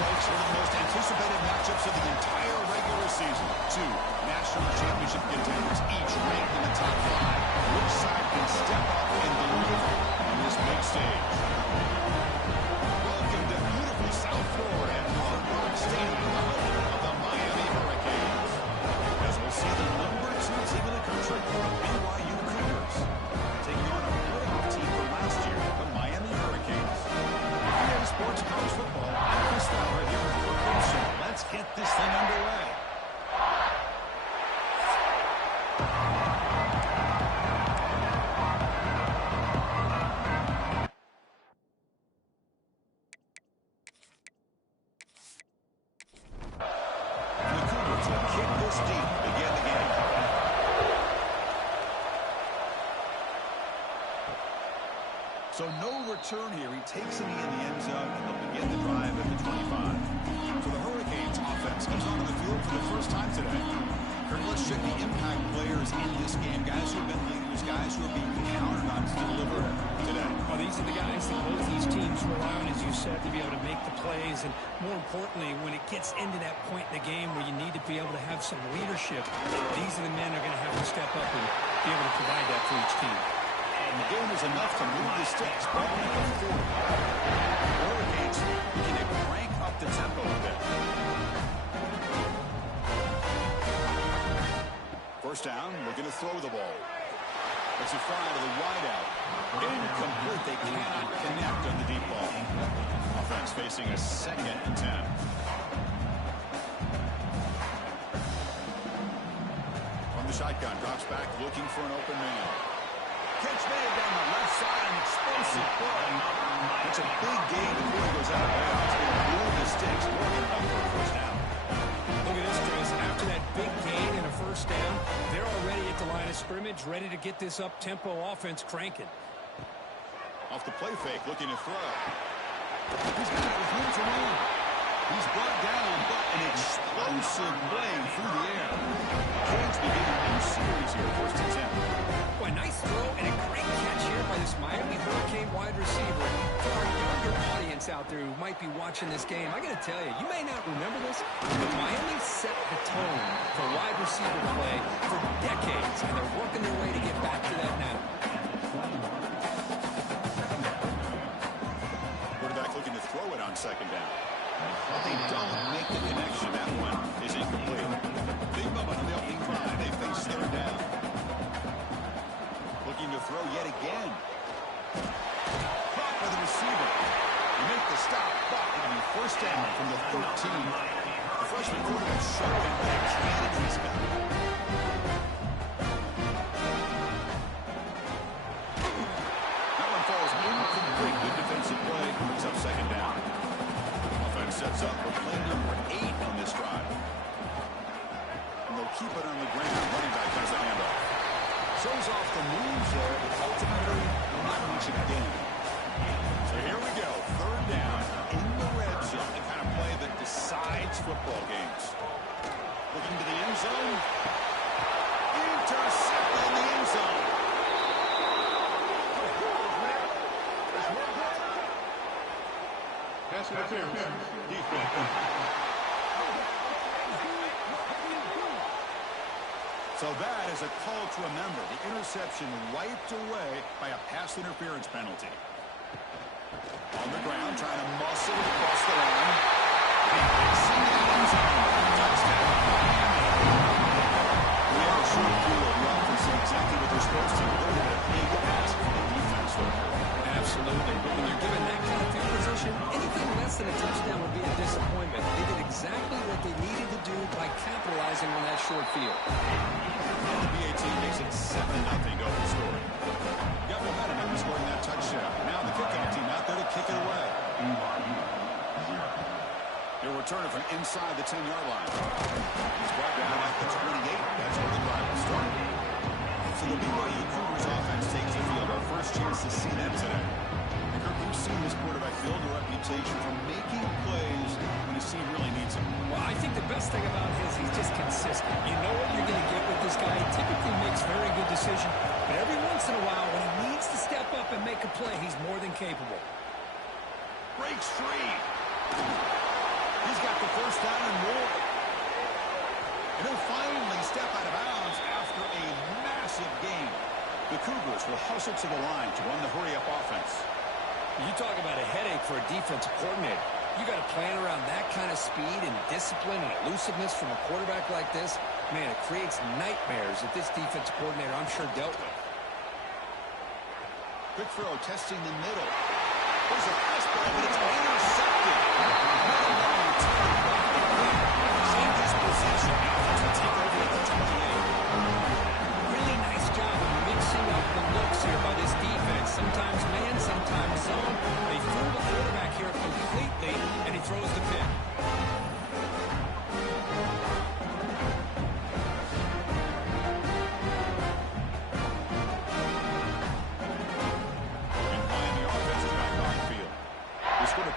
folks, one of the most anticipated matchups of the entire regular season. Two national championship contenders, each ranked in the top 5. Which side can step up and deliver on this big stage? Welcome to beautiful South Florida and Hard Rock Stadium, the home of the Miami Hurricanes. As we'll see the #2 team in the country, the BYU Cougars, taking on a playoff team from last year, the Miami Hurricanes. EA Sports College Football, I'm Chris Fowler here with Brooklyn. So let's get this thing underway. The Cougars will kick this deep to begin the game. So no return here. He takes it in the end zone, and they'll begin the drive at the 25. So the Hurricanes offense comes onto the field for the first time today. Kirk, let's check the impact players in this game. Guys who have been leaders, guys who are being counted on to deliver today. Well, these are the guys that both these teams rely on, as you said, to be able to make the plays. And more importantly, when it gets into that point in the game where you need to be able to have some leadership, these are the men that are going to have to step up and be able to provide that for each team. And the game is enough to move the sticks. Ball at the 40. The Hurricanes looking to crank up the tempo a bit. First down, looking to throw the ball. It's a fly to the wideout. Incomplete. They cannot connect on the deep ball. Offense facing a 2nd and 10. From the shotgun, drops back, looking for an open man. Catch made down the left side, an explosive play. It's a big gain before he goes out of bounds. It's going to move the sticks more than enough for a first down. Look at this, Chris. After that big gain and a first down, they're already at the line of scrimmage, ready to get this up-tempo offense cranking. Off the play fake, looking to throw. He's got it with room to run. He's brought down, but an explosive play through the air. Canes beginning a new series here, 1st and 10. Boy, nice throw and a great catch here by this Miami Hurricane wide receiver. For our younger audience out there who might be watching this game, I got to tell you, you may not remember this, but Miami set the tone for wide receiver play for decades, and they're working their way to get back to that now. Quarterback looking to throw it on 2nd down. But they don't make the connection. That one is incomplete. Big moment on the opening drive. They face 3rd down. Looking to throw yet again. Caught by the receiver. You make the stop, but it'll be 1st down from the 13. The freshman quarterback showing that cannon he's got. That one falls incomplete. Good defensive play. It's up 2nd down. Offense sets up for play number 8 on this drive. And they'll keep it on the ground. Running back has the handoff. Shows off the moves there, but ultimately not much of a gain. So here we go, 3rd down in the red zone, the kind of play that decides football games. Looking to the end zone. Intercepted in the end zone. So that is a call to remember. The interception wiped away by a pass interference penalty. On the ground, trying to muscle it across the line. Touchdown. We have a short view of the offense and exactly what they're supposed to do. They're going to big ask for the defense. Absolutely. But when you're given that kind of field position, anything less than a touchdown would be a disappointment. They did exactly what they needed to do by capitalizing on that short field. And the BAT makes it 7-0 over the score. Got momentum in scoring that touchdown. Now the kickoff team out there to kick it away. He'll return it from inside the 10-yard line. He's brought down at the 28. That's where the drive will start. So the BYU Cougars offense takes the field. Our first chance to see them today. And Kirk, we've seen this quarterback build a reputation for making plays when his team really needs him. Well, I think the best thing about him is he's just consistent. You know what you're going to get with this guy. He typically makes very good decisions, but every once in a while, when he needs to step up and make a play, he's more than capable. Breaks free. the first down and more. And he'll finally step out of bounds after a massive gain. The Cougars will hustle to the line to run the hurry-up offense. You talk about a headache for a defensive coordinator. You got to plan around that kind of speed and discipline and elusiveness from a quarterback like this. Man, it creates nightmares that this defensive coordinator, I'm sure, dealt with. Quick throw, testing the middle. There's a fastball, but it's intercepted. Changes possession. Offense will take over at the 28. Really nice job of mixing up the looks here by this defense. Sometimes man, sometimes zone. They fool the quarterback here completely, and he throws the pick.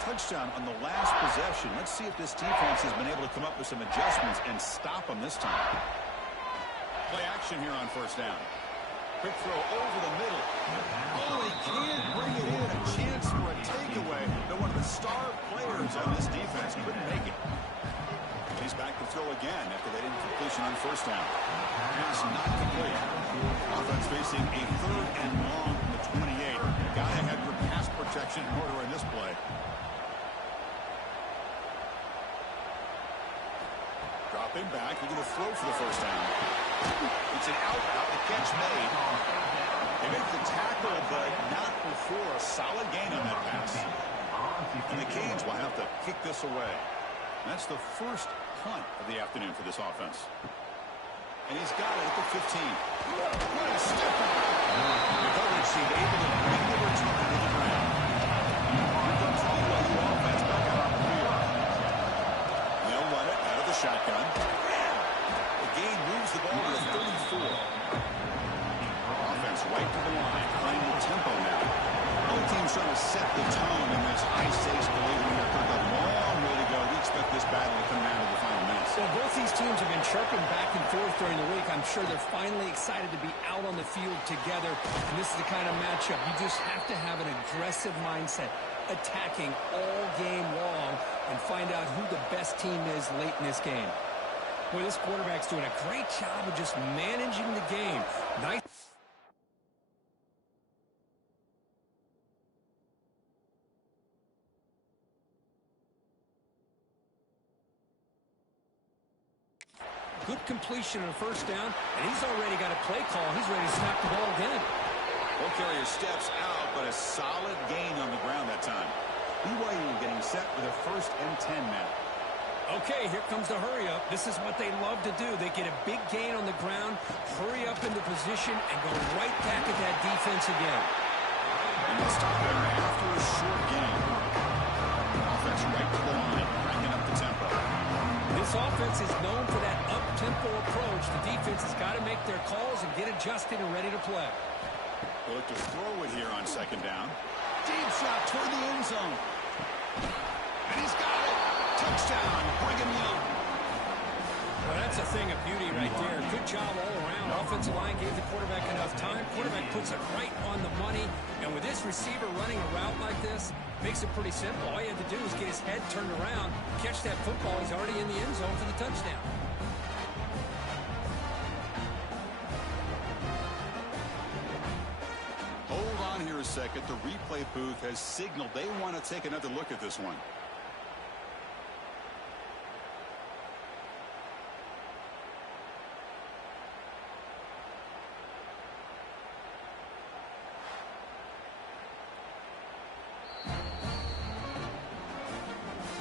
Touchdown on the last possession. Let's see if this defense has been able to come up with some adjustments and stop them this time. Play action here on first down. Quick throw over the middle. Oh, he can't bring it in. A chance for a takeaway. But one of the star players on this defense couldn't make it. He's back to throw again after that incompletion on first down. Pass not complete. Offense facing a third and long from the 28. Got ahead for pass protection in order in this play. Dropping back, looking to throw for the first down. It's an out route, the catch made. They make the tackle, but not before a solid gain on that pass. And the Canes will have to kick this away. That's the first punt of the afternoon for this offense. And he's got it at the 15. What a step back. The coverage seemed able to bring the return to the ground. Here comes the BYU offense back out on the field. They'll run it out of the shotgun. The gain moves the ball to the 34. Offense right to the line, playing the tempo now. Both teams trying to set the tone in this high-stakes preliminary effort. A long way to go. We expect this battle to come down to the final minutes. Well, both these teams have been chirping back and forth during the week. I'm sure they're finally excited to be out on the field together. And this is the kind of matchup you just have to have an aggressive mindset, attacking all game long, and find out who the best team is late in this game. Boy, this quarterback's doing a great job of just managing the game. Nice. Good completion on a first down, and he's already got a play call. He's ready to snap the ball again. Ball carrier steps out, but a solid gain on the ground that time. BYU getting set with a 1st and 10 now. Okay, here comes the hurry up. This is what they love to do. They get a big gain on the ground, hurry up into position, and go right back at that defense again. And they'll stop there after a short gain. Offense right to the line, cranking up the tempo. This offense is known for that up-tempo approach. The defense has got to make their calls and get adjusted and ready to play. They'll look to throw it here on 2nd down. Deep shot toward the end zone. And he's got it. Touchdown, Brigham Young. Well, that's a thing of beauty right there. Good job all around. Offensive line gave the quarterback enough time. Quarterback puts it right on the money. And with this receiver running a route like this, makes it pretty simple. All you have to do is get his head turned around, catch that football. He's already in the end zone for the touchdown. Hold on here a second. The replay booth has signaled they want to take another look at this one.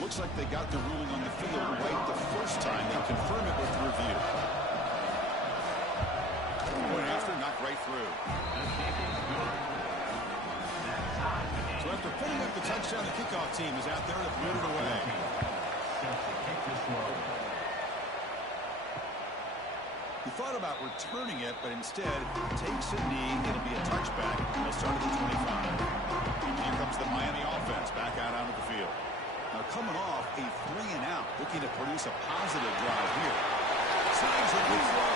Looks like they got the ruling on the field right the first time. They confirm it with the review. Point after, knocked right through. So after putting up the touchdown, the kickoff team is out there to boot it away. He thought about returning it, but instead takes a knee. It'll be a touchback. They'll start at the 25. And here comes the Miami offense back out onto the field. Now coming off a 3-and-out, looking to produce a positive drive here. Signs a good throw.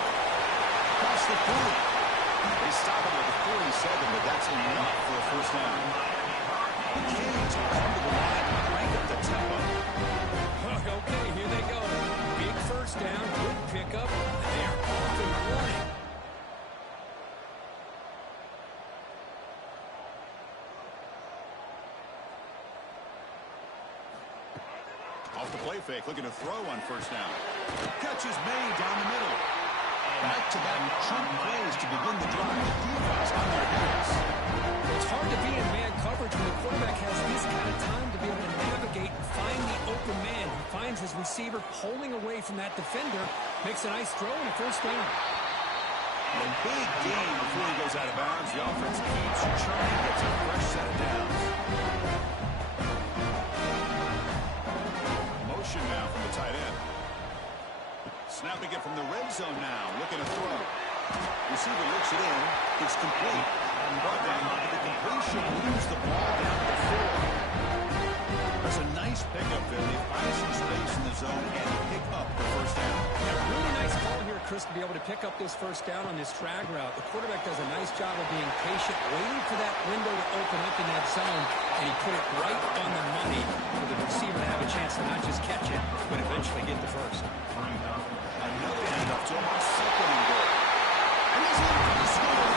Across the 40. They stop it at the 47, but that's enough for a first down. The Canes come to the line and crank up the tempo. Okay, here Off the play fake, looking to throw on first down. Catch is made down the middle. Back-to-back chunk plays to begin the drive. Defense on their heels. It's hard to be in man coverage when the quarterback has this kind of time to be able to navigate and find the open man. He finds his receiver pulling away from that defender, makes a nice throw and a first down. A big gain before he goes out of bounds. The offense keeps churning, gets a fresh set of downs. Motion now from the tight end. Snapping it from the red zone now, looking to throw. Receiver looks it in. It's complete. But then the completion moves the ball down the field. That's a nice pickup there. They find some space in the zone and pick up the first down. Yeah, really nice call here, Chris, to be able to pick up this first down on this drag route. The quarterback does a nice job of being patient, waiting for that window to open up in that zone, and he put it right on the money for the receiver to have a chance to not just catch it, but eventually get the first. Another handoff to him on second and goal. And he's in for the score.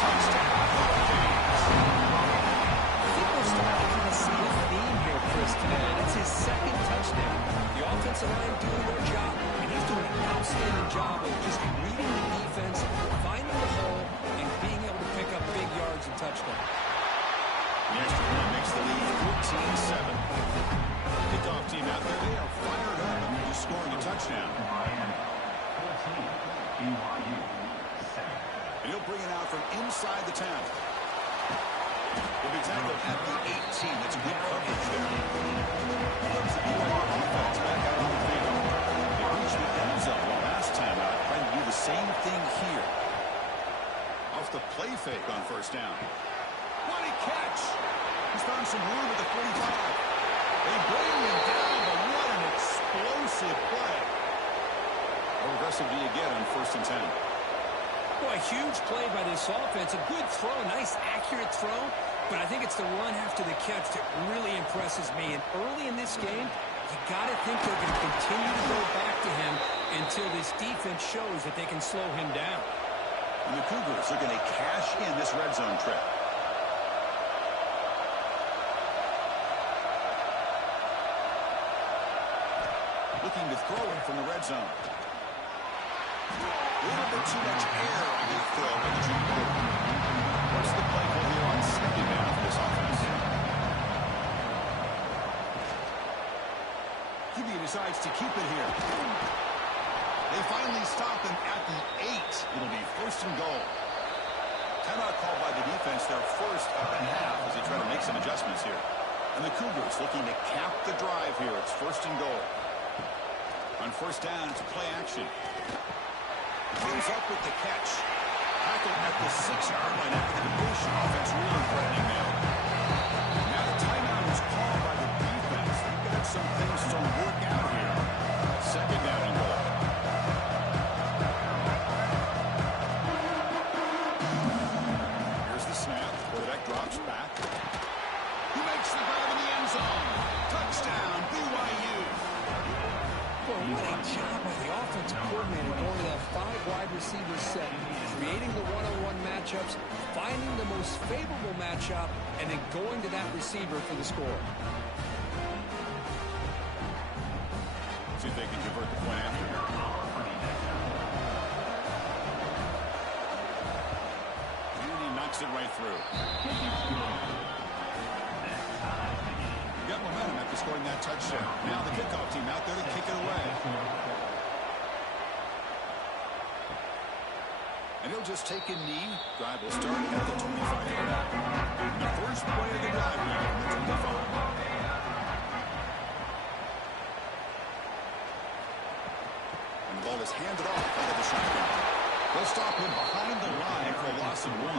Touchdown, Hurricanes. I think we're starting to kind of see a theme here, Chris, today. It's his second touchdown. The offensive line doing their job, and he's doing an outstanding job of just reading the defense, finding the hole, and being able to pick up big yards and touchdowns. The extra point makes the lead 14-7. Kickoff team out there, they are fired up and just scoring a touchdown. And he'll bring it out from inside the 10. He'll be tackled at the 18. That's good coverage there. Comes the BYU defense back out on the field. They reached the end zone last time out, trying to do the same thing here. Off the play fake on first down. What a catch! He's found some room at the 45. They bring him down, but what an explosive play. How aggressive do you get on first and 10? Boy, a huge play by this offense. A good throw, a nice, accurate throw. But I think it's the run after the catch that really impresses me. And early in this game, you got to think they're going to continue to go back to him until this defense shows that they can slow him down. And the Cougars are going to cash in this red zone trip. Looking to throw it from the red zone. A little bit too much air on the throw by the jump ball. What's the play call here on second down for this offense? QB decides to keep it here. They finally stop him at the 8. It'll be first and goal. Timeout called by the defense, their first up and half as they try to make some adjustments here. And the Cougars looking to cap the drive here. It's first and goal. On first down, it's play action. Comes up with the catch. Tackled at the 6-yard line after the completion. Offense really threatening now. Now the timeout is called by the defense. They've got some things to work out here. Second down and goal. Here's the snap. Quarterback drops back. He makes the grab in the end zone. Touchdown, BYU. Well, what a job by the offensive coordinator going to that 5 wide receiver set, creating the one-on-one matchups, finding the most favorable matchup, and then going to that receiver for the score. See if they can convert the point after. And he knocks it right through. Got momentum after scoring that touchdown. Now the kickoff team out there to kick it away. And he'll just take a knee. Drive will start at the 25-yard line. The first play of the drive now from the 25. And the ball is handed off out of the shotgun. They'll stop him behind the line for a loss of 1.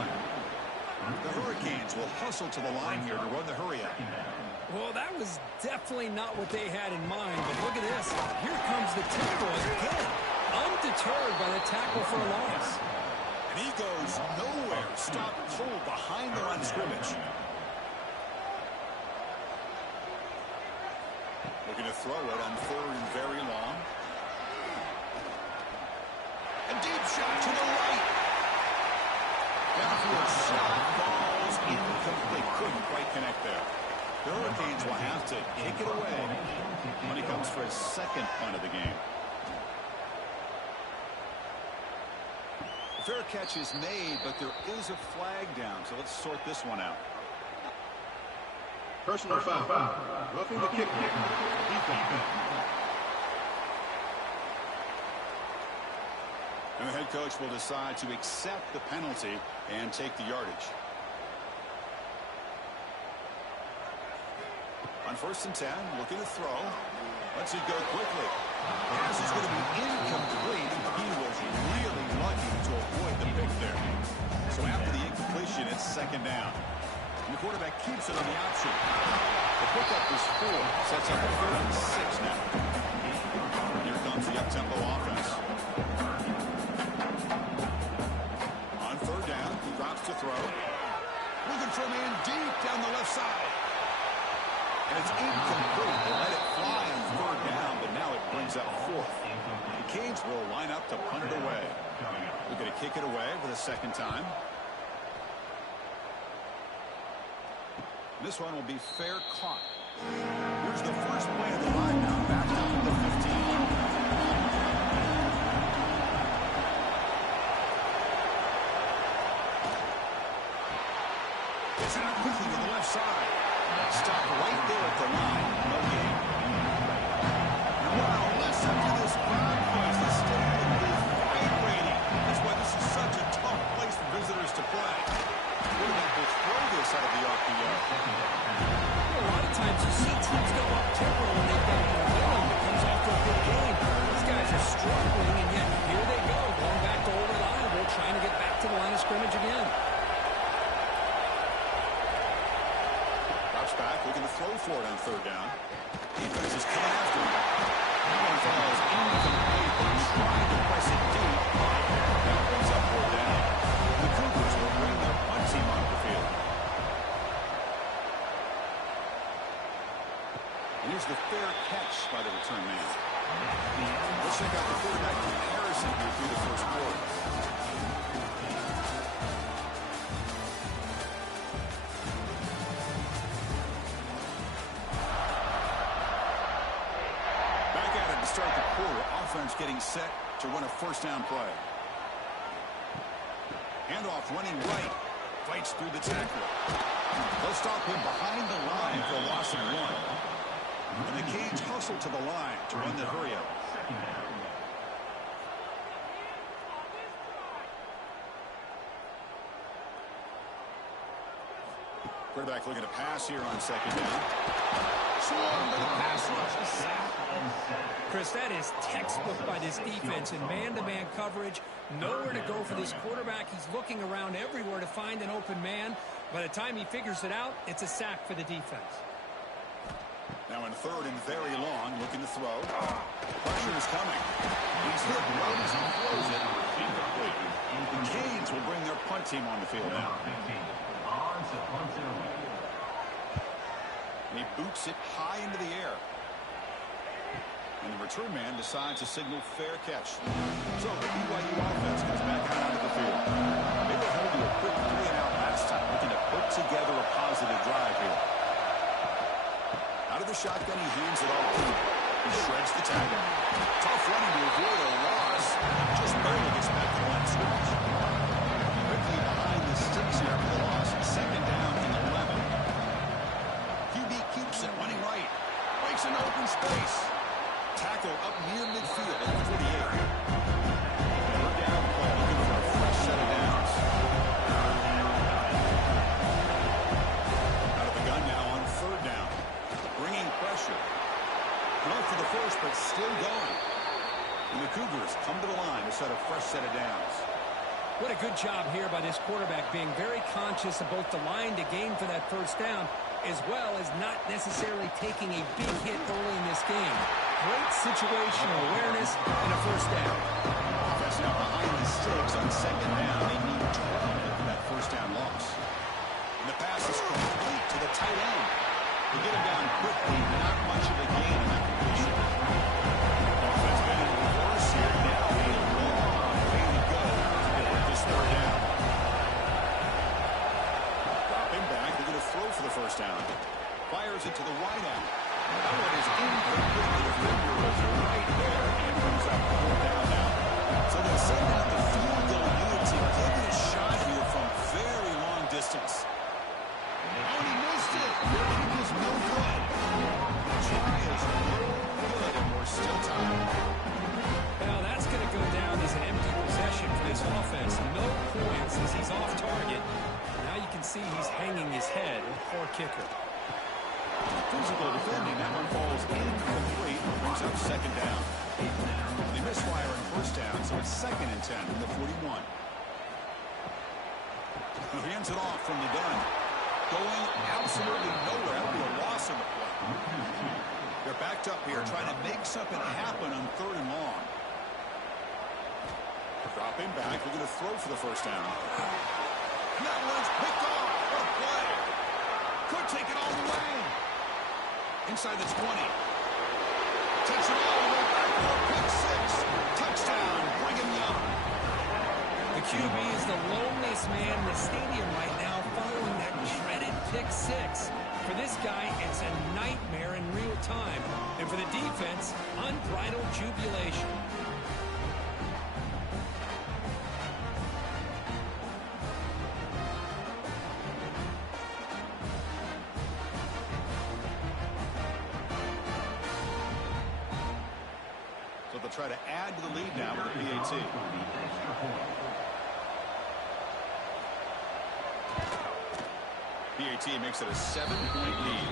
The Hurricanes will hustle to the line here to run the hurry up. Well, that was definitely not what they had in mind, but look at this. Here comes the tackle again. Undeterred by the tackle for a loss. And he goes nowhere. Stop cold behind the line of scrimmage. Looking to throw it on third and very long. A deep shot to the right. Downfield shot falls incomplete. Couldn't quite connect there. The Hurricanes will have to kick it away. When he comes second punt of the game. Fair catch is made, but there is a flag down, so let's sort this one out. Personal foul. Roughing the kicker. Defense. And the head coach will decide to accept the penalty and take the yardage. On 1st and 10, looking to throw. Lets it go quickly. Pass is going to be incomplete. He was really lucky to avoid the pick there. So after the incompletion, it's 2nd down. And the quarterback keeps it on the option. The pickup is 4. Sets up a 3rd and 6 now. Here comes the up-tempo offense. On 3rd down, he drops to throw. Looking for a man deep down the left side. And it's incomplete. They let it fly on 3rd down, but now it brings up 4th. The Canes will line up to punt it away. We're going to kick it away for the 2nd time. This one will be fair caught. Here's the first play of the drive now. Back up to the 15. Gets it out quickly to the left side. Stop right there at the line. No gain. Wow, listen to this crowd noise. The stadium is vibrating. That's why this is such a tough place for visitors to play. Quarterback will throw this out of the RPO. A lot of times you see teams go up tempo when they've got momentum that comes after a good game. These guys are struggling, and yet here they go, going back to old reliable, trying to get back to the line of scrimmage again. Drops back, looking to throw for it on 3rd down. Defense is coming after him. That one falls incomplete. He's trying to press it deep. That brings up 4th down. The Cougars will bring their punt team on the field. And here's the fair catch by the return man. Let's check out the quarterback comparison here through the first quarter. Back at it to start the quarter. Offense getting set to run a 1st down play. Handoff running right. Fights through the tackle. They'll stop him behind the line for a loss of 1. And the Canes hustle to the line to run the hurry up. Quarterback looking to pass here on 2nd down. Swung by the pass rush. Chris, that is textbook by this defense in man-to-man coverage. Nowhere to go for this quarterback. He's looking around everywhere to find an open man. By the time he figures it out, it's a sack for the defense. Now in 3rd and very long, looking to throw. Pressure is coming. He's hit right as he throws it. Incomplete. The Canes will bring their punt team on the field now. And he boots it high into the air. And the return man decides to signal fair catch. So the BYU offense comes back out onto the field. They were held to a quick 3-and-out last time, looking to put together a positive drive here. Out of the shotgun, he hands it off. He shreds the tackle. Tough running to avoid a loss. Just barely gets back to the line of scrimmage. Quickly behind the sticks here for the loss. 2nd down and 11. QB keeps it running right. Breaks into open space. Tackle up near midfield at the 48. 3rd down play, looking for a fresh set of downs. Out of the gun now on 3rd down. Bringing pressure. Not for the first, but still going. And the Cougars come to the line to set a fresh set of downs. What a good job here by this quarterback, being very conscious of both the line to gain for that 1st down, as well as not necessarily taking a big hit early in this game. Great situational awareness and a 1st down. Offense now behind the sticks on 2nd down. They need 12 after that 1st down loss. And the pass is complete to the tight end. They get him down quickly, not much of a gain in that completion. Offense been in reverse here. Now a long way to go to get this 3rd down. Dropping back, they're going to throw for the 1st down. Fires it to the right end. That one is incomplete. The defender kicker. Physical defending. That one falls incomplete. Brings up second down. They misfire in first down, so it's 2nd and 10 from the 41. He hands it off from the gun. Going absolutely nowhere. That'll be a loss of the play. They're backed up here trying to make something happen on 3rd and long. Dropping back. They're going to throw for the first down. That one's picked off. What a play. Could take it all the way. Inside the 20. Takes it all the way back for pick 6. Touchdown. Brigham Young. The QB is the loneliest man in the stadium right now following that dreaded pick 6. For this guy, it's a nightmare in real time. And for the defense, unbridled jubilation. So they'll try to add to the lead now with a PAT. PAT makes it a 7-point lead.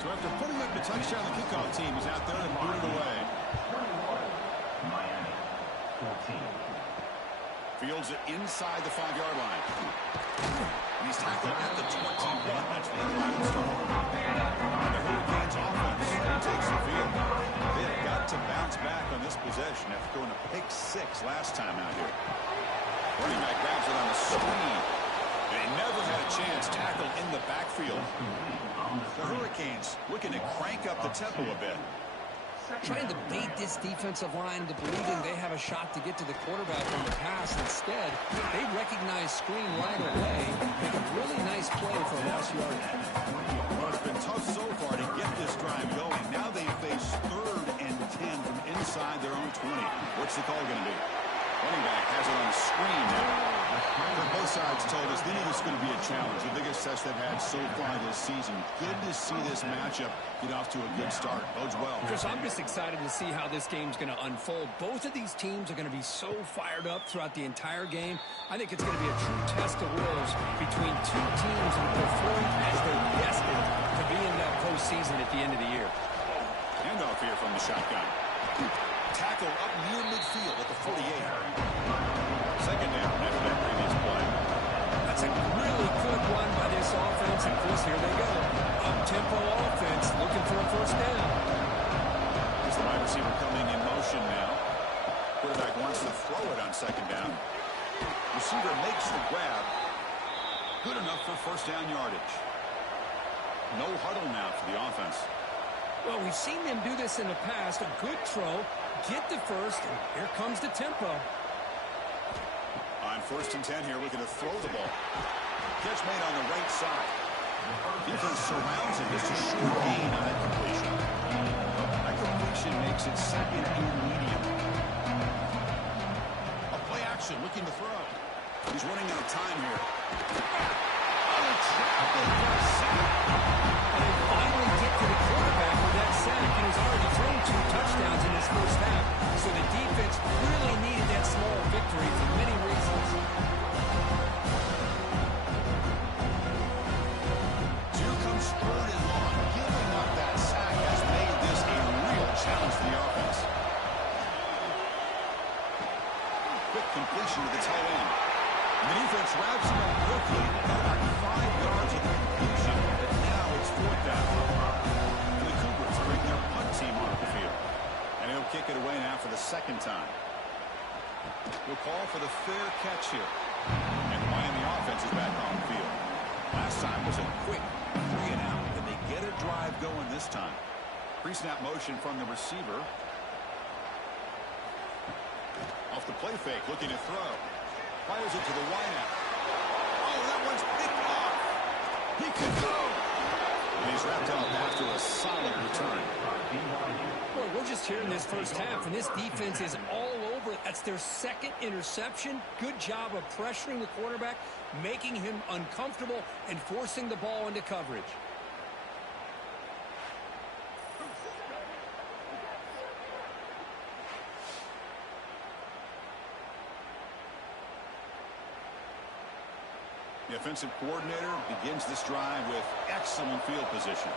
So after putting up the touchdown, the kickoff team is out there and boot it away. Fields it inside the 5-yard line. He's tackled at the 21. That's where the drive started. The Hurricanes offense takes the field. They have got to bounce back on this possession after going to pick 6 last time out here. Running back grabs it on the screen. They never had a chance tackled in the backfield. The Hurricanes looking to crank up the tempo a bit. Trying to bait this defensive line into believing they have a shot to get to the quarterback on the pass. Instead, they recognize screen right away. Make a really nice play for a lost yardage. Well, it's been tough so far to get this drive going. Now they face 3rd and 10 from inside their own 20. What's the call going to be? Running back has it on the screen now. Both sides told us they knew this was going to be a challenge, the biggest test they've had so far this season. Good to see this matchup get off to a good start. Bodes well. Chris, I'm just excited to see how this game's going to unfold. Both of these teams are going to be so fired up throughout the entire game. I think it's going to be a true test of wills between two teams that perform as they're destined to be in that postseason at the end of the year. Handoff here from the shotgun. Tackle up near midfield at the 48. Second down after that previous play. That's a really good run by this offense. And Chris, here they go. Up-tempo offense looking for a first down. Here's the wide receiver coming in motion now. Quarterback wants to throw it on second down. Receiver makes the grab. Good enough for first down yardage. No huddle now for the offense. Well, we've seen them do this in the past. A good throw, get the first, and here comes the tempo. On 1st and 10 here, looking to throw the ball. Catch made on the right side. Defense surrounds it. Just a short gain on that completion. That completion makes it 2nd and medium. A play action, looking to throw. He's running out of time here. And they finally get to the quarterback with that sack, and he's already thrown 2 touchdowns in his first half. So the defense really needed that small victory for many reasons. Here comes 3rd and long. Giving up that sack has made this a real challenge for the offense. Quick completion to the tight end. The defense wraps him up quickly. Got about 5 yards of the completion, but now it's 4th down. And the Cougars bring their punt team off the field. And he'll kick it away now for the 2nd time. We'll call for the fair catch here. And the Miami offense is back on the field. Last time was a quick 3 and out, and they get a drive going this time. Pre-snap motion from the receiver. Off the play fake, looking to throw. Fires it to the wideout. Oh, that one's picked off. He could go. And he's wrapped up after a solid return. Boy, we're just here in this first half, and this defense is all over it. That's their 2nd interception. Good job of pressuring the quarterback, making him uncomfortable, and forcing the ball into coverage. The offensive coordinator begins this drive with excellent field position.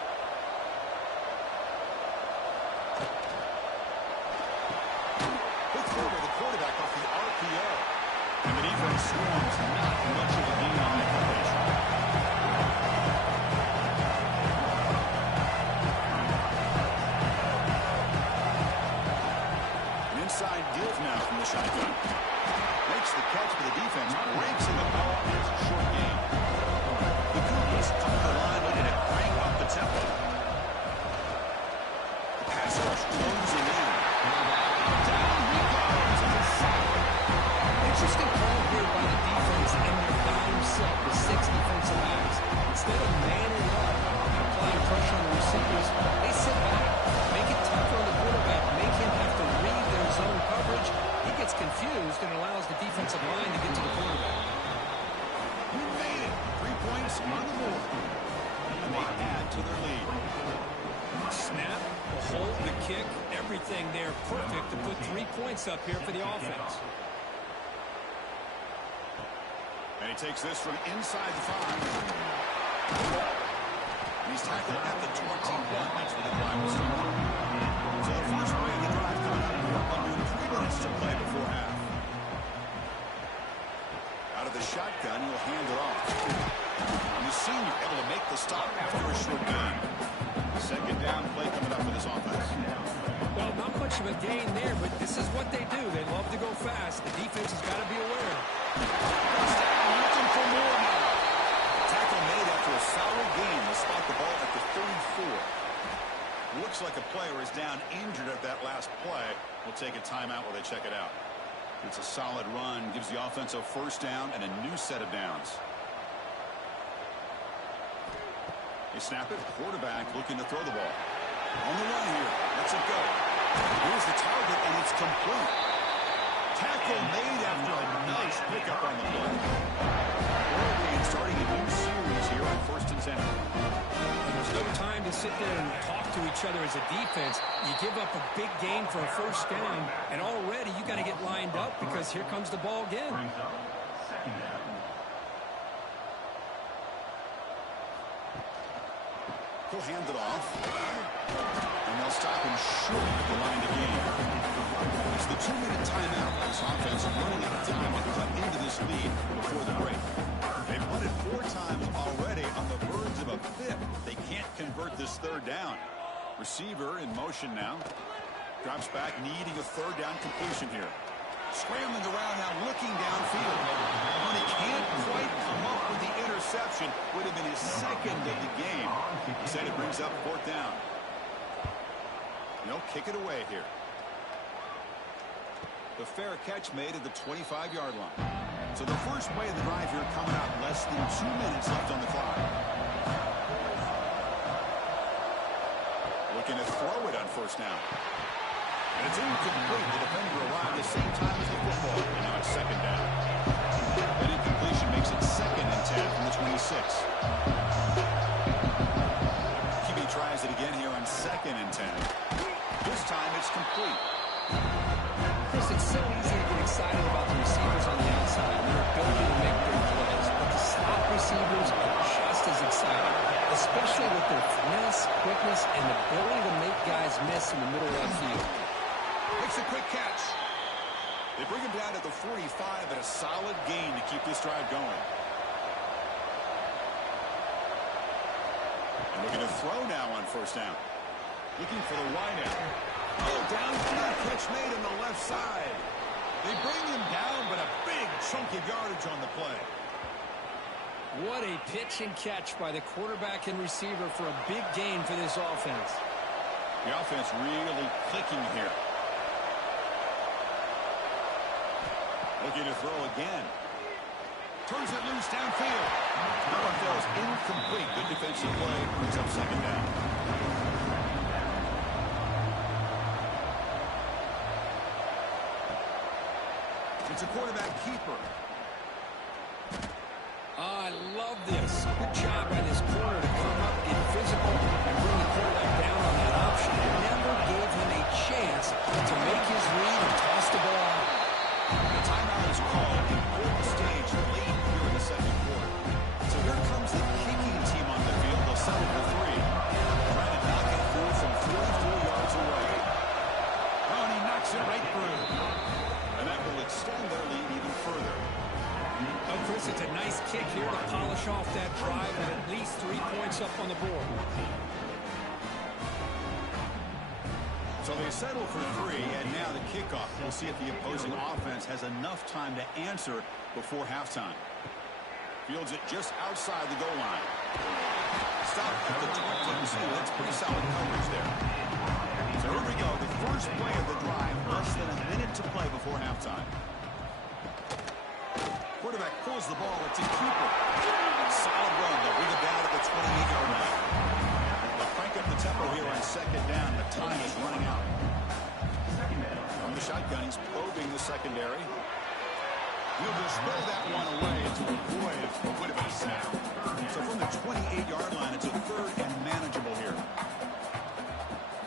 Quick throw by the quarterback off the RPO. And the defense swarms, not much of a gain on that completion. An inside deals now from the shotgun. Makes the catch, but the defense breaks in the ball, and it's a short game. The Cougars come to the line looking to crank up the tempo. The pass rush closing in. Down he goes. It's a sack. Interesting call here by the defense in their dime set with 6 defensive backs. Instead of manning up and applying pressure on the receivers, they sit back, make it tougher on the quarterback, make him have to read their zone coverage. He gets confused and allows the defensive line to get to the quarterback. We made it. 3 points on the board. And they add to their lead. Snap, the hold, the kick, everything there perfect to put 3 points up here for the offense. And he takes this from inside the 5. And he's tackled at the 21. That's where the drive will start. So the first play of the drive coming up here. Under 3 minutes to play before half. Out of the shotgun, he'll hand it off. And the senior able to make the stop after a short gain. Second down play coming up for this offense. Well, not much of a gain there, but this is what they do. They love to go fast. The defense has got to be aware. Looking for more now. Tackle made after a solid gain. They spot the ball at the 34. Looks like a player is down injured at that last play. We'll take a timeout while they check it out. It's a solid run. Gives the offense a first down and a new set of downs. They snap it. Quarterback looking to throw the ball. On the run here. Lets it go. Here's the target, and it's complete. Tackle made after a nice pickup on the play. Oregon starting a new series here on 1st and 10. There's no time to sit there and talk to each other as a defense. You give up a big gain for a first down, and already you got to get lined up because here comes the ball again. He'll hand it off. And they'll stop him short of the line to gain. It's the 2-minute timeout. This offense running out of time to cut into this lead before the break. They've won it 4 times already on the verge of a 5th. They can't convert this 3rd down. Receiver in motion now. Drops back, needing a 3rd down completion here. Scrambling around now, looking downfield. When he can't quite come up with the interception, would have been his 2nd of the game. Instead, it brings up 4th down. They'll kick it away here. The fair catch made at the 25-yard line. So the first play of the drive here coming up. Less than 2 minutes left on the clock. Looking to throw it on first down. And it's incomplete. The defender arrived at the same time as the football. And now it's 2nd down. That incompletion makes it 2nd and 10 from the 26. QB tries it again here on 2nd and 10. This time it's complete. Chris, it's so easy to get excited about the receivers on the outside and their ability to make big plays, but the slot receivers are just as exciting, especially with their finesse, quickness, and the ability to make guys miss in the middle of the field. Makes a quick catch. They bring him down at the 45 and a solid gain to keep this drive going. And looking to throw now on first down. Looking for the wideout. Oh, downfield catch made on the left side. They bring him down, but a big chunk of yardage on the play. What a pitch and catch by the quarterback and receiver for a big gain for this offense. The offense really clicking here. Looking to throw again. Turns it loose downfield. That one falls incomplete. Good defensive play. Brings up 2nd down. It's a quarterback keeper. I love this. Good job by this corner to come up, get physical, and bring the quarterback down on that option. It never gave him a chance to make his read and toss the ball out. The timeout is called. Important stage late here in the 2nd quarter. points up on the board. So they settle for 3, and now the kickoff. We'll see if the opposing offense has enough time to answer before halftime. Fields it just outside the goal line. Stop at the 22. That's pretty solid coverage there. So here we go. The first play of the drive. Less than a minute to play before halftime. Quarterback pulls the ball. It's a keeper. Solid run. They'll bring it down at the 28-yard line. They'll crank up the tempo here on second down. The time is running out. From the shotgun, he's probing the secondary. He'll just throw that one away to avoid what would have been a sack. So from the 28-yard line, it's a third and manageable here.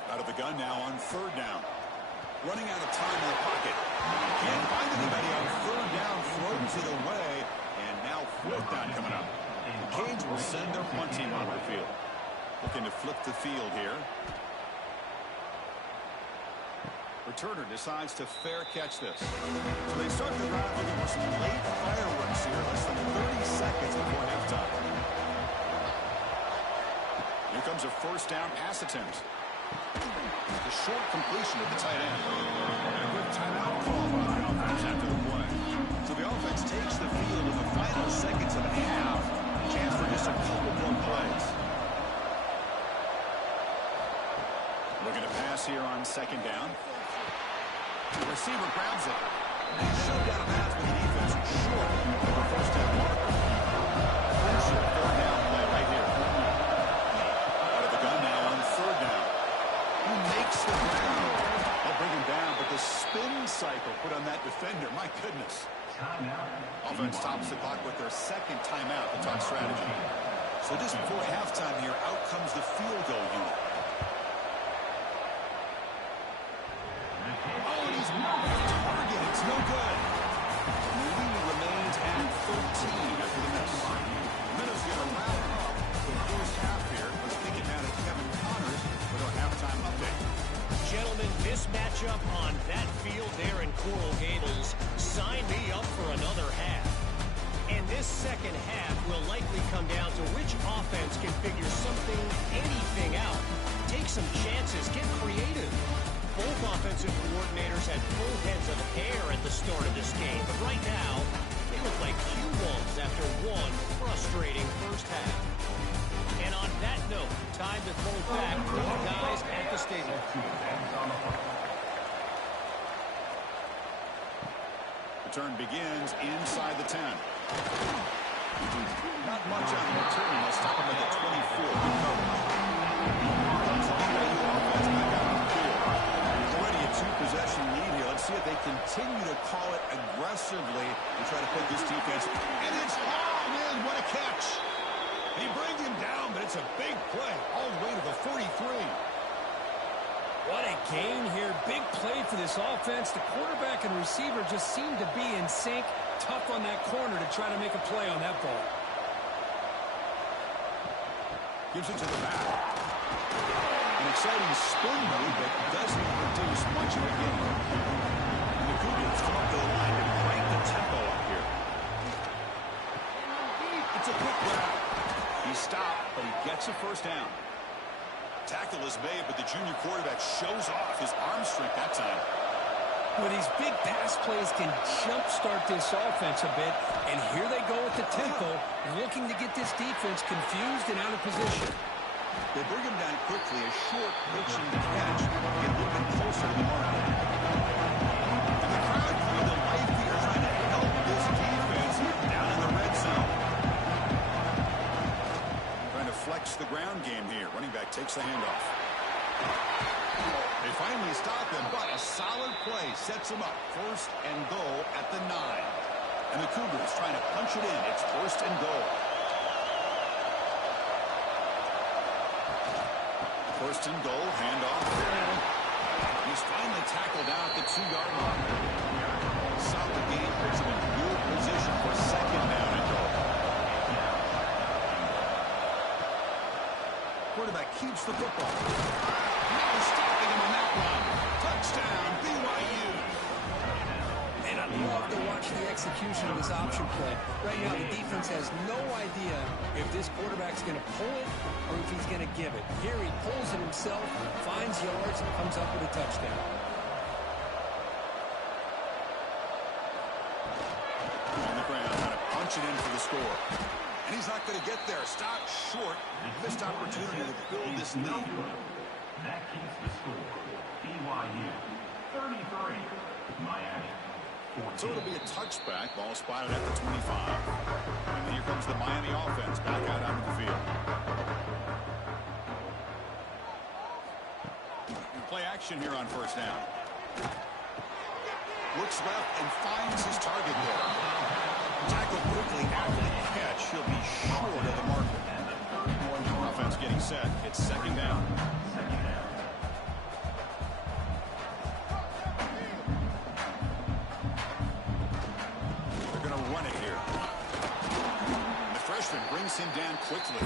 Out of the gun now on third down. Running out of time in the pocket. Can't find anybody on third down. Throws it away. And now fourth down coming up. The Canes will send their punt team onto the field. Looking to flip the field here. Returner decides to fair catch this. So they start the drive with almost late fireworks here. Less than 30 seconds before halftime. Here comes a first down pass attempt. The short completion of the tight end. And a quick timeout call by the offense after the play. So the offense takes the field in the final seconds of the half. Chance for just a couple more plays. Looking to pass here on second down. The receiver grabs it. And he's shoved out of bounds with the defense short of the first down marker. Crucial third down play right here. Out of the gun now on third down. He makes the ground. They'll bring him down, but the spin cycle put on that defender, my goodness. Offense tops the clock with their second timeout to talk strategy. So just before halftime here, out comes the field goal unit. Oh, and he's moving the target. It's no good. And the lead remains at 13 after the miss. Minutes going to wrap up the first half here. Let's kick it down to Kevin Connors with our halftime update. Gentlemen, this matchup on that field there in Coral Gables, sign me up for another half. And this second half will likely come down to which offense can figure something, anything out. Take some chances, get creative. Both offensive coordinators had full heads of hair at the start of this game, but right now, they look like Q1s after one frustrating first half. And on that note, time to throw back both guys at the stadium. Return begins inside the 10. Not much on the return. They'll stop him at the 24. Good coverage. Comes the BYU offense back out on the field. Already a two-possession lead here. Let's see if they continue to call it aggressively and try to put this defense. And it's hauled in. What a catch. He brings him down, but it's a big play all the way to the 43. What a gain here. Big play for this offense. The quarterback and receiver just seem to be in sync. Tough on that corner to try to make a play on that ball. Gives it to the back. An exciting spin move that doesn't produce much of a gain. And the Cougars come up to the line to crank the tempo up here. It's a quick grab. He stopped, but he gets a first down. Tackle is made, but the junior quarterback shows off his arm strength that time. Well, these big pass plays can jumpstart this offense a bit, and here they go with the tempo, looking to get this defense confused and out of position. They bring him down quickly, a short pitch and catch, get a little bit closer to the marker. And the crowd coming to life here, trying to help this defense down in the red zone. Trying to flex the ground game here. Running back takes the handoff. They finally stop him, but a solid play sets him up. First and goal at the 9. And the Cougars trying to punch it in. It's first and goal. First and goal, handoff. He's finally tackled down at the 2-yard line. Solid game, puts him in good position for second down and goal. Quarterback keeps the football. Now stopping him on that run. Touchdown, BYU. And I love to watch the execution execution of this option play. Right now, the defense has no idea if this quarterback's going to pull it or if he's going to give it. Here he pulls it himself, finds yards, and comes up with a touchdown. On the ground, trying to punch it in for the score. And he's not going to get there. Stop short. Missed opportunity to build this lead. That keeps the score. BYU 33, Miami 14. So it'll be a touchback. Ball spotted at the 25. And here comes the Miami offense back out onto the field. Play action here on first down. Looks left and finds his target there. Tackled quickly after the catch. He'll be short of the marker. Offense getting set. It's second down. They're going to run it here. The freshman brings him down quickly.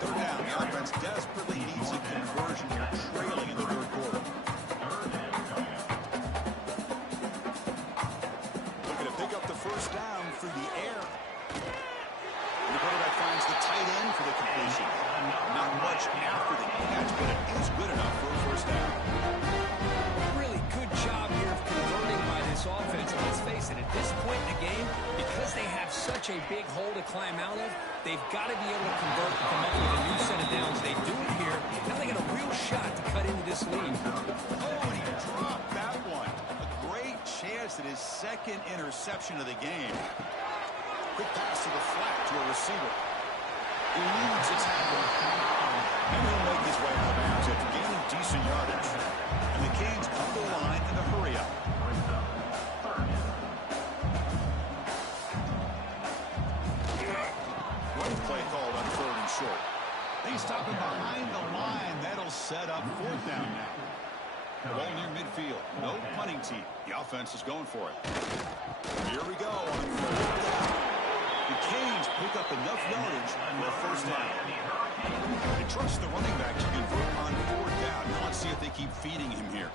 Third down. The offense desperately needs a conversion. They're trailing in the third quarter. Looking to pick up the first down through the air. The quarterback finds the tight end for the completion. Not much after the catch, but it is good enough for a first down. Really good job here of converting by this offense. And let's face it, at this point in the game, because they have such a big hole to climb out of, they've got to be able to convert to come up with a new set of downs. They do it here. Now they got a real shot to cut into this lead. Oh, and he dropped that one. A great chance at his second interception of the game. Quick pass to the flat to a receiver. Eludes a tackle. And he'll make his way out of bounds after gaining decent yardage. And the Canes come to the line in a hurry up. One play called on third and short. They stop him behind the line. That'll set up fourth down now. Ball near midfield. No punting team. The offense is going for it. Here we go on fourth down. The Canes pick up enough yardage for a first down. They trust the running back to convert on fourth down. Now let's see if they keep feeding him here.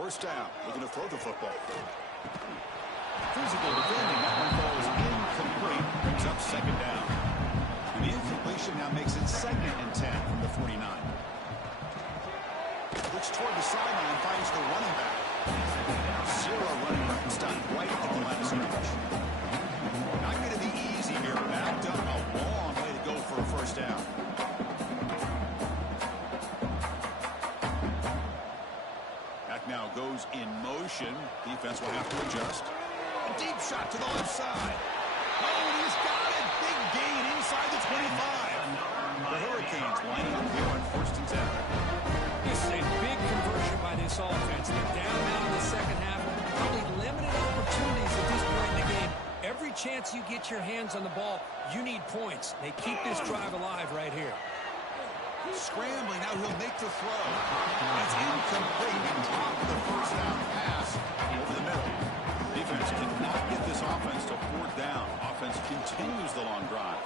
First down. Looking to throw the football. Physical defending. That one falls incomplete. Brings up second down. And the incompletion now makes it second and 10 from the 49. Looks toward the sideline. Finds the running back. Zero running route. Stopped right at the line of scrimmage. Not going to be easy here. Backed up a long way to go for a first down. Back now goes in motion. Defense will have to adjust. A deep shot to the left side. Oh, he's got it. Big gain inside the 25. The Hurricanes lining up here on first and 10. This is a big conversion by this offense. They're down now in the second half. Probably limited opportunities at this point in the game. Every chance you get your hands on the ball, you need points. They keep this drive alive right here. Scrambling, now he'll make the throw. It's incomplete and dropped the first down pass over the middle. Defense cannot get this offense to fourth down. Offense continues the long drive.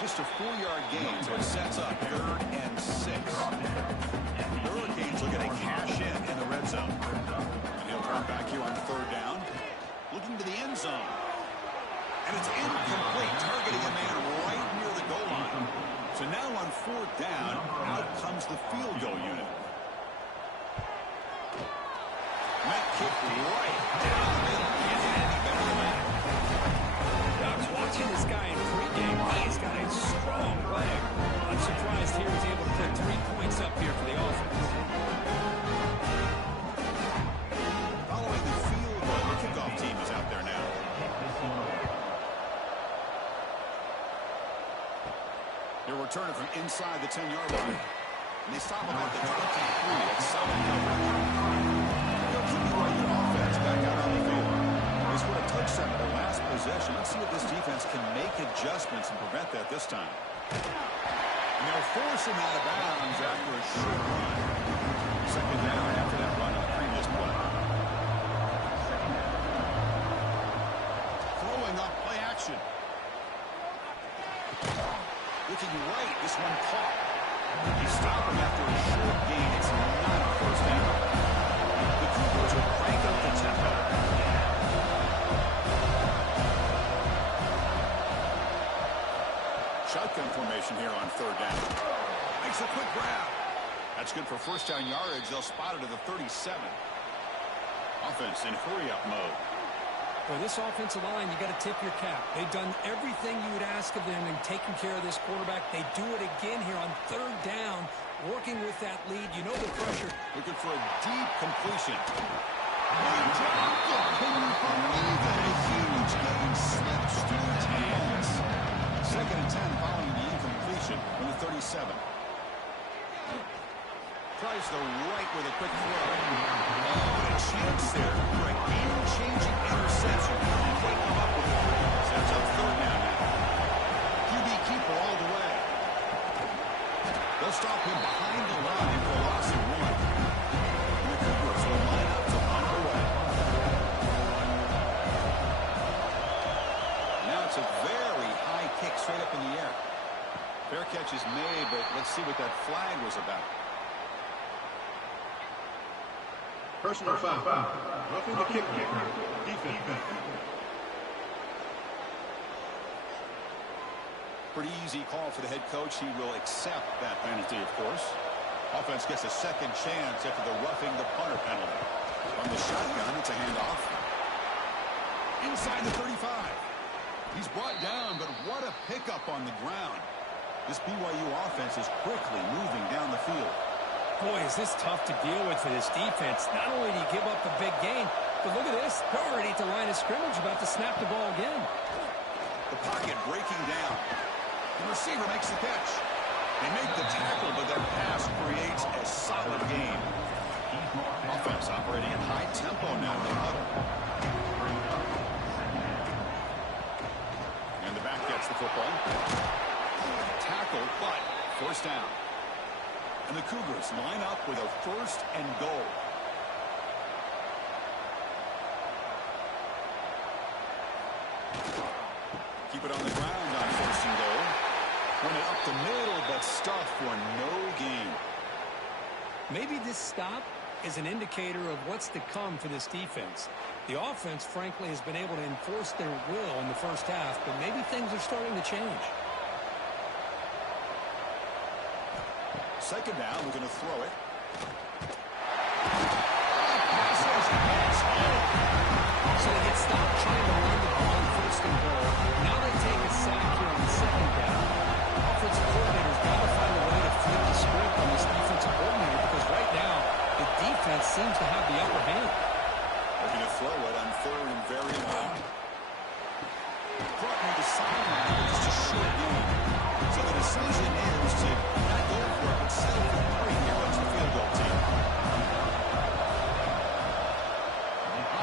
Just a 4-yard gain, so it sets up third and 6. The Hurricanes looking to cash in the red zone. And he'll turn back here on third down. Looking to the end zone. And it's incomplete, targeting a man right near the goal line. So now on fourth down, out comes the field goal unit. That kick right down the middle. Can't hit any better than that. I was watching this guy in pregame. He's got a strong leg. I'm surprised here he's able to put 3 points up here for the offense. Following the field goal, the kickoff team is out there now. They're returning from inside the 10-yard line. And they stop him at the 23. It's solid coverage. They'll keep the right offense back out on the field. They scored a touchdown in their last possession. Let's see if this defense can make adjustments and prevent that this time. And they'll force him out of bounds after a short run. Second down after that run on the previous play. Throwing up play action. Looking right, this one caught. You stop him after a short gain. It's not a first down. The Cougars will crank up the tempo. Shotgun formation here on third down. Makes a quick grab. That's good for first down yardage. They'll spot it at the 37. Offense in hurry-up mode. For this offensive line, you got to tip your cap. They've done everything you would ask of them in taking care of this quarterback. They do it again here on third down, working with that lead. You know the pressure. Looking for a deep completion. Great job. Can you believe it? A huge game slips through his hands. Second and 10 following the incompletion from the 37. Tries the right with a quick throw. Oh, a chance there for a game-changing interception. Can't come up with it. Sets up third down now. QB keeper all the way. They'll stop him behind the line for a loss of 1. And the Cougars will line up to punt away. Now it's a very high kick straight up in the air. Fair catch is made, but let's see what that flag was about. Personal foul. Roughing the kicker. Defense. Pretty easy call for the head coach. He will accept that penalty, of course. Offense gets a second chance after the roughing the punter penalty. From the shotgun, it's a handoff. Inside the 35. He's brought down, but what a pickup on the ground. This BYU offense is quickly moving down the field. Boy, is this tough to deal with for this defense. Not only do you give up a big gain, but look at this. They're already at the line of scrimmage, about to snap the ball again. The pocket breaking down. The receiver makes the catch. They make the tackle, but their pass creates a solid gain. Offense operating at high tempo now in the huddle. And the back gets the football. Tackle, but first down. And the Cougars line up with a first and goal. Keep it on the ground on first and goal. Run it up the middle, but stuffed for no gain. Maybe this stop is an indicator of what's to come for this defense. The offense, frankly, has been able to enforce their will in the first half, but maybe things are starting to change. Second down, we're going to throw it. So they get stopped trying to run the ball on first and goal. Now they take a sack here on second down. Offensive coordinator's got to find a way to flip the script on this defensive coordinator because right now the defense seems to have the upper hand. They're going to throw it on third and very long. Brought me the sideline with just a short gain. So the decision is to not go for it, but settle for 3. Here comes the field goal team.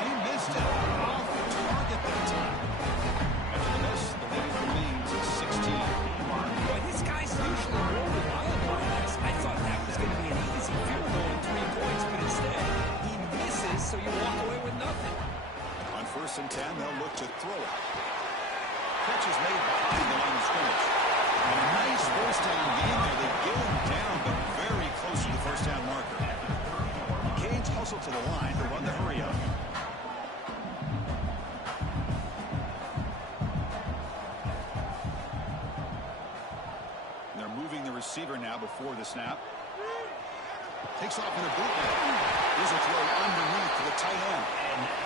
He missed it off the target that time. After the miss, the lead remains at 16. Boy, this guy's usually more reliable than this. I thought that was going to be an easy field goal and 3 points, but instead he misses, so you walk away with nothing. On first and 10, they'll look to throw it. Catch is made behind the line of scrimmage. And a nice first down gain there. They get him down, but very close to the first down marker. Canes hustle to the line to run the hurry up. And they're moving the receiver now before the snap. Takes off in a bootleg. Here's a throw underneath to the tight end.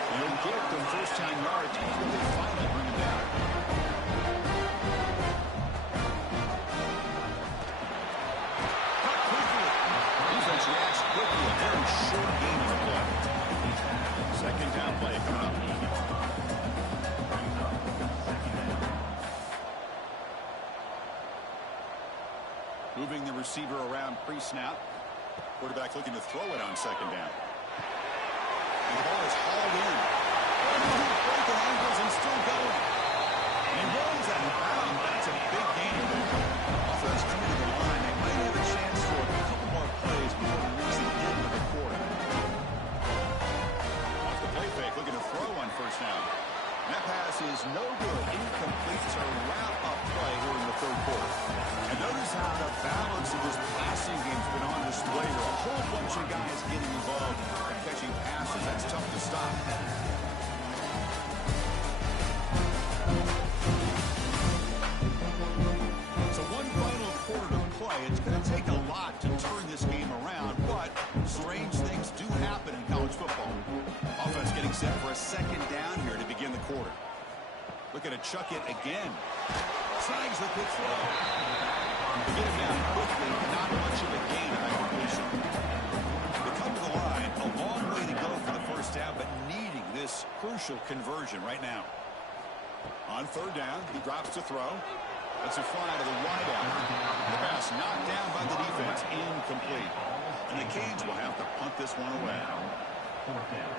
And he'll get the first down yards before they finally bring him down. Reacts quickly, a very short game of play. Second down play coming up. Moving the receiver around pre-snap. Quarterback looking to throw it on second down. And the ball is hauled in. Breaking ankles and still going. And he rolls out of bounds. That's a big gain. Offense coming to the line. They might have a chance for a couple more plays before we reach the end of the quarter. Off the play fake, looking to throw on first down. And that pass is no good. Incomplete to wrap up play here in the third quarter. And notice how the balance Obviously, this passing game's been on display here. A whole bunch of guys getting involved and catching passes. That's tough to stop. So one final quarter to play. It's going to take a lot to turn this game around, but strange things do happen in college football. Offense getting set for a second down here to begin the quarter. Looking to chuck it again. Tries the quick throw. Get him down quickly. Not much of a gain on that completion. They come to the line. A long way to go for the first down, but needing this crucial conversion right now. On third down, he drops to throw. That's a fly to the wide out. The pass knocked down by the defense. Incomplete. And the Canes will have to punt this one away. Fourth down.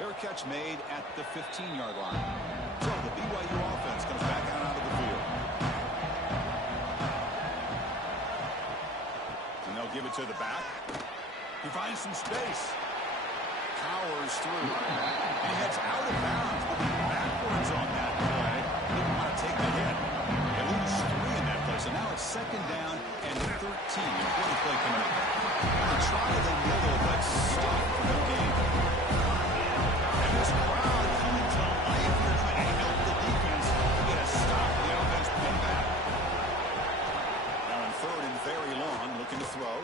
Fair catch made at the 15-yard line. So the BYU offense comes back out onto the field. And they'll give it to the back. He finds some space. Powers through. And he heads out of bounds. But backwards on that play. Didn't want to take the hit. They lose 3 in that play. So now it's second down and 13. Important play coming up. They try the middle, but stop for the game. This crowd coming to life here trying to help the defense get a stop. The offense pin back. Now in third and very long, looking to throw.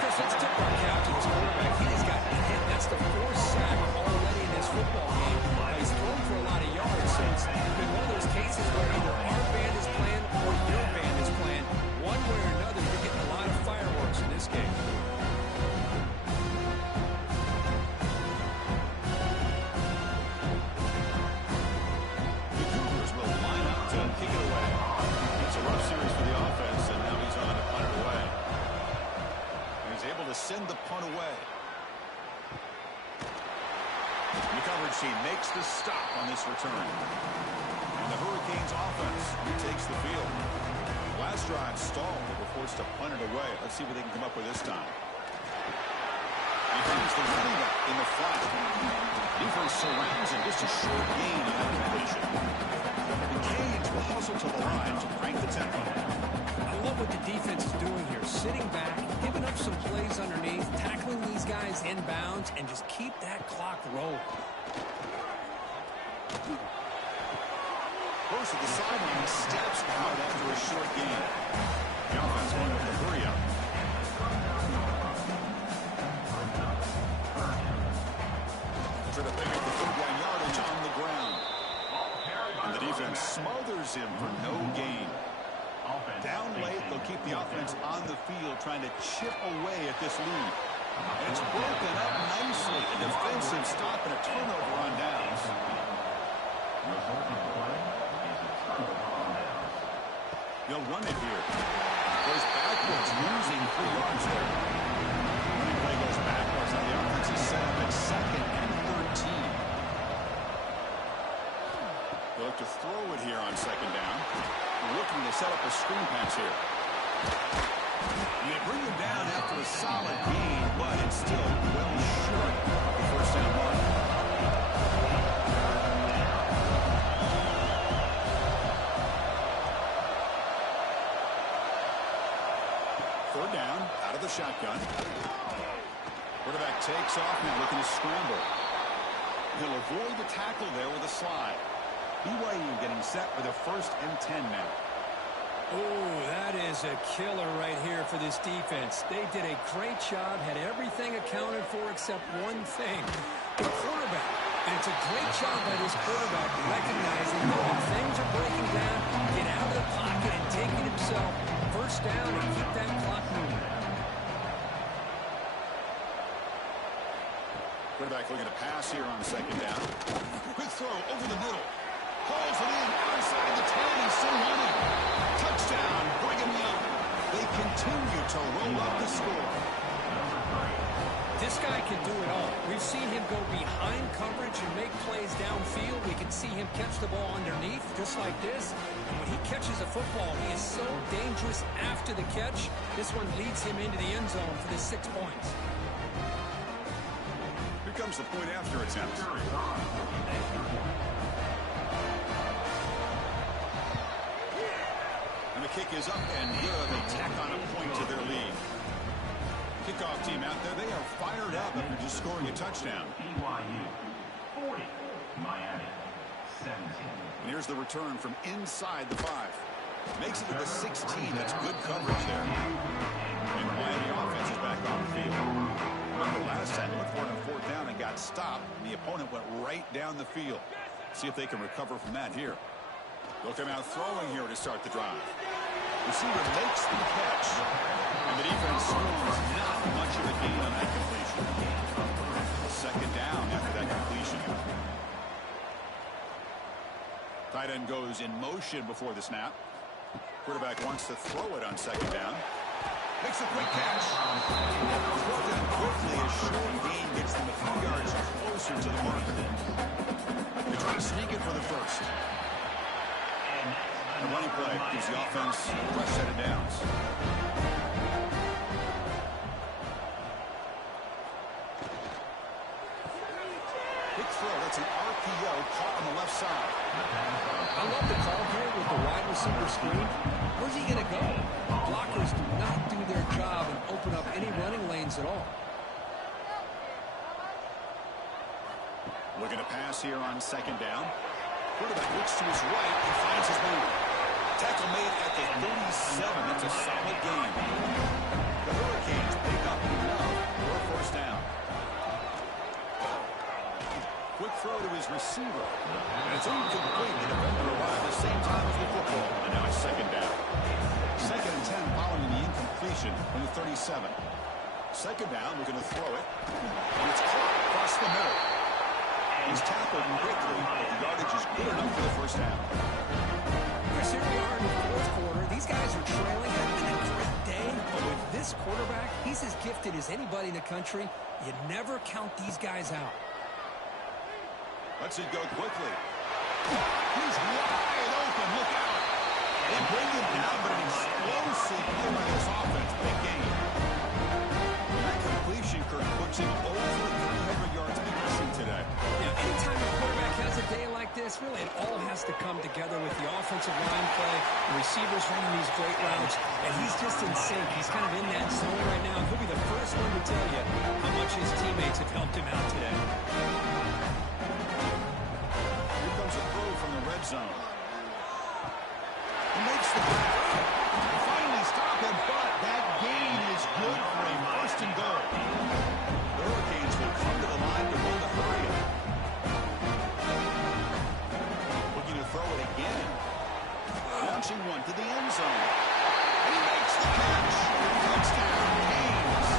Chris, let's tip our cap to this quarterback. He has gotten a hit. That's the 4th sack already in this football game. He's thrown for a lot of yards, so it's been one of those cases where either our band is playing or your band is playing. One way or another, you're getting a lot of fireworks in this game. Kick it away. It's a rough series for the offense, and now he's on to punt it away. And he's able to send the punt away. The coverage team makes the stop on this return. And the Hurricanes offense retakes the field. Last drive stalled, but were forced to punt it away. Let's see what they can come up with this time. He finds the running back in the flat. Defense surrounds him. Just a short gain on that completion. The Canes will hustle to the line to crank the tempo. I love what the defense is doing here. Sitting back, giving up some plays underneath, tackling these guys inbounds, and just keep that clock rolling. Close to the sideline, steps out after a short gain. The offense going with the hurry up. Try to pick up the third-down yardage on the ground. And the defense smothers him for no gain. Down late, they'll keep the offense on the field trying to chip away at this lead. And it's broken up nicely. A defensive stop and a turnover on downs. They'll run it here. Goes backwards, losing 3 yards there. Running play goes backwards. Now the offense is set up at 2nd and 13. They'll look to throw it here on 2nd down. They're looking to set up a screen pass here. And they bring him down after a solid gain, but it's still well short of the first down mark. Third down, out of the shotgun. Quarterback takes off now, looking to scramble. He'll avoid the tackle there with a slide. BYU getting set for the 1st and 10 now. Oh, that is a killer right here for this defense. They did a great job, had everything accounted for except one thing, the quarterback. And it's a great job by this quarterback recognizing that when things are breaking down, get out of the pocket and take it himself. First down and keep that clock moving. Quarterback looking to pass here on 2nd down. Quick throw over the middle. Hauls it in outside the 10. He's still running. Touchdown, Brigham Young. They continue to roll up the score. This guy can do it all. We've seen him go behind coverage and make plays downfield. We can see him catch the ball underneath, just like this. And when he catches a football, he is so dangerous after the catch. This one leads him into the end zone for the 6 points. Here comes the point after attempt. kick is up and good. They tack on a point to their lead. Kickoff team out there, they are fired up after just scoring a touchdown. BYU 40, Miami 17. And here's the return from inside the 5. Makes it to the 16. That's good coverage there. And Miami offense is back on the field. Remember last time they looked for it on 4th down and got stopped, and the opponent went right down the field. See if they can recover from that here. They'll come out throwing here to start the drive. Receiver makes the catch, and the defense scores not much of a gain on that completion. 2nd down after that completion. Tight end goes in motion before the snap. Quarterback wants to throw it on 2nd down. Makes a quick catch. Throws it quickly. A short gain gets them a few yards closer to the marker. They try to sneak it for the first. The running play gives the offense a fresh set of downs. Quick throw. That's an RPO caught on the left side. I love the call here with the wide receiver screen. Where's he going to go? Blockers do not do their job and open up any running lanes at all. Looking to pass here on 2nd down. Quarterback looks to his right and finds his man. Tackle made at the 37. That's a solid gain. The Hurricanes pick up enough for a 1st down. Quick throw to his receiver. And it's incomplete. The defender arrived at the same time as the football. And now it's 2nd down. 2nd and 10 following the incompletion from the 37. 2nd down, looking to throw it. And it's caught across the middle. He's tackled quickly, but the yardage is good enough for the 1st down. Chris, here we are in the 4th quarter. These guys are trailing. It's been a great day, but with this quarterback, he's as gifted as anybody in the country. You never count these guys out. Let's it go quickly. He's wide open. Look out. They bring him down, but an explosive play by this offense. Big game. And that completion, Kirk, puts him over 300 yards passing today. Yeah, anytime a quarterback has a day like this, really it all has to come together with the offensive line play, the receivers running these great routes, and he's just in sync. He's kind of in that zone right now. He'll be the first one to tell you how much his teammates have helped him out today. Here comes a throw from the red zone. He makes the grab. Finally stop him, but that gain is good for a 1st and goal. The Hurricanes will come to the line to run the hurry up. Looking to throw it again. Launching one to the end zone. And he makes the catch. Touchdown, Canes.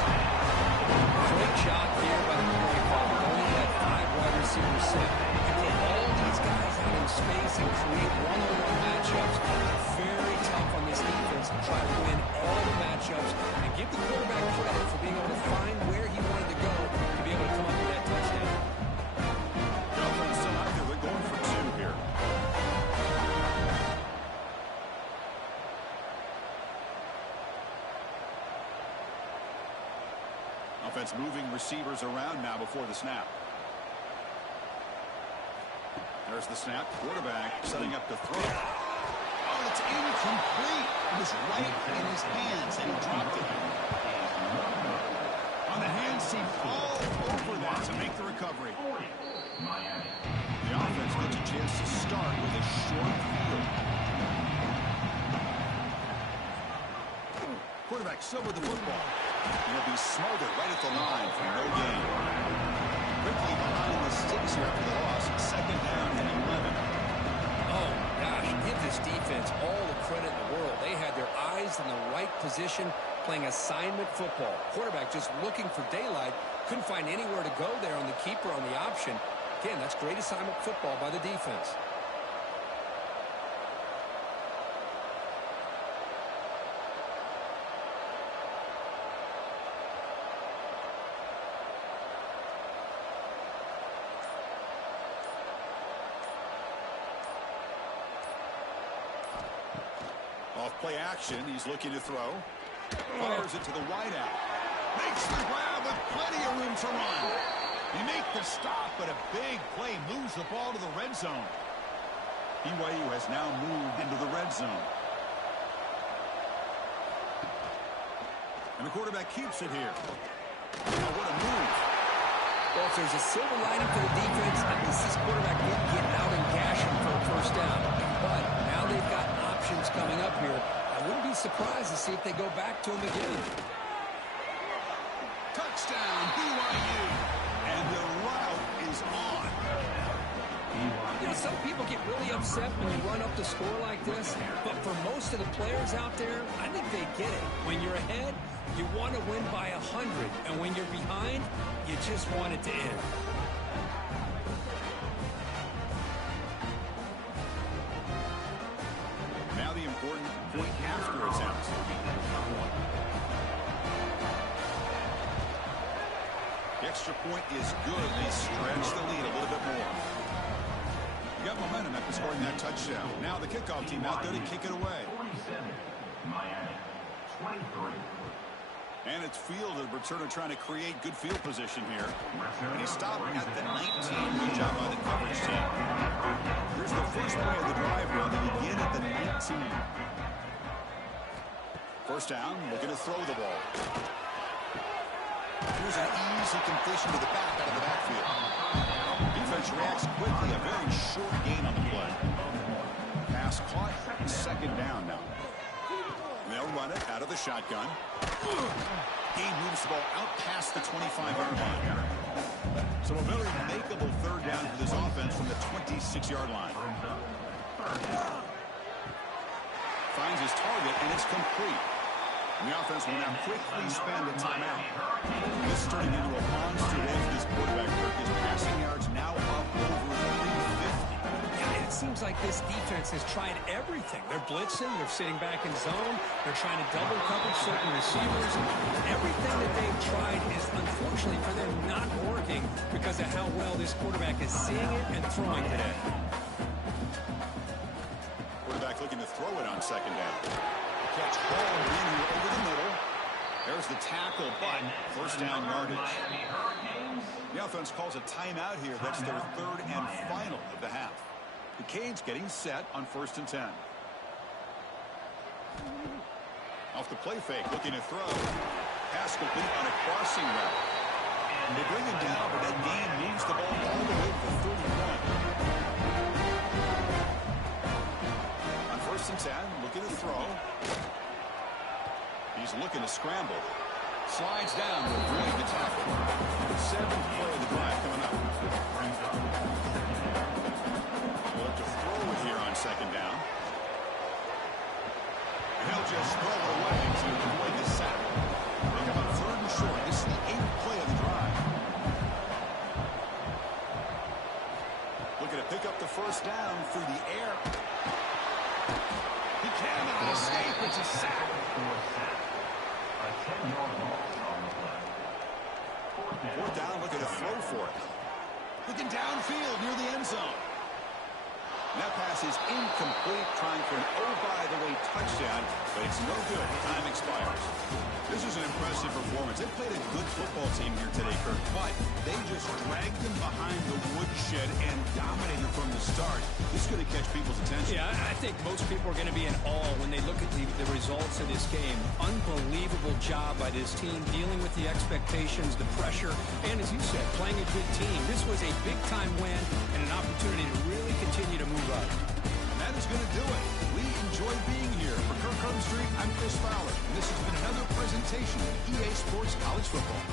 Great job here by the play caller. Only had 5 wide receivers set. You put all these guys out in space and create one-on-one matchups. Very tough on this defense to try to win all the matchups and give the quarterback credit for being able to find where he wanted to go to be able to come up with that touchdown. The offense still out there. They're going for 2 here. Offense moving receivers around now before the snap. There's the snap. Quarterback setting up to throw. Oh, it's incomplete. It was right in his hands, and he dropped it. On the hands team all over that to make the recovery. 40, Miami. The offense gets a chance to start with a short field. Quarterback still with the football. He'll be smothered right at the line for no gain. Quickly behind the sticks here after the loss. 2nd down and 11. Oh, gosh, give this defense all the credit in the world. They had their eyes in the right position playing assignment football. Quarterback just looking for daylight. Couldn't find anywhere to go there on the keeper on the option. Again, that's great assignment football by the defense. Off play action, he's looking to throw. Fires it to the wideout. Makes the grab with plenty of room to run. He makes the stop, but a big play moves the ball to the red zone. BYU has now moved into the red zone. And the quarterback keeps it here. Oh, what a move. Well, if there's a silver lining for the defense, at least this quarterback didn't get out and gash him for a first down. But now they've got options coming up here. I wouldn't be surprised to see if they go back to him again. Touchdown, BYU. And the route is on. You know, some people get really upset when you run up the score like this, but for most of the players out there, I think they get it. When you're ahead, you want to win by 100, and when you're behind, you just want it to end. Now the important point after attempt. The extra point is good. They stretch the lead a little bit more. You got momentum after scoring that touchdown. Now the kickoff team out there to kick it away. 47, Miami, 23. And it's field, the returner trying to create good field position here. And he stopped at the 19. Good job by the coverage team. Here's the first play of the drive now. They begin at the 19. First down, looking to throw the ball. Here's an easy completion to the back out of the backfield. Defense reacts quickly. A very short gain on the play. Pass caught. Second down now. They'll run it out of the shotgun. Gain moves the ball out past the 25-yard line. So a very makeable third down for this offense from the 26-yard line. Finds his target, and it's complete. And the offense will now quickly spend a timeout. This is turning into a monster day for this quarterback. His passing yards now up over 350. Yeah, it seems like this defense has tried everything. They're blitzing, they're sitting back in zone, they're trying to double coverage certain receivers. Everything that they've tried is, unfortunately for them, not working because of how well this quarterback is seeing it and throwing today. Quarterback looking to throw it on second down. Catch ball in here over the middle. There's the tackle, but first down yardage. The offense calls a timeout here. That's their third and final of the half. The Canes getting set on 1st and 10. Off the play fake, looking to throw. Pass complete on a crossing route. They bring him down, but that gain moves the ball all the way to the 31. On 1st and 10, looking to throw. He's looking to scramble. Slides down to avoid the tackle. 7th play of the drive coming up. Look to throw it here on second down. And he'll just throw it away to avoid the sack. They come up 3rd and short. This is the 8th play of the drive. Looking to pick up the first down through the air. He cannot escape. It's a sack. A 10-yard loss on the play. 4th down, looking to throw for it. Looking downfield near the end zone. And that pass is incomplete, trying for an oh-by-the-way touchdown, but it's no good. Time expires. This is an impressive performance. They played a good football team here today, Kirk, but they just dragged them behind the woodshed and dominated from the start. This is going to catch people's attention. Yeah, I think most people are going to be in awe when they look at the results of this game. Unbelievable job by this team, dealing with the expectations, the pressure, and as you said, playing a good team. This was a big-time win and an opportunity to really continue to move up. And that is going to do it. We enjoyed being here. For Kirk Street, I'm Chris Fowler, and this has been another presentation of EA Sports College Football.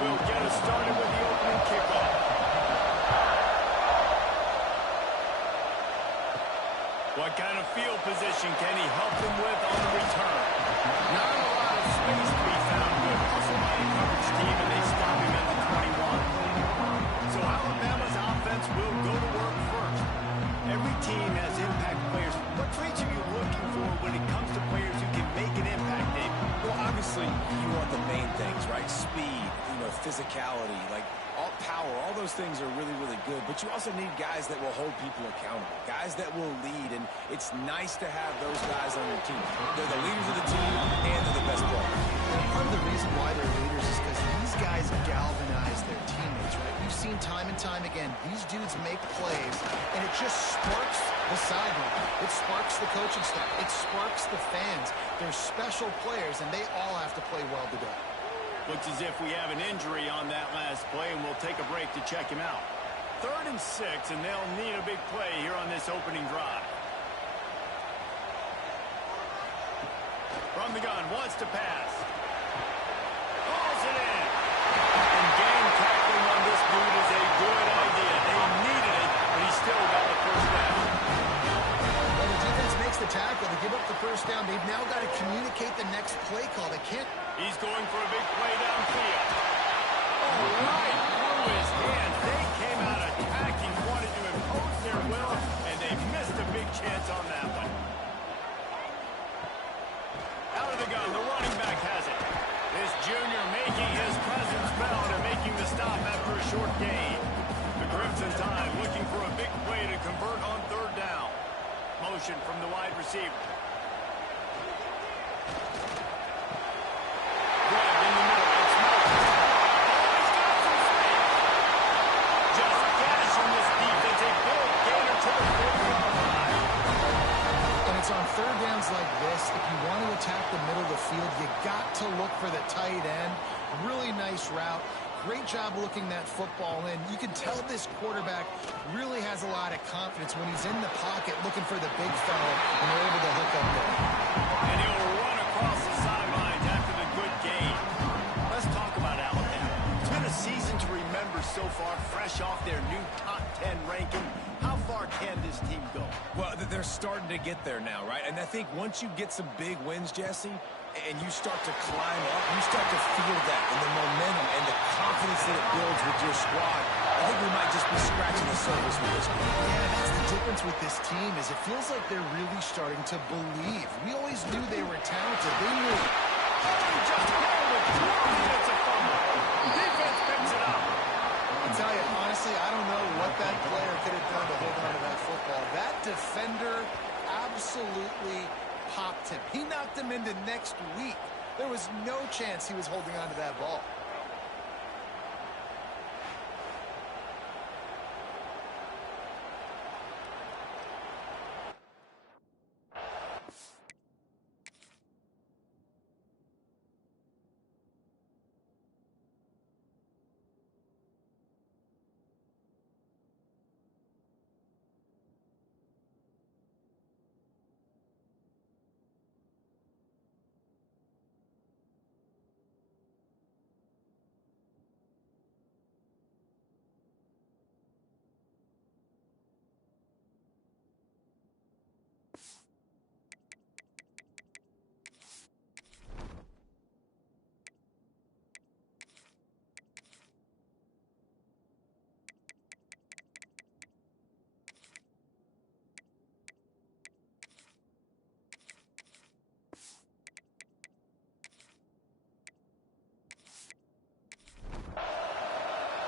will get us started with the opening kickoff. What kind of field position can he help them with on the return? Not a lot of space to be found. Good hustle by the coverage team, and they stop him at the 21. So Alabama's offense will go to work first. Every team has impact players. What traits are you looking for when it comes to players who can make an impact, Dave? Well, obviously, you want the main things, right? Speed, physicality, like all power, all those things are really, really good. But you also need guys that will hold people accountable, guys that will lead. And it's nice to have those guys on your team. They're the leaders of the team, and they're the best players. And part of the reason why they're leaders is because these guys galvanize their teammates, right? We've seen time and time again, these dudes make plays, and it just sparks the sideline. It sparks the coaching staff. It sparks the fans. They're special players, and they all have to play well today. Looks as if we have an injury on that last play, and we'll take a break to check him out. 3rd and 6, and they'll need a big play here on this opening drive. From the gun, wants to pass. Calls it in. And game tackling on this dude is a good idea. They needed it, but he still got the first down. Well, the defense makes the tackle. They give up the first down. They've now got to communicate the next play call. They can't. He's going for a big play downfield. Oh, right through his hands. They came out attacking, wanted to impose their will, and they missed a big chance on that one. Out of the gun, the running back has it. This junior making his presence felt and making the stop after a short gain. The Crimson Tide looking for a big play to convert on 3rd down. Motion from the wide receiver. Grabbed in the middle. It's Moses. Oh, he's got some space. Just gashing this defense. A big gainer to the 40-yard line. And it's on 3rd downs like this. If you want to attack the middle of the field, you got to look for the tight end. Really nice route. Great job looking that football in. You can tell this quarterback really has a lot of confidence when he's in the pocket looking for the big fella, and they're able to hook up there. And he'll run across the sidelines after the good game. Let's talk about Alabama. It's been a season to remember so far, fresh off their new top 10 ranking. How far can this team go? Well, they're starting to get there now, right? And I think once you get some big wins, Jesse, and you start to climb up, you start to feel that and the momentum and the confidence that it builds with your squad. I think we might just be scratching the surface with this one. Yeah, that's the difference with this team is it feels like they're really starting to believe. We always knew they were talented. They knew. Just held it. It's a fumble. Defense picks it up. I'll tell you, honestly, I don't know what that player could have done to hold on to that football. That defender absolutely popped him. He knocked him into next week. There was no chance he was holding on to that ball.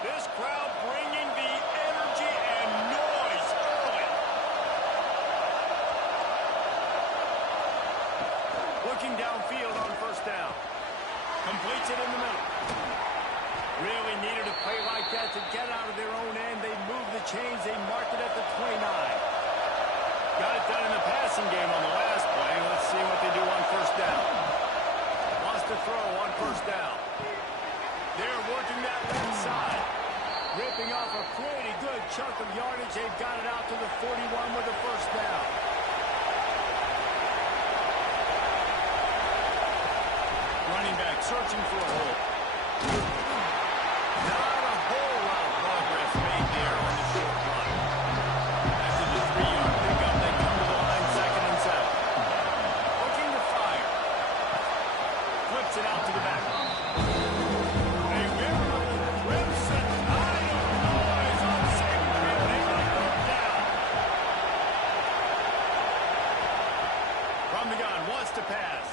This crowd bringing the energy and noise early. Looking downfield on 1st down. Completes it in the middle. Really needed a play like that to get out of their own end. They moved the chains. They marked it at the 29. Got it done in the passing game on the last play. Let's see what they do on 1st down. Wants to throw on 1st down. They're working that left side. Ripping off a pretty good chunk of yardage. They've got it out to the 41 with the 1st down. Running back searching for a hole. it out to the back. A veritable crimson tide of noise on Saban Field here on third down. From the gun, wants to pass.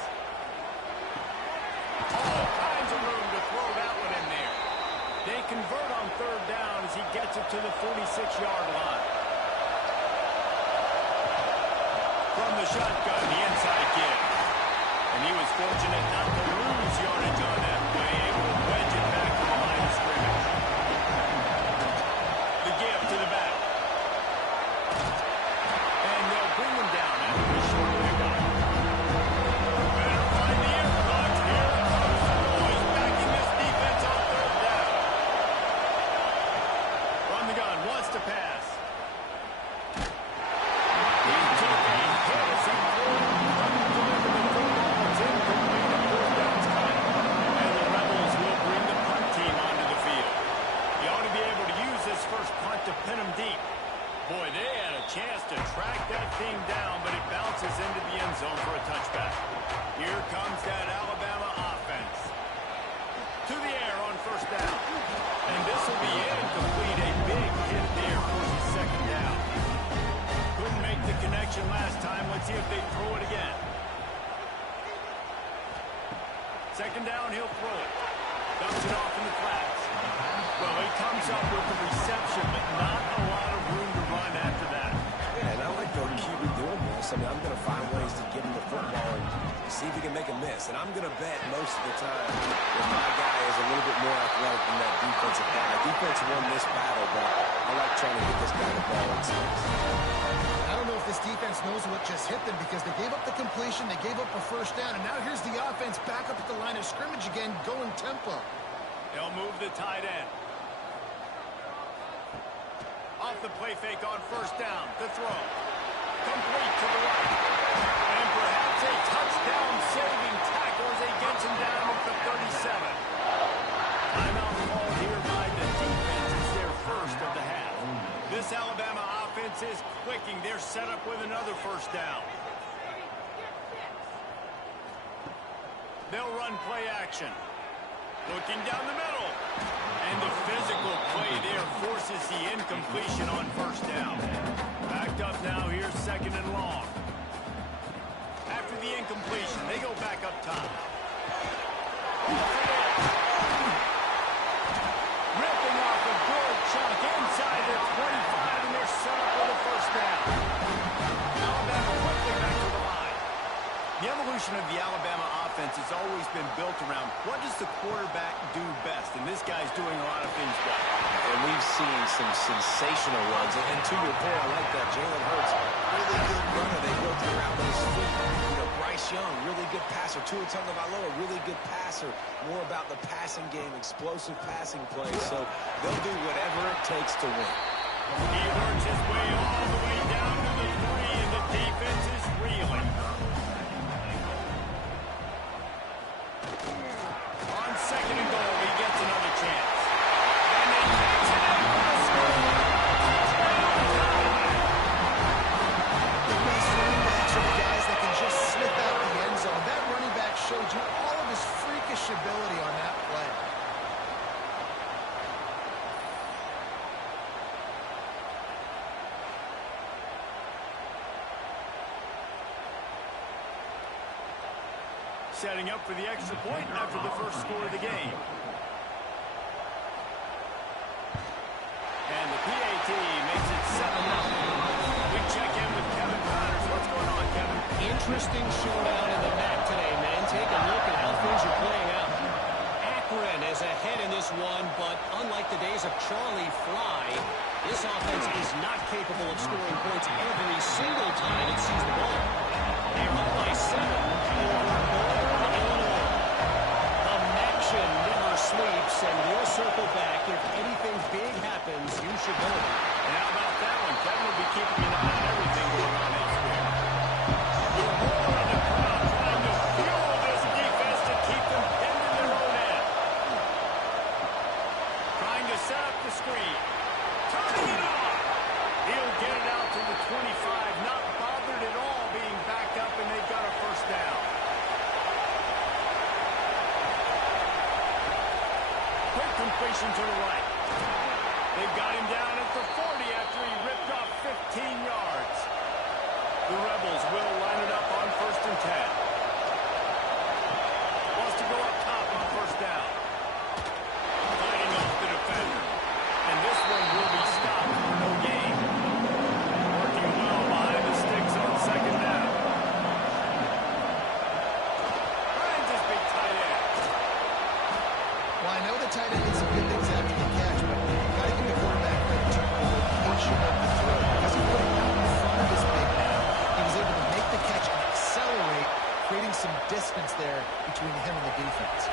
All kinds of room to throw that one in there. They convert on third down as he gets it to the 46-yard line. From the shotgun, the inside give. And he was fortunate not to lose yardage on that play, able to wedge it back to the line of scrimmage. The give to the back. And they'll bring him down after a short pickup. Better find the air clutch. Here comes the noise, backing this defense on third down. From the gun, wants to pass. He took a hit as he couldn't deliver the football. It's incomplete. A fourth down's coming. And the Rebels will bring the punt team onto the field. He ought to be able to use this first punt to pin him deep. Boy, they had a chance to track that thing down, but it bounces into the end zone for a touchback. Here comes that Alabama offense. To the air on first down. And this will be incomplete. A big hit there for his second down. Couldn't make the connection last time. Let's see if they throw it again. Second down, he'll throw it. Dumps it off in the flats. Well, he comes up with the reception, but not a lot of room to run after that. Yeah, and I like the QB doing this. I mean, I'm going to find ways to give him the football and see if he can make a miss. And I'm going to bet most of the time that my guy is a little bit more athletic than that defensive guy. Defense won this battle, but I like trying to get this guy the ball in space. I don't know if this defense knows what just hit them because they gave up the completion, they gave up a first down, and now here's the offense back up at the line of scrimmage again, going tempo. They'll move the tight end. Off the play fake on first down. The throw. Complete to the right. And perhaps a touchdown-saving tackle as he gets him down at the 37. Timeout called here by the defense. It's their first of the half. This Alabama offense is clicking. They're set up with another first down. They'll run play action. Looking down the middle. And the physical play there forces the incompletion on first down. Backed up now, here's second and long. After the incompletion, they go back up top. Ripping off a good chunk inside the 25, and they're set up with a first down. Alabama quickly back to the line. The evolution of the Alabama offense has always been built around what does the quarterback do best, and this guy's doing a lot of things well. And we've seen some sensational runs. And to your point, I like that. Jalen Hurts, really good runner. They built it around his feet. You know, Bryce Young, really good passer. Tua Tagovailoa, really good passer. More about the passing game, explosive passing plays. So they'll do whatever it takes to win. He works his way all the way down to the 3, and the defense is reeling. On second and goal, he gets another chance. And he takes it in for the score. The best running backs are the guys that can just slip out the end zone. That running back showed you all of his freakish ability on that play. Setting up for the extra point after the first score of the game. And the PAT makes it 7-0. We check in with Kevin Connors. What's going on, Kevin? Interesting showdown in the MAC today, man. Take a look at how things are playing out. Akron is ahead in this one, but unlike the days of Charlie Fry, this offense is not capable of scoring points every single time it sees the ball. They're up by 7 over Northern Illinois. The action never sleeps, and we'll circle back. If anything big happens, you should know it. And how about that one? Kevin will be keeping an eye on everything going on elsewhere. The roar of the crowd trying to fuel this defense to keep them pinned in their own end. Trying to set up the screen. Turning it on. He'll get it out to the 25. Not bothered at all being backed up, and they've got a first down. completion to the right. They've got him down at the 40 after he ripped off 15 yards. The Rebels will line it up on 1st and 10. Wants to go up top on 1st down. Fighting off the defender. And this one will be stopped for no gain. Working well behind the sticks on 2nd down. Finds his big tight end. Well, I know the tight end did some good things after the catch, but you've got to give the quarterback credit to the location of the throw. Because he put it out in front of his big man, he was able to make the catch and accelerate, creating some distance there between him and the defense.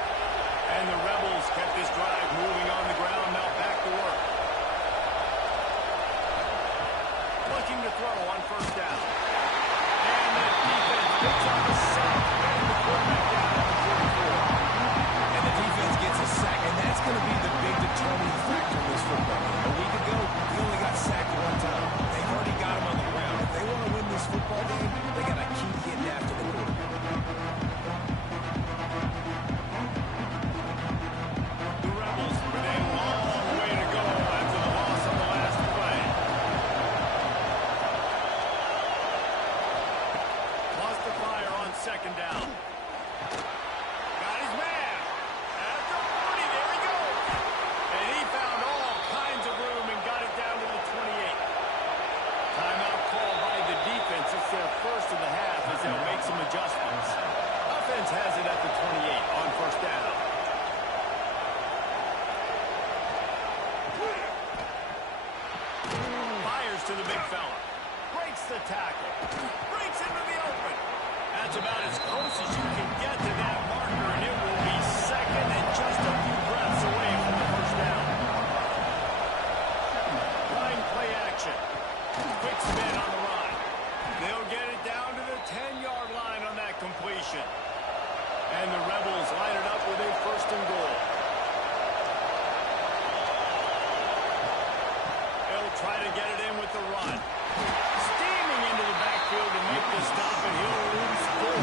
And the Rebels kept this drive moving on the ground. Now back to work. Looking to throw on 1st down. And the defense picks up a sack. Getting the quarterback down at the 44. And the defense gets a sack, and that's going to be the big determining factor in this football game. A week ago, he only got sacked 1 time. They've already got him on the ground. If they want to win this football game, they got to keep getting after the quarterback. The Rebels with a long way to go after the loss on the last play. Lost the fire on 2nd down. Got his man. At the 40, there he goes. And he found all kinds of room and got it down to the 28. Timeout called by the defense. It's their first of the half as they'll make some adjustments. Offense has it at the 28 on 1st down. Fires to the big fella. Breaks the tackle. Breaks into the open. That's about as close as you can get to that marker, and it will be 2nd and just a few breaths away from the 1st down. Line play action. Quick spin on the run. They'll get it down to the 10-yard line on that completion. And the Rebels line it up with a 1st and goal. They'll try to get it in with the run. Steaming into the backfield to make the stop, and he'll lose 4.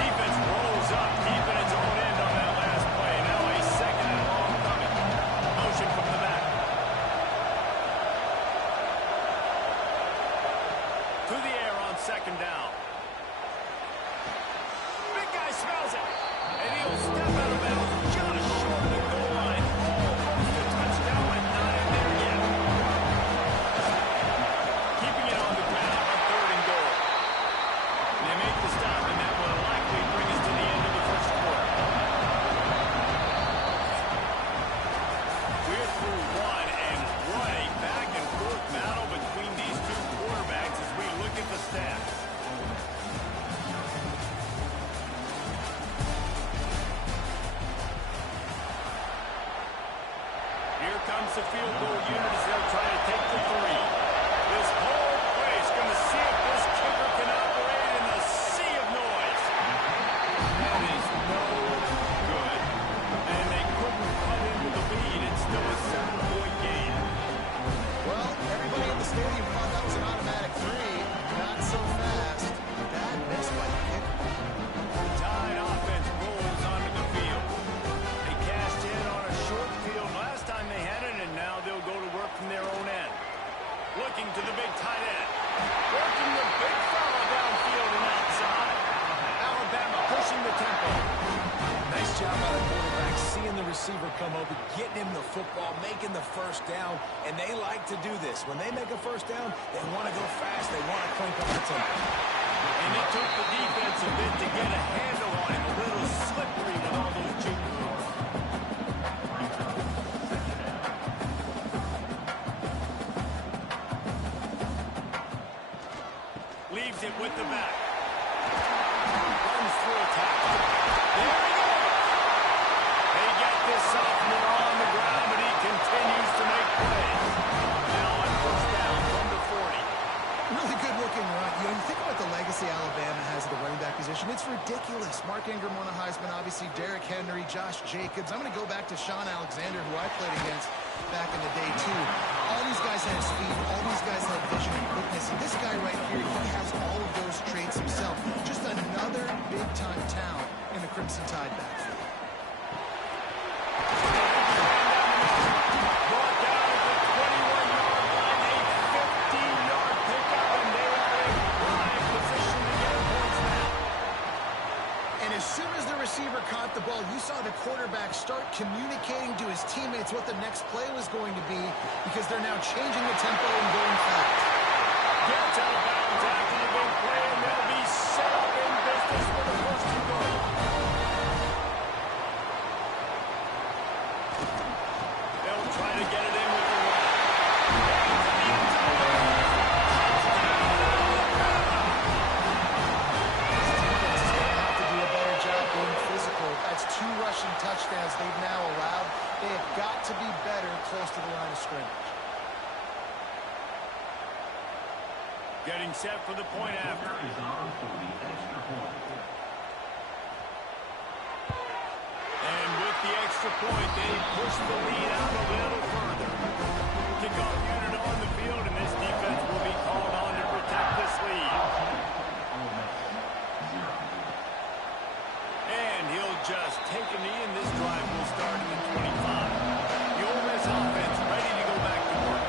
Defense rolls up deep in its own end on that last play. Now a 2nd and long coming. Motion from the back. To the air on 2nd down. Big guy smells it. And he'll step out of bounds just short of the goal line. Almost a touchdown, but not in there yet. Keeping it on the ground on 3rd and goal. They make the stop, and that will likely bring us to the end of the 1st quarter. We're through 1, and what a back-and-forth battle between these 2 quarterbacks as we look at the stats. Here comes the field goal unit as they'll try to take the 3. This whole place going to see if this kicker can operate in a sea of noise. That is no good. And they couldn't cut into the lead. It's still a 7-point game. Well, everybody in the stadium thought that was an automatic 3. Not so fast. Bad miss by the kicker. The Tide offense rolls onto the field. They cashed in on a short field last time they had it, and now they'll go to work from their own end. Looking to the big tight end. Working the big fella downfield and outside. Alabama pushing the tempo. Nice job by the quarterback, seeing the receiver come open, getting him the football, making the 1st down, and they like to do this. When they make a 1st down, they want to go fast, they want to crank up the tempo. And it took the defense a bit to get a handle on him. A little slippery with all those jiggers. Leaves it with the back. Runs through a tackle. There he goes. They get this sophomore on the ground, but he continues to make plays. Now on 1st down from the 40. Really good looking run. You know, you think about the legacy Alabama has at the running back position. It's ridiculous. Mark Ingram won a Heisman, obviously Derrick Henry, Josh Jacobs. I'm going to go back to Sean Alexander, who I played against back in the day, too. All these guys had speed. All these guys had vision and quickness. And this guy right here, he has all of those traits himself. Just another big-time talent in the Crimson Tide backfield. As soon as the receiver caught the ball, you saw the quarterback start communicating to his teammates what the next play was going to be because they're now changing the tempo and going fast. Gets out of bounds after the big play, and they'll be set up in business for the first and goal. They'll try to get it in with the run. That's 2 rushing touchdowns they've now allowed. They have got to be better close to the line of scrimmage. Getting set for the point after. And with the extra point, they push the lead out a little further. Kickoff unit on the field, and this defense will be called on to protect this lead. And he'll just take a knee, and this drive will start at the 25. The Ole Miss offense ready to go back to work.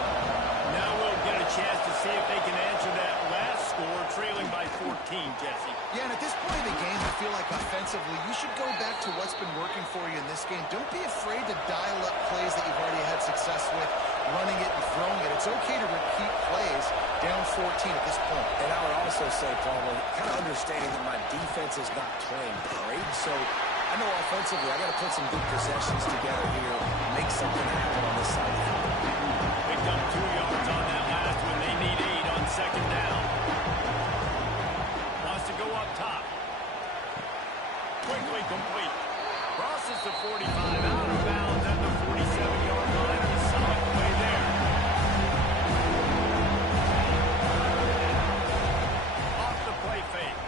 Now we'll get a chance to see if they can answer that last score, trailing by 14, Jesse. Yeah, and at this point in the game, I feel like offensively, you should go back to what's been working for you in this game. Don't be afraid to dial up plays that you've already had success with, running it and throwing it. It's okay to repeat plays down 14 at this point. And I would also say, Paul, kind of understanding that my defense is not playing great, so I know offensively I got to put some good possessions together here, make something happen on this side of the field. Picked up 2 yards on that last one. They need 8 on second down. Wants to go up top. Quickly complete. Crosses the 45, out of bounds at the 47-yard line. A solid play there. Off the play fake.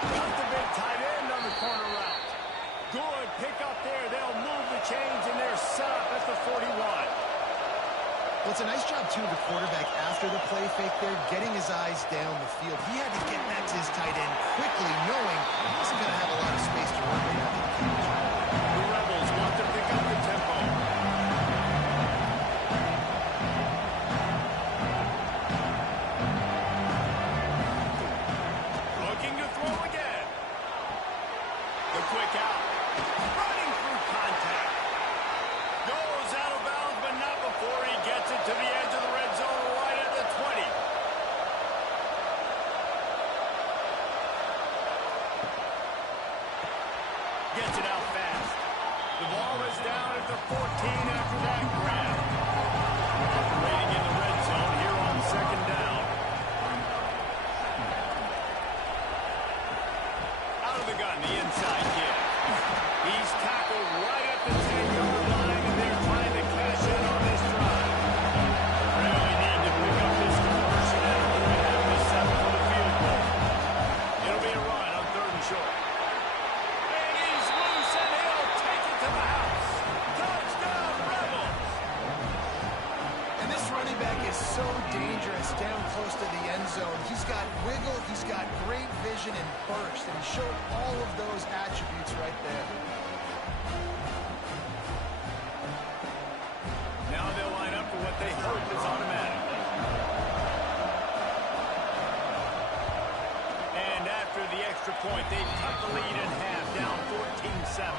Got the big tight end on the corner route. Good pick up there. They'll move the chains, and they're set up at the 41. Well, it's a nice job, too, of the quarterback after the play fake there, getting his eyes down the field. He had to get that to his tight end quickly, knowing he wasn't going to have a lot of space to run right after the catch. The Rebels want to pick up the tempo. Looking to throw again. The quick out. Running through contact. Goes out of bounds, but not before he gets it to the edge of the red zone right at the 20. Gets it out fast. The ball is down at the 14 after that grab. Operating in the red zone here on second down. Out of the gun, the inside kick. He's tackled right at the 10-yard line, and they're trying to cash in on this drive. Really need to pick up this conversion and avoid having to settle for the field goal. It'll be a run on 3rd and short. And he's loose, and he'll take it to the house. Touchdown, Rebels! And this running back is so dangerous down close to the end zone. He's got wiggle, he's got great vision and burst, and he showed all of those attributes right there. Now they'll line up for what they hope is automatic. And after the extra point, they've cut the lead in half, down 14-7.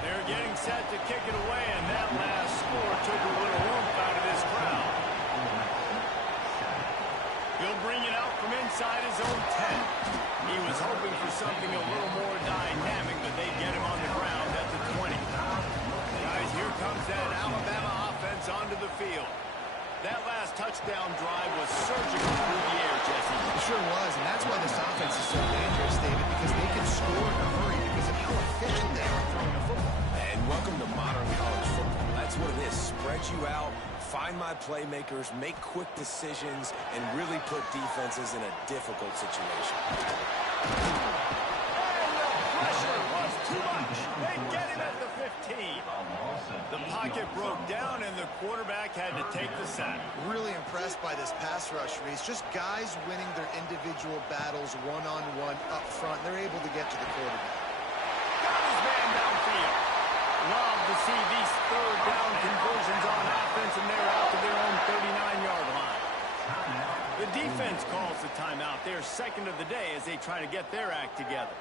They're getting set to kick it away, and that last score took a little oomph out of this crowd. He'll bring it out from inside his own 10. He was hoping for something a little more dynamic, but they get him on the ground at the 20. Guys, here comes that Alabama offense onto the field. That last touchdown drive was surgical through the air, Jesse. It sure was, and that's why this offense is so dangerous, David, because they can score in a hurry because of how efficient they are throwing the football. And welcome to modern college football. That's what it is. Spread you out, find my playmakers, make quick decisions, and really put defenses in a difficult situation. And the pressure was too much. They get him at the 15. The pocket broke down, and the quarterback had to take the sack. Really impressed by this pass rush, Reese. Just guys winning their individual battles one-on-one up front. They're able to get to the quarterback. Got his man downfield. Love to see these 3rd down conversions on offense, and they're out to their own 39-yard line. The defense calls the timeout. They're second of the day as they try to get their act together.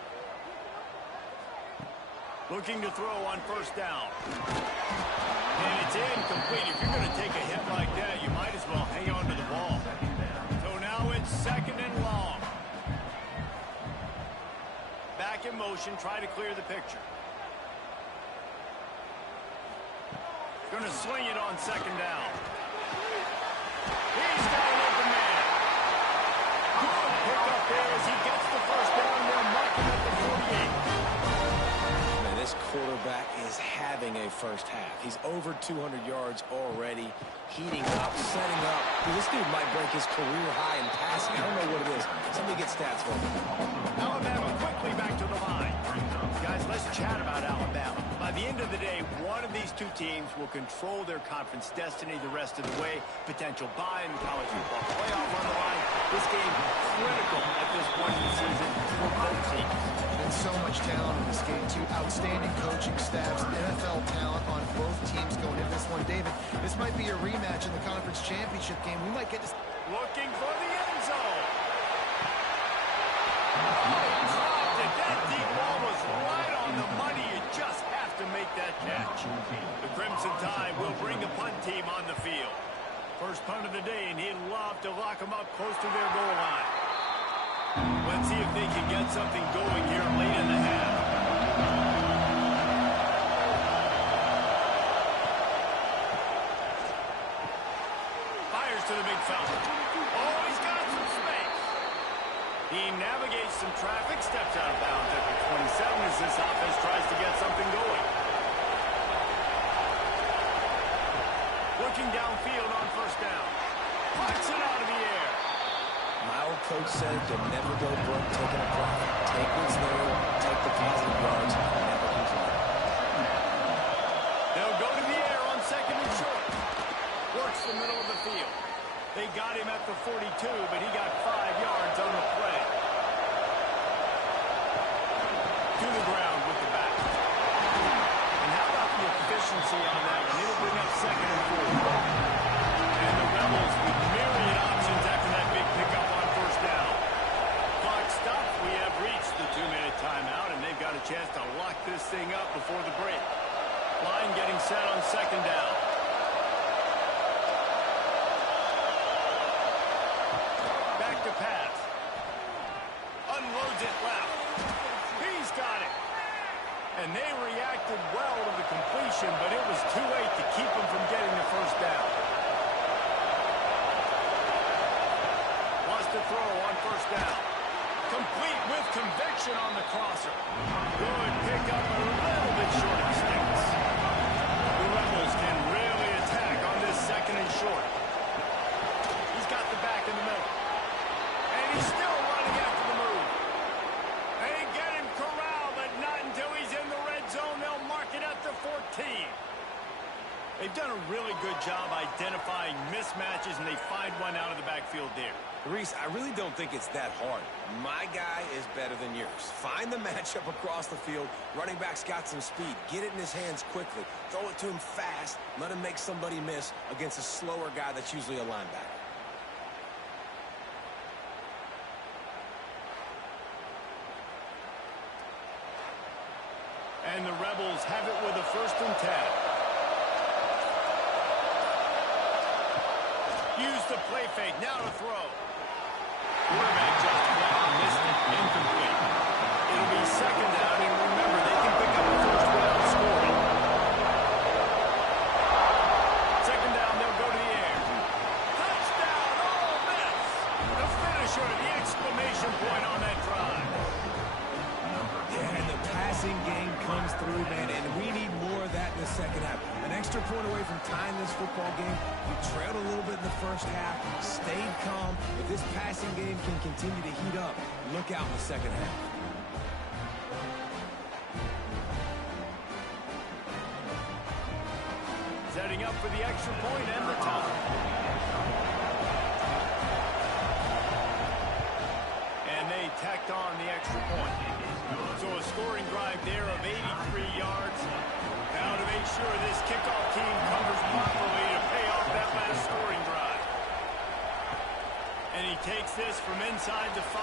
Looking to throw on first down. And it's incomplete. If you're going to take a hit like that, you might as well hang on to the ball. So now it's second and long. Back in motion, try to clear the picture. Going to swing it on second down. He's got an open man. Good pick up there as he gets the first down. They're marking at the 48. Man, this quarterback is having a first half. He's over 200 yards already, heating up, setting up. Dude, this dude might break his career high in passing. I don't know what it is. Somebody get stats for him. Alabama quickly back to the line. Guys, let's chat about Alabama. By the end of the day, one of these two teams will control their conference destiny the rest of the way. Potential bye in the college football playoff on the line. This game critical at this point in the season for both teams. And so much talent in this game, too. Outstanding coaching staffs, NFL talent on both teams going into this one. David, this might be a rematch in the conference championship game. We might get this. Looking for the end zone. Dropped it. That deep ball was right on the money. You just have to make that catch. The Crimson Tide will bring the punt team on the field. First punt of the day, and he'd love to lock them up close to their goal line. Let's see if they can get something going here late in the half. Fires to the big fella. Oh, he's got some space. He navigates some traffic, steps out of bounds at the 27 as this offense tries to get something going. Looking downfield on first down. Puts it out of the air. My old coach said to never go broke taking a profit. Take what's there, take the positive yards, and never complain. They'll go to the air on second and short. Works the middle of the field. They got him at the 42, but he got 5 yards on the play. To the ground with the back. And how about the efficiency on that one? It'll bring up second and 4. And the Rebels with myriad options after that big pickup on first down. Clock stopped. We have reached the 2-minute timeout, and they've got a chance to lock this thing up before the break. Line getting set on second down. Back to pass. Unloads it left. He's got it. And they reacted well to the completion, but it was too late to keep them from getting the first down. Wants to throw on first down. Complete with conviction on the crosser. Good pickup, a little bit short of sticks. The Rebels can really attack on this second and short. He's got the back in the middle. And he's still running after the move. They get him corralled, but not until he's in the red zone. They'll mark it at the 14. They've done a really good job identifying mismatches, and they find one out of the backfield there. Reese, I really don't think it's that hard. My guy is better than yours. Find the matchup across the field. Running back's got some speed. Get it in his hands quickly. Throw it to him fast. Let him make somebody miss against a slower guy that's usually a linebacker. And the Rebels have it with a 1st and 10. Use the play fake. Now to throw. Quarterback just missed it. Incomplete. It'll be second down, and remember, they can pick up the first without scoring. Second down, they'll go to the air. Touchdown, Ole Miss. The finisher, the exclamation point on that drive. Yeah, and the passing game comes through, man, and we need more of that in the second half. An extra point away from tying this football game. We trailed a little bit in the first half, stayed calm. If this passing game can continue to heat up, look out in the second half. Setting up for the extra point and the tie. And they tacked on the extra point. So a scoring drive there of 83 yards. Now to make sure this kickoff team covers properly to pay off that last scoring drive. And he takes this from inside the 5.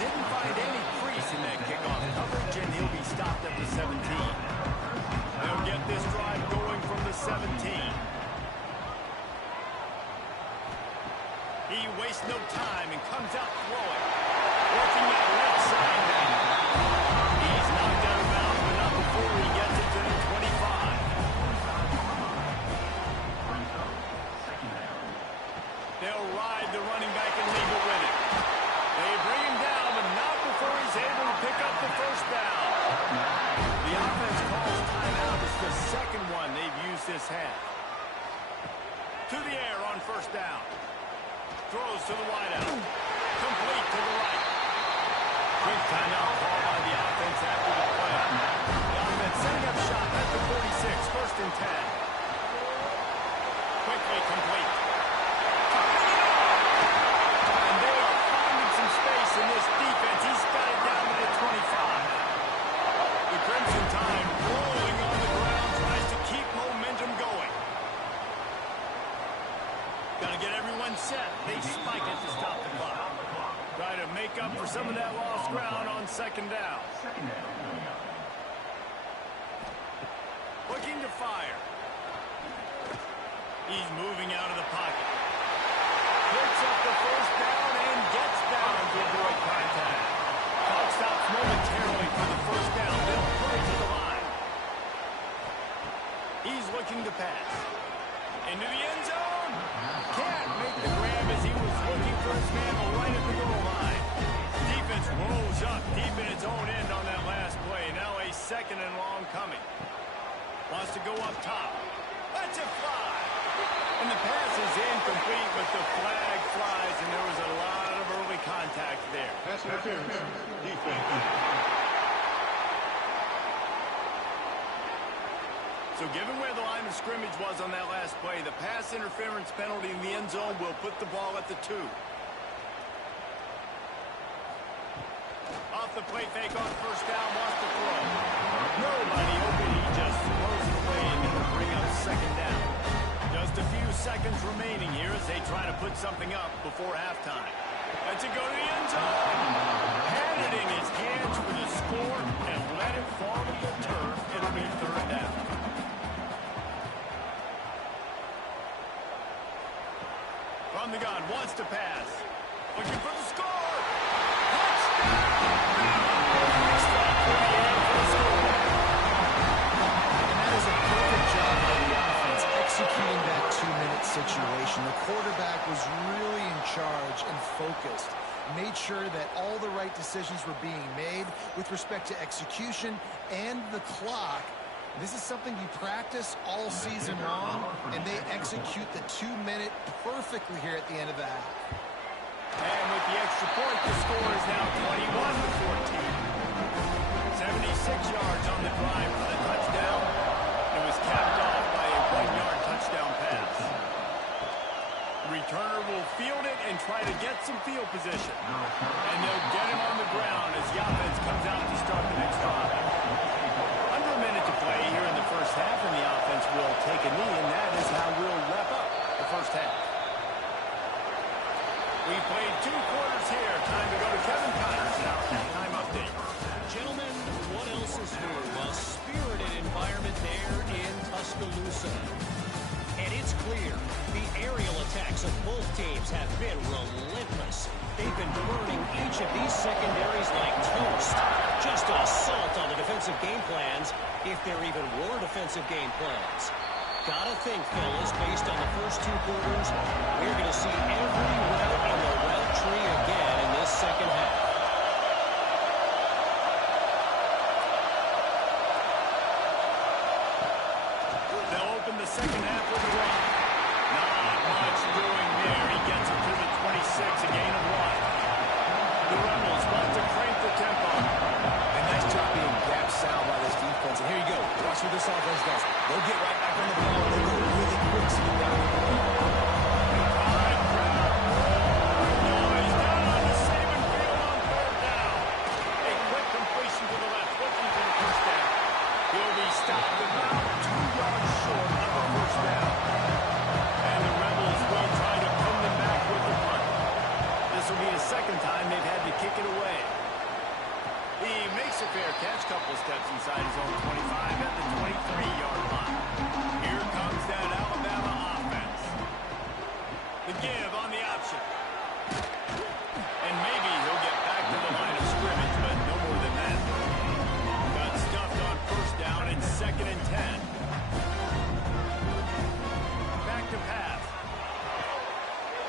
Didn't find any crease in that kickoff coverage, and he'll be stopped at the 17. He wastes no time and comes out throwing. Working that left side now. He's knocked out of bounds, but not before he gets it to the 25. They'll ride the running back and leave it with him. They bring him down, but not before he's able to pick up the first down. The offense calls timeout. It's the second one they've used this half. To the air on first down. Throws to the wideout. Complete to the right. Quick timeout call by the offense after the play. The offense setting up shop at the 46, first and 10. Quickly complete. And they are finding some space in this defense. He's got it down to the 25. The Crimson Tide rolling on the ground, tries to keep momentum going. Got to get everyone set. They spike it to stop the clock. Try to make up for some of that lost ground on second down. Looking to fire. He's moving out of the pocket. Picks up the first down and gets down to avoid contact. Clock stops momentarily for the first down. They'll hurry to the line. He's looking to pass. Into the end zone. Can't make the grab as he was looking for his man right at the goal line. Defense rolls up deep in its own end on that last play. Now a second and long coming. Wants to go up top. Lets it fly. And the pass is incomplete, but the flag flies, and there was a lot of early contact there. Pass interference. Defense. So given where the line of scrimmage was on that last play, the pass interference penalty in the end zone will put the ball at the 2. Off the play fake on first down, wants to throw. Nobody open, he just throws it away and it'll bring up second down. Just a few seconds remaining here as they try to put something up before halftime. Lets it go to the end zone. Had it in his hands for the score and let it fall to the turf. It'll be third down. From the gun, wants to pass. Looking for the score. Touchdown! And that is a perfect job by the offense executing that 2-minute situation. The quarterback was really in charge and focused. Made sure that all the right decisions were being made with respect to execution and the clock. This is something you practice all season long, and they execute the 2-minute perfectly here at the end of the half. And with the extra point, the score is now 21-14. 76 yards on the drive for the touchdown. It was capped off by a 1-yard touchdown pass. The returner will field it and try to get some field position. And they'll get him on the ground as the offense comes out to start the next drive. Under a minute to play here in the first half, and the offense will take a knee, and that is how we'll wrap up the first half. We've played 2 quarters here. Time to go to Kevin Connors now. Time update. Gentlemen, what else is new? A spirited environment there in Tuscaloosa. And it's clear, the aerial attacks of both teams have been relentless. They've been burning each of these secondaries like toast. Just an assault on the defensive game plans, if there even were defensive game plans. Gotta think, fellas, based on the first 2 quarters, we're going to see every route in the route tree again in this second half. They'll open the second half with a run. Not much doing there. He gets it to the 26, a gain of 1. The Rebels want to crank the tempo. A nice job being gap sound by this defense. And here you go. Watch what this offense does. They'll get right back on the ball. They'll go really quick so you got He's down on the Saban field on third down. A quick completion to the left, looking for the first down. He'll be stopped about 2 yards short of the first down. And the Rebels will try to pin them back with the punt. This will be the second time they've had to kick it away. He makes a fair catch, couple steps inside his own 25 at the 23-yard line. Here comes that Alabama offense. The give on the option. And maybe he'll get back to the line of scrimmage, but no more than that. Got stuffed on first down and 2nd and 10. Back to pass.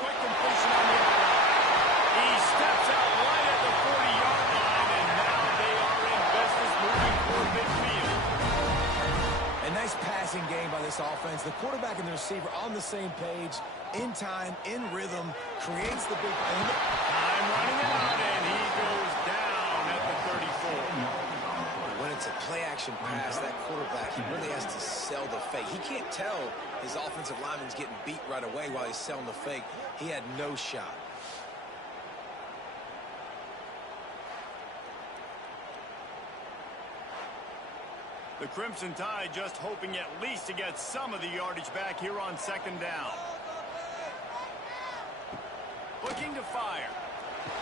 Quick completion on the outside. He steps out right at the 40-yard line, and now they are in business moving toward midfield. A nice passing game by this offense. The quarterback and the receiver on the same page, in time, in rhythm, creates the big play. Time running out, and he goes down at the 34. When it's a play-action pass, that quarterback, he really has to sell the fake. He can't tell his offensive lineman's getting beat right away while he's selling the fake. He had no shot. The Crimson Tide just hoping at least to get some of the yardage back here on 2nd down. Looking to fire.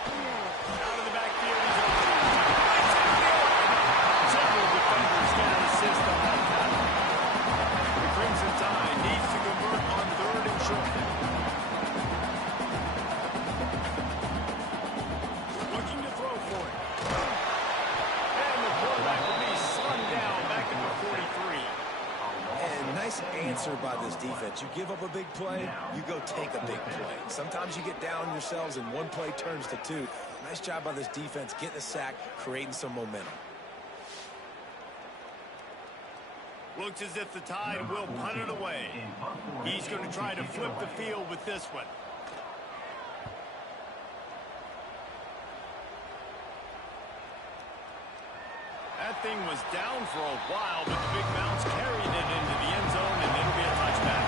Out of the backfield, he's open. Several defenders get an assist on that tackle. The Crimson Tide needs to convert on 3rd and short. Looking to throw for it. And the quarterback will be slung down back at the 43. And nice answer by this defense. You give up a big play, you go take a big play. Sometimes you get down yourselves and one play turns to two. Nice job by this defense getting a sack, creating some momentum. Looks as if the Tide will punt it away. He's going to try to flip the field with this one. That thing was down for a while, but the big bounce carried it into the end zone, and it'll be a touchback.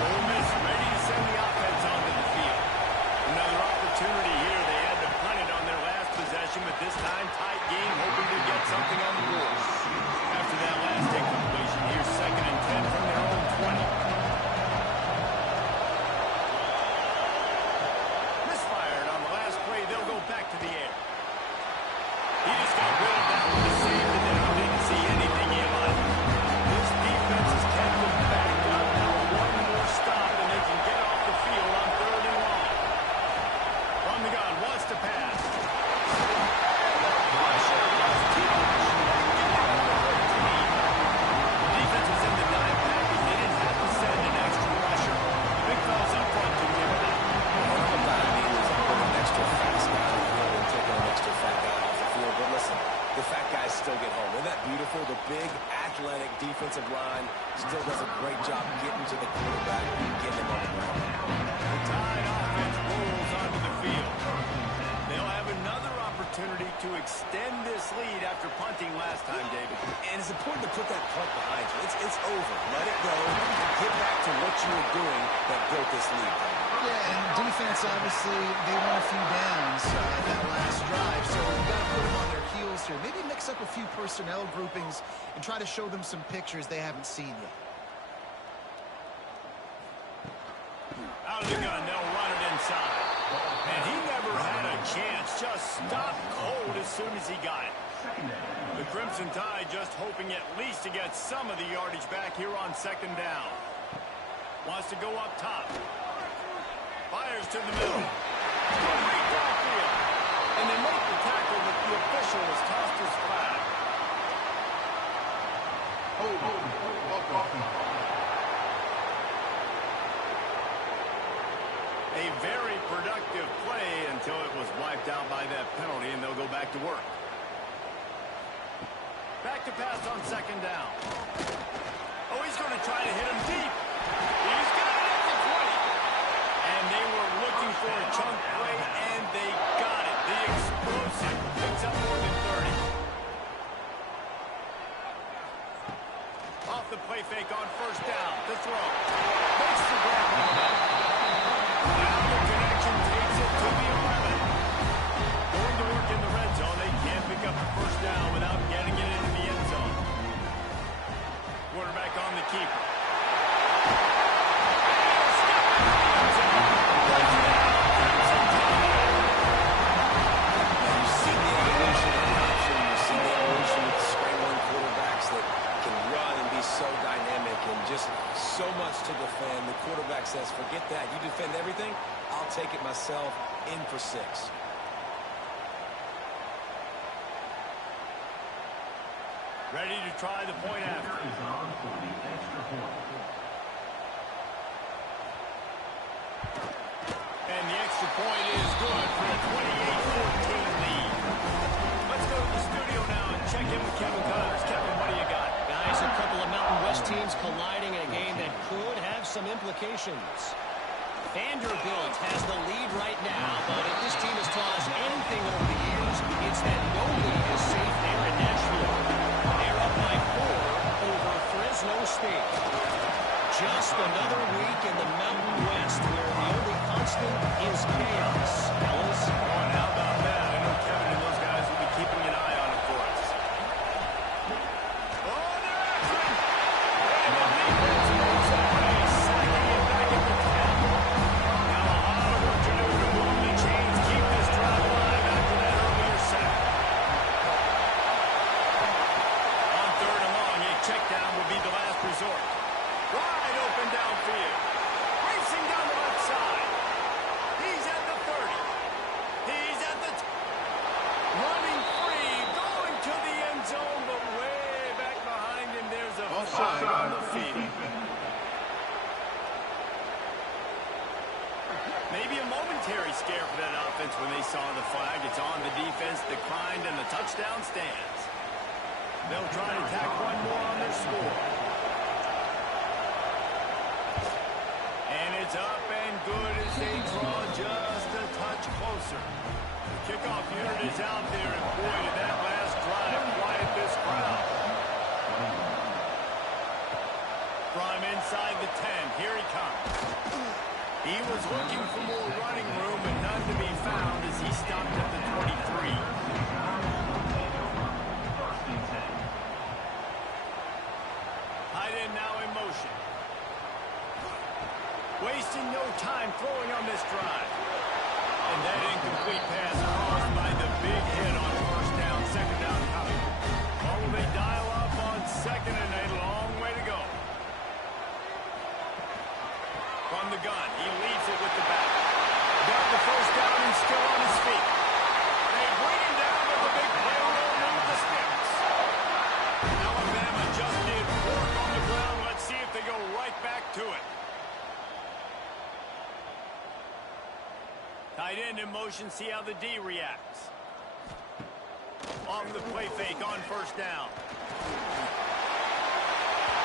Ole Miss ready to send the offense onto the field. Another opportunity here. They had to punt it on their last possession, but this time tight game, hoping to get something on the board. After that last incompletion, here's 2nd and 10 from their own 20. Misfired on the last play. They'll go back to the air. He just got rid of that with the save and then didn't see anything he liked. This defense has kept them back up. Now one more stop and they can get off the field on 3rd and long. From the gun, wants to pass. The defense was in the dime package. They didn't have to send an extra rusher. The big fella's up front to give that. All about me is putting an extra fast guy on the field and taking an extra fat guy off the field. But listen, the fat guys still get home. Isn't that beautiful? The big, athletic defensive line still does a great job getting to the quarterback and getting him on the ground. The Tide offense rolls onto the field. They'll have another opportunity to extend this lead after punting last time, David. And it's important to put that punt behind you. It's over. Let it go. Get back to what you were doing that built this lead. Yeah, and defense, obviously, they won a few downs that last drive, so you got to put them on their heels here. Maybe mix up a few personnel groupings and try to show them some pictures they haven't seen yet. Out of the gun, they'll run it inside. And he never had a chance. Just stopped cold as soon as he got it. The Crimson Tide just hoping at least to get some of the yardage back here on 2nd down. Wants to go up top. Fires to the middle. Great downfield. And they make the tackle, but the official has tossed his flag. A very productive play until it was wiped out by that penalty, and they'll go back to work. Back to pass on 2nd down. Oh, he's going to try to hit him deep. He's got it at the 20. And they were looking for a chunk play, and they got it. The explosive picks up more than 30. Off the play fake on 1st down. The throw. Makes the grab on that. Now the connection takes it to the 11. Going to work in the red zone. They can't pick up the 1st down without getting it into the end zone. Quarterback on the keeper. So much to defend. The quarterback says, forget that. You defend everything, take it myself, in for 6. Ready to try the point after. And the extra point is good for a 28-14 lead. Let's go to the studio now and check in with Kevin Connors. Kevin, what do you got? Guys, a couple of Mountain West teams colliding in a game that could have some implications. Vanderbilt has the lead right now, but if this team has taught us anything over the years, it's that no lead is safe there in Nashville. They're up by 4 over Fresno State. Just another week in the Mountain West where the only constant is chaos. Ellis? Oh, and how about that? I know Kevin and those guys will be keeping an eye on it for us. Oh, they're after him! And the defense moves away, sacking it back at the 10. Now a lot of work to do to move the chains, keep this drive alive after that earlier sack. On 3rd and long, a check down will be the last resort. Wide open downfield. Racing down the left side. He's at the 30. He's at the... running free, going to the end zone, but way back behind him, there's a flag on the field. Maybe a momentary scare for that offense when they saw the flag. It's on the defense, declined, and the touchdown stands. They'll try to tack one more on their score. And it's up and good as they draw just a touch closer. The kickoff unit is out there, and boy, did that last drive quiet this crowd. From inside the 10, here he comes. He was looking for more running room, and none to be found as he stopped at the 23. Tight end now in motion. Wasting no time throwing on this drive. And that incomplete pass caused by the big hit on 1st down, 2nd down coming. Or will they dial up on 2nd and a long way to go? From the gun, he leads it with the back. Got the 1st down and still on his feet. They bring him down with the big play will move the sticks. Alabama just did work on the ground. Let's see if they go right back to it. Tight end in motion, see how the D reacts. Off the play fake on 1st down.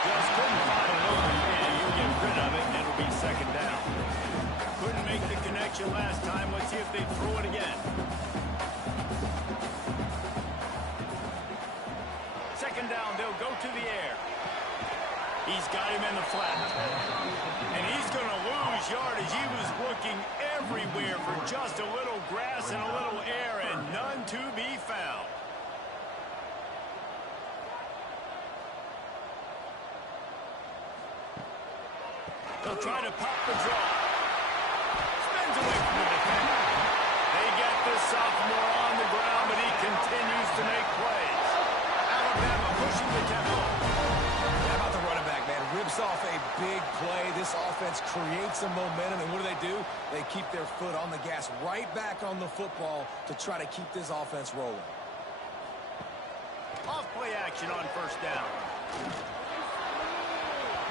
Just couldn't find an open man. You'll get rid of it, and it'll be 2nd down. Couldn't make the connection last time. Let's see if they throw it again. 2nd down, they'll go to the air. He's got him in the flat. And he's going to lose yardage. He was looking everywhere for just a little grass and a little air, and none to be found. They'll try to pop the draw. Spins away from the defender. They get this sophomore on the ground, but he continues to make plays. Alabama pushing the tempo. How about the running back, man? Rips off a big play. This offense creates some momentum, and what do? They keep their foot on the gas, right back on the football to try to keep this offense rolling. Off play action on 1st down.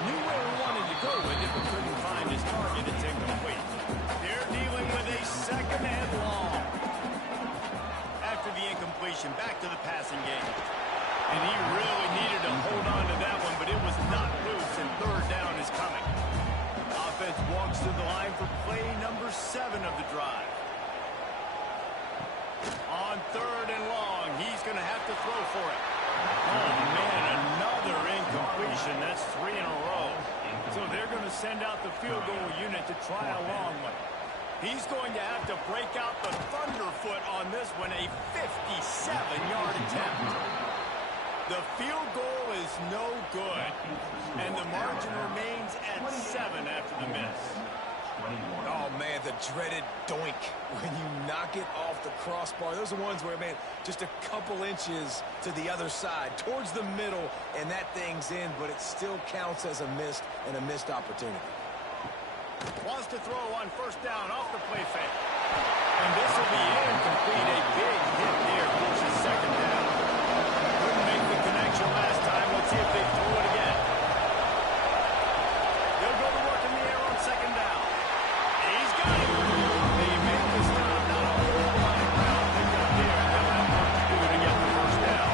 Knew where he wanted to go with it, but couldn't find his target. It's incomplete. They're dealing with a 2nd and long. After the incompletion, back to the passing game. And he really needed to hold on to that one, but it was not loose, and 3rd down is coming. Offense walks to the line for play number 7 of the drive. On 3rd and long, he's going to have to throw for it. Oh, man, another incompletion. That's 3 in a row. So they're going to send out the field goal unit to try a long one. He's going to have to break out the thunderfoot on this one, a 57-yard attempt. The field goal is no good, and the margin remains at 7 after the miss. Oh, man, the dreaded doink when you knock it off the crossbar. Those are ones where, man, just a couple inches to the other side, towards the middle, and that thing's in, but it still counts as a missed opportunity. Wants to throw on first down off the play fake. And this will be incomplete. A big hit there, forces second down. Couldn't make the connection last time. Let's see if they throw it again. They'll go to work in the air on second down. He's got it. They make the stop. Not a whole lot of ground picked up there. They'll have work to do to get the first down.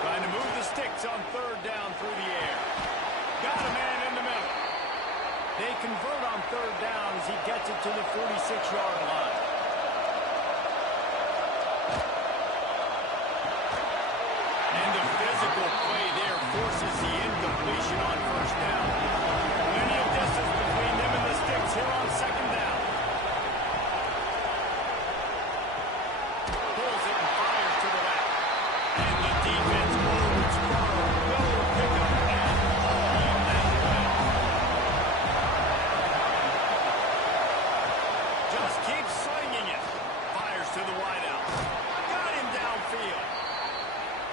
Trying to move the sticks on third down through the air. Got a man in the middle. They convert on third down as he gets it to the 46-yard line. And the physical play there forces the incompletion on first down. Plenty of distance between them and the sticks here on second down. Pulls it and fires to the left. And the defense moves firm. No pickup at all on that play. Just keeps slinging it. Fires to the wideout. Got him downfield.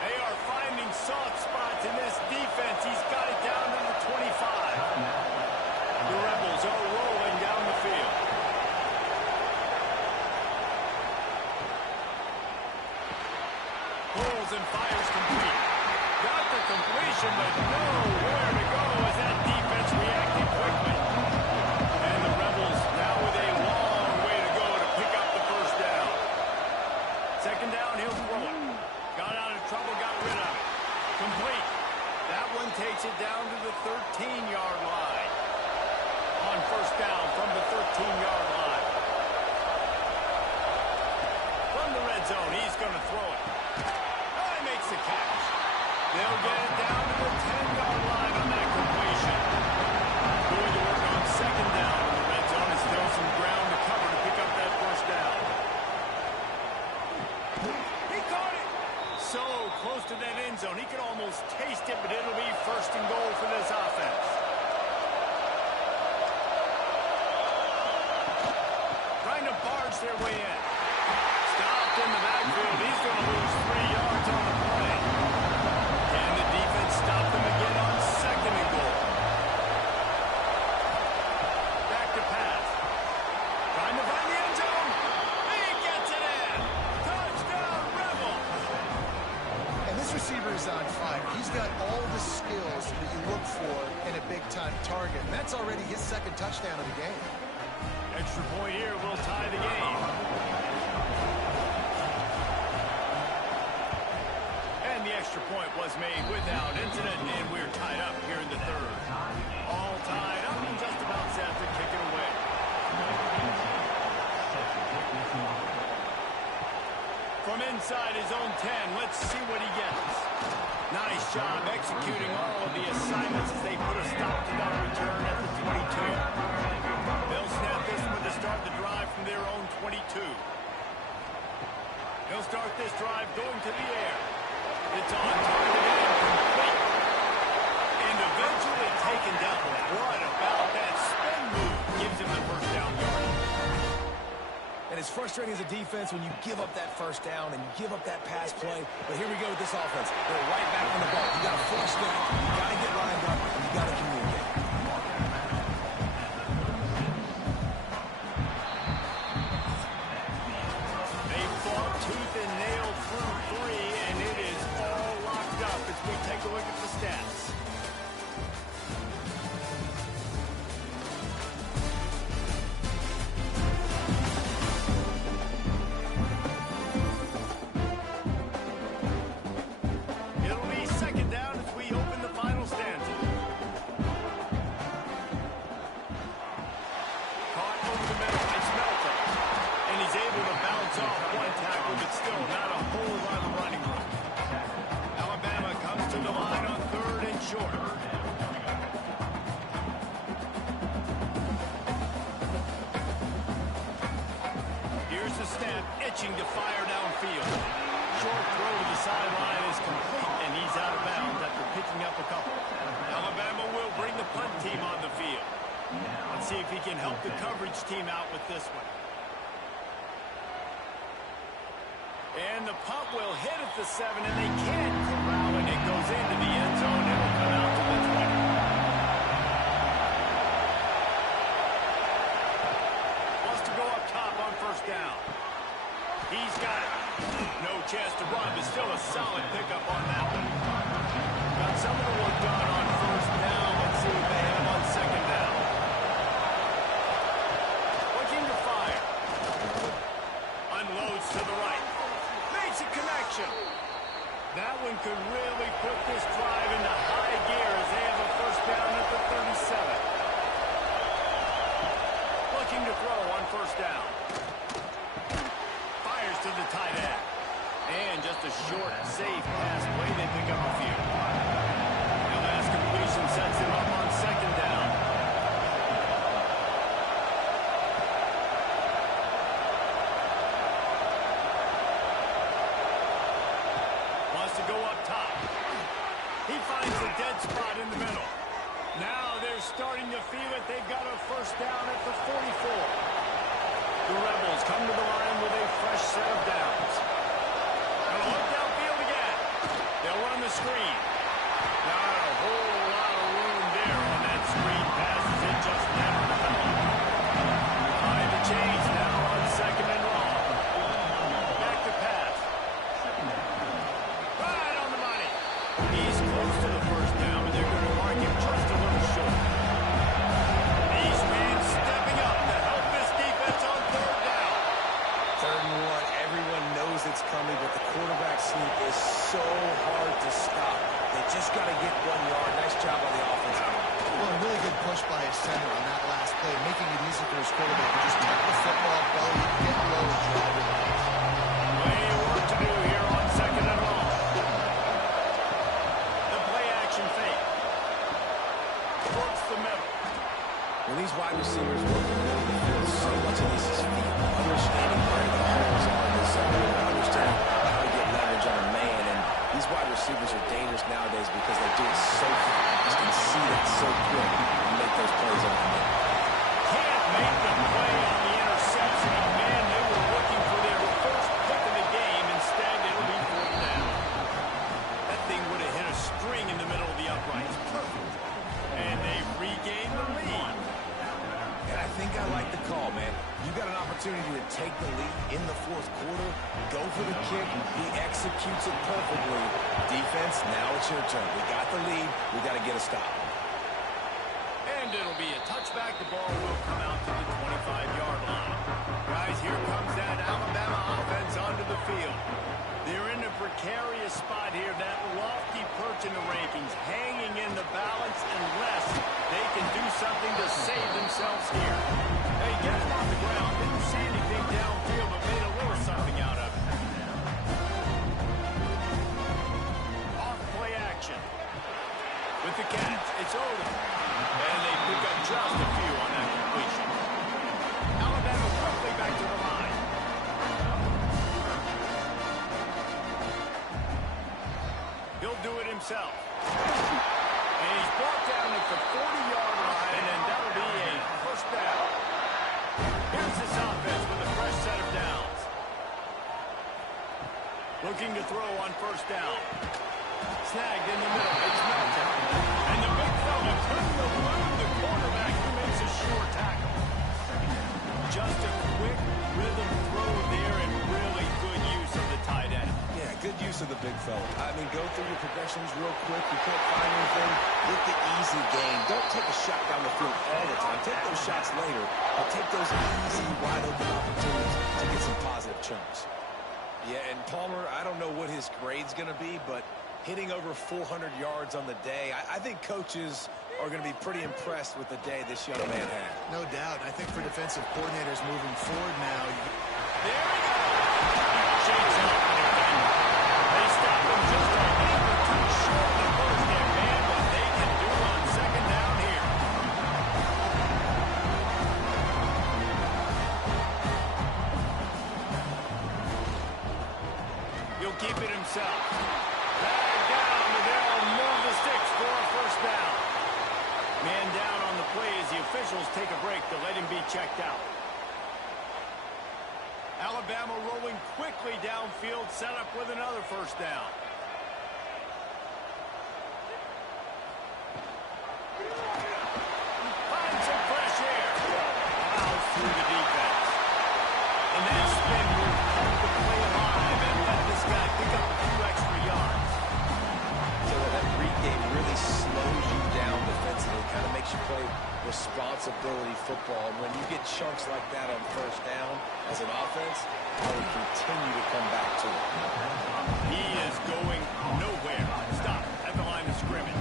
They are finding soft spots in this defense. He's got it down to the 25. The Rebels are rolling down the field. Pulls and fires complete. Got the completion, but nowhere to go as that defense reacted quickly. And the Rebels now with a long way to go to pick up the first down. Second down, he'll throw it. Got out of trouble, got rid of it. Complete. That one takes it down to the 13-yard line. On first down from the 13-yard line. From the red zone, he's going to throw it. Oh, he makes the catch. They'll get it down to the 10-yard line on that completion. Going to work on second down in the red zone and still some ground to cover to pick up that first down. He caught it. So close to that end zone. He could almost taste it, but it'll be first and goal for this offense. Trying to barge their way in. Stopped in the backfield. He's going to lose 3 yards on the play. And the defense stopped them again on second and goal. Back to pass. Trying to find the end zone. He gets it in. Touchdown, Rebels. And this receiver is on fire. He's got all the skills that you look for in a big-time target. And that's already his second touchdown of the game. Extra point here will tie the game. And the extra point was made without incident, and we're tied up here in the third. All tied up and just about set to kick it away. From inside his own 10, let's see what he gets. Nice job executing all of the assignments as they put a stop to that return at the 22. They'll snap this one to start the drive from their own 22. They'll start this drive going to the air. It's on target and complete. And eventually taken down. What about that spin move? Gives him the first down yard. And it's frustrating as a defense when you give up that first down and you give up that pass play. But here we go with this offense. They're right back on the ball. You got to force them. You got to get lined up. And you got to communicate. They fought tooth and nail through 3, and it is all locked up as we take a look at the stats. It'll be second down as we open the final stanza. Caught over the middle. It's Melton. And he's able to bounce off one tackle, but still not a whole lot of running room. Alabama comes to the line on third and short. Here's the snap, itching to fire downfield. Short throw to the sideline is complete, and he's out of bounds after picking up a couple. Alabama will bring the punt team on the field. Let's see if he can help the coverage team out with this one. And the punt will hit at the 7, and they can't corral it. It goes into the end zone. It'll come out to the 20. He's got no chance to run, but still a solid pickup on that one. Got some of the work done on first down. Let's see what they have on second down. Looking to fire. Unloads to the right. Makes a connection. That one could really put this drive into high gear as they have a first down at the 37. Looking to throw on first down. Fires to the tight end. And just a short, safe pass play. They pick up a few. The last completion sets him up on second down. Wants to go up top. He finds a dead spot in the middle. Now they're starting to feel it. They've got a first down at the 44. The Rebels come to the line with a fresh set of downs. Gonna look downfield again. They'll run the screen. Not a whole lot of room there on that screen passes. It just never developed. Behind the chains now on second and long. Back to pass. Right on the money. He's close to the first down, but they're going to mark him just a little short. These men stepping up to help this defense on third down. Third and one, everyone knows it's coming, but the quarterback sneak is so hard to stop. They just got to get 1 yard. Nice job on the offensive line. Well, a really good push by his center on that last play, making it easy for his quarterback to just tuck the football belly, get low, and drive it. Plenty of work to do here on second and long. The play action fake. Works the middle. When these wide receivers work in the middle of the field, so much of this is feel. Understanding where the holes are in this area, understanding how to get leverage on a man. And these wide receivers are dangerous nowadays because they do it so fast. You can see that so quick and make those plays on the middle. Can't make the play on the interception. And man, they were looking for their first pick of the game. Instead, it'll be fourth down. That thing would have hit a string in the middle of the uprights. Perfect. And they regained the lead. And I think I like the call, man. You got an opportunity to take the lead in the fourth quarter. Go for the kick. He executes it perfectly. Defense, now it's your turn. We got the lead. We got to get a stop. And it'll be a touchback. The ball will come out to the 25-yard line. Guys, here comes that Alabama offense onto the field. They're in a precarious spot here. That lofty perch in the rankings, hanging in the balance unless they can do something to save themselves here. They get him off the ground. Didn't see anything downfield, but made a little something out of it. Off play action. With the catch, it's over. And they pick up just a few on that completion. Alabama quickly back to the line. He'll do it himself. And he's brought down at the 40-yard line, and that'll be a first down. Here's this offense with a fresh set of downs. Looking to throw on first down. Snagged in the middle. It's Melton. And the big fella couldn't elude the quarterback who makes a sure tackle. Just a quick rhythm throw there and really good use of the tight end. Yeah, good use of the big fella. I mean, go through your progressions real quick. You can't find anything. Get the easy game. Don't take a shot down the field all the time. Take those shots later, but take those easy, wide-open opportunities to get some positive chunks. Yeah, and Palmer, I don't know what his grade's going to be, but hitting over 400 yards on the day, I think coaches are going to be pretty impressed with the day this young man had. No doubt. I think for defensive coordinators moving forward now, There he goes. Shakes off the defender. They stop him just a hand or two short of the first and man what they can do on second down here. He'll keep it himself. Back down, and they'll move the sticks for a first down. Man down on the play as the officials take a break to let him be checked out. Alabama rolling quickly downfield, set up with another first down. Finds some fresh air. Plows through the defense. And that spin move helped the football. And when you get chunks like that on first down as an offense, how we continue to come back to it. He is going nowhere. Stop at the line of scrimmage.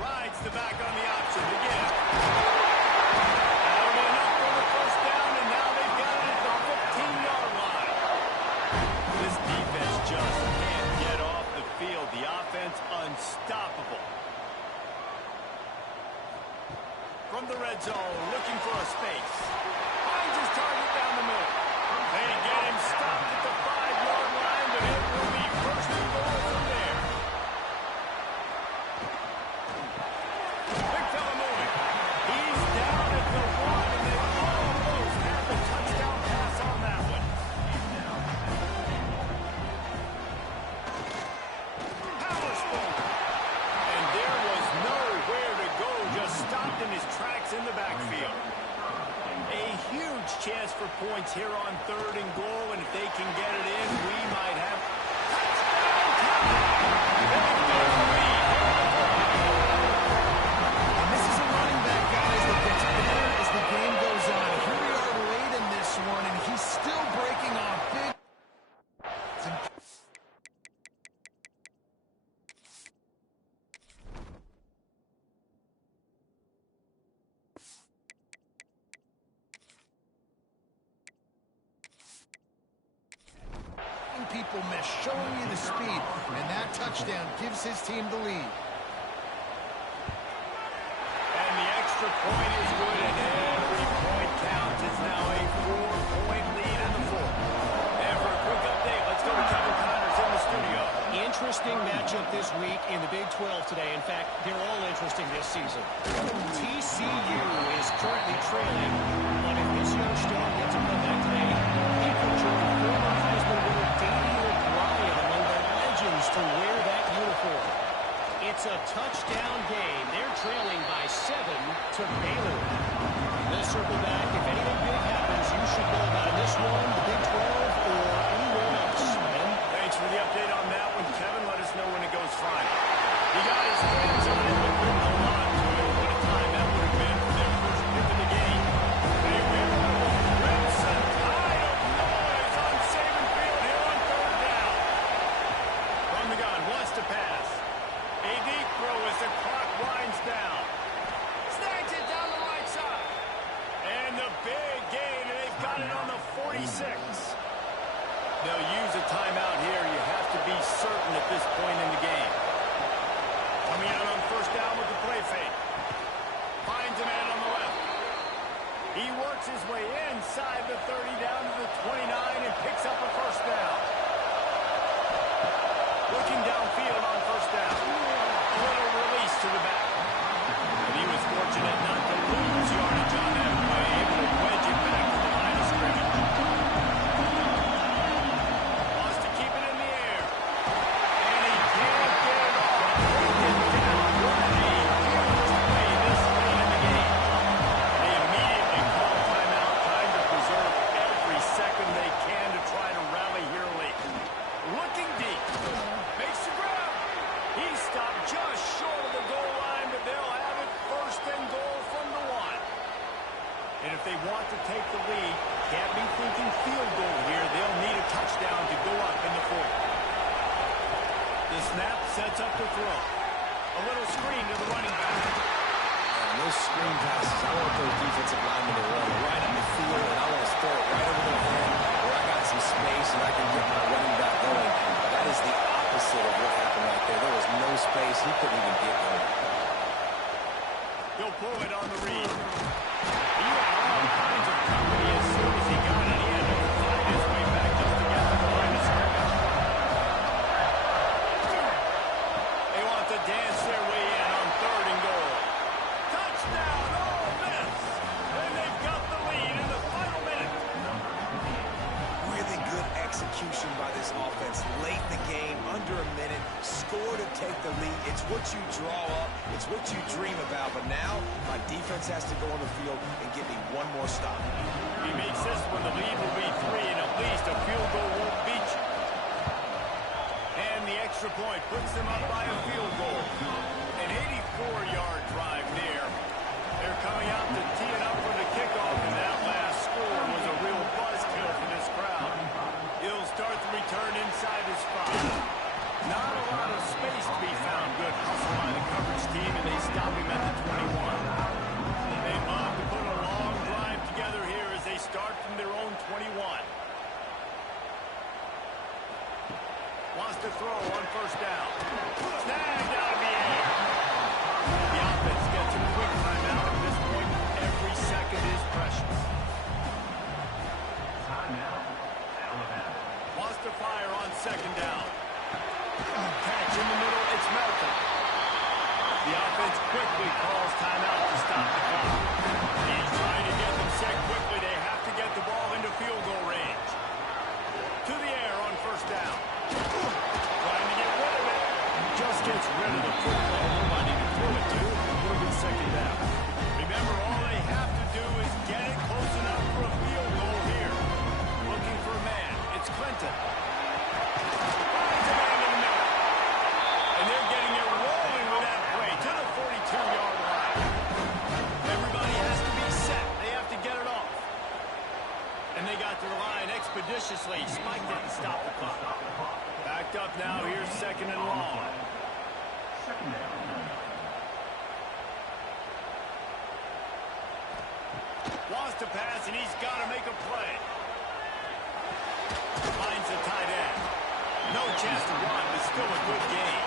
Rides the back on the option again. That'll be enough for the first down, and now they've got it at the 15-yard line. This defense just can't get off the field. The offense unstoppable. From the red zone, looking for a space. Finds his target down the middle. They get him stopped at the 5-yard line, but it will be first and goal from there. Big fella moving. He's down at the 1, and they almost have the touchdown pass on that one. Powers forward. And there was nowhere to go, just stopped in his tracks in the backfield. A huge chance for points here on 3rd and goal, and if they can get it in, we might have And this is a running back, guys, that gets better as the game goes on. Here we are late in this one, and he's still breaking off big. People miss, showing you the speed, and that touchdown gives his team the lead. And the extra point is good, and every point counts. It's now a 4-point lead in the 4th. And for a quick update, let's go to Kevin Connors in the studio. Interesting matchup this week in the Big 12 today. In fact, they're all interesting this season. TCU is currently trailing, but if this young star gets a comeback today, he could join former Heisman winner Davey O'Brien among the legends to wear that uniform. It's a touchdown game. They're trailing by 7 to Baylor. Let's circle back. If anything big happens, you should know about this one, the Big 12, or anywhere else. Ben? Thanks for the update on that one, Kevin. Let us know when it goes fine. He got his hands on it, but couldn't hold on to it. What a time that would have been for their first pick of the game. They win. Crimson Tide of noise on Saban Field here on 3rd down. From the gun, wants to pass. A deep throw as the clock winds down. Snags it down the right side. And the big gain, and they've got it on the 46. They'll use a timeout here. You have to be certain at this point in the game. Coming out on 1st down with the play fake. Finds a man on the left. He works his way inside the 30 down to the 29 and picks up a 1st down. Looking downfield on 1st down. A little release to the back. And he was fortunate not to lose yardage on that play, able to wedge it back to the line of scrimmage. Wants to keep it in the air. And he can't get it off. Taken down. What a huge play this late in the game. They immediately call timeout, trying to preserve every second they can to try to rally here late. Looking deep. Makes the grab. He's stopped just short of the goal line, but they'll have it 1st and goal from the 1. And if they want to take the lead, can't be thinking field goal here. They'll need a touchdown to go up in the 4th. The snap sets up the throw. A little screen to the running back. And those screen passes, I want those defensive linemen to run right up the field, and I want to throw it right over their head where I got some space and I can get my running back going. That is the opposite of what happened right there. There was no space. He couldn't even get going. He'll pull it on the read. He had all kinds of company as soon as he got it. He had to find his way back just to get to the line of scrimmage. They want to dance their way in on 3rd and goal. Touchdown, Ole Miss! And they've got the lead in the final minute. Really good execution by this offense late in the game, under a minute, score to take the lead. It's what you draw up, it's what you dream about, but now my defense has to go on the field and give me one more stop. If he makes this one, the lead will be 3, and at least a field goal won't beat you. And extra point puts them up by a field goal. An 84-yard drive there. They're coming out to tee it up for the kickoff, and that last score was a real buzzkill for this crowd. He'll start the return inside his 5. Not a lot of space to be found. Good hustle by the coverage team, and they stop him at the 21. They love to put a long drive together here as they start from their own 21. Wants to throw on first down. Snagged out of the air. The offense gets a quick timeout at this point. Every second is precious. Timeout, Alabama. Wants to fire on second down. Catch in the middle, it's Melton. The offense quickly calls timeout to stop the clock. He's trying to get them set quickly. They have to get the ball into field goal range. To the air on first down. Trying to get rid of it. Just gets rid of the football. Nobody to throw it to. It'll be second down. Remember, all they have to do is get it close enough for a field goal here. Looking for a man. It's Clinton. Finds a man in the middle. And they're getting it rolling with that play to the 42-yard line. Everybody has to be set. They have to get it off. And they got to the line expeditiously. Spike didn't stop the clock. Backed up now. Here's second and long. Second down. Wants to pass, and he's got to make a play. Finds the tight end. No chance to run, but still a good game.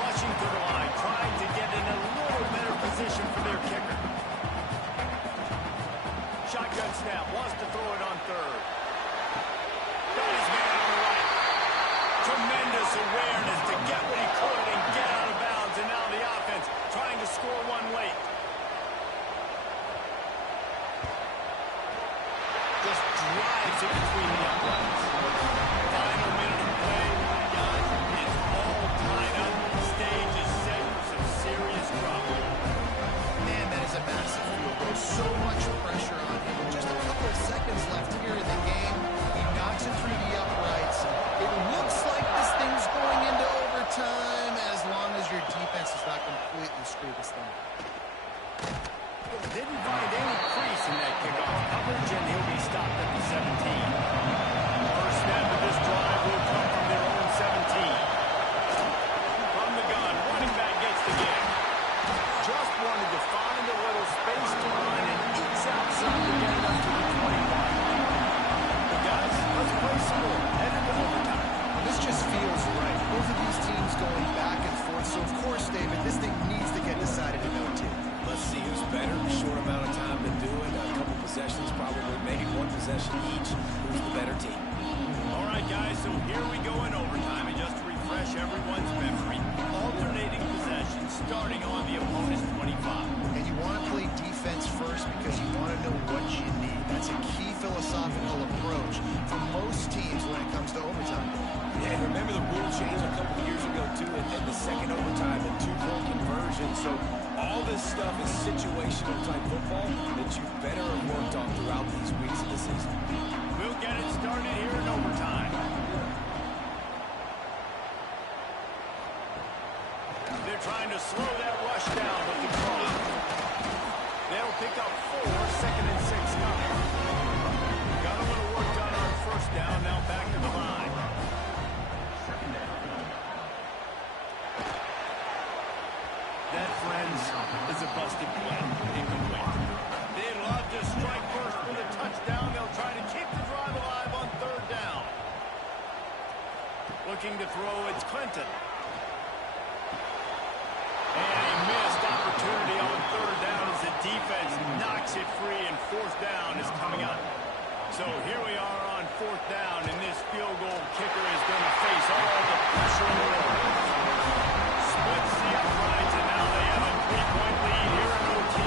Rushing to the line, trying to get in a little better position for their kicker. Shotgun snap, wants to throw it on third. Got his man on the right. Tremendous awareness to get what he could and get out of bounds, and now the offense trying to score one late. Just drives it between the uprights. Final minute of play, guys. It's all tied up. The stage is set for some serious trouble. Man, that is a massive field goal. So much pressure on him. Just a couple of seconds left here in the game. He knocks it through the uprights. It looks like this thing's going into overtime as long as your defense does not completely screw this thing. Didn't find any crease in that kickoff coverage, and he'll be stopped at the 17. First snap of this drive will come from their own 17. From the gun, running back gets the game. Just wanted to find a little space to run and eats out some to get it up to the 21. But guys, let's play some more. Headed to overtime. This just feels right. Both of these teams going back and forth. So, of course, David, this thing needs to get decided in OT. Let's see who's better. Short amount of time to do it. A couple possessions, probably maybe one possession each. Who's the better team? All right, guys, so here we go in overtime. And just to refresh everyone's memory, alternating possessions starting on the opponent's 25. And you want to play defense first because you want to know what you need. That's a key philosophical approach for most teams when it comes to overtime. Yeah, and remember the rule change a couple of years ago, too, and the second overtime, the two-point conversion. So all this stuff is situational type football that you better have worked on throughout these weeks of the season. We'll get it started here in overtime. They're trying to slow that rush down with the draw. They'll pick up 4, second and 6 coming. Got a little work done on first down, now back to the line. Second down. That, friends, is a busted play. Incomplete. They love to strike first with a touchdown. They'll try to keep the drive alive on third down. Looking to throw, it's Clinton. And a missed opportunity on third down as the defense knocks it free, and fourth down is coming up. So here we are on fourth down, and this field goal kicker is going to face all the pressure in the world. Splits the uprights, and now they have a 3-point lead here in OT.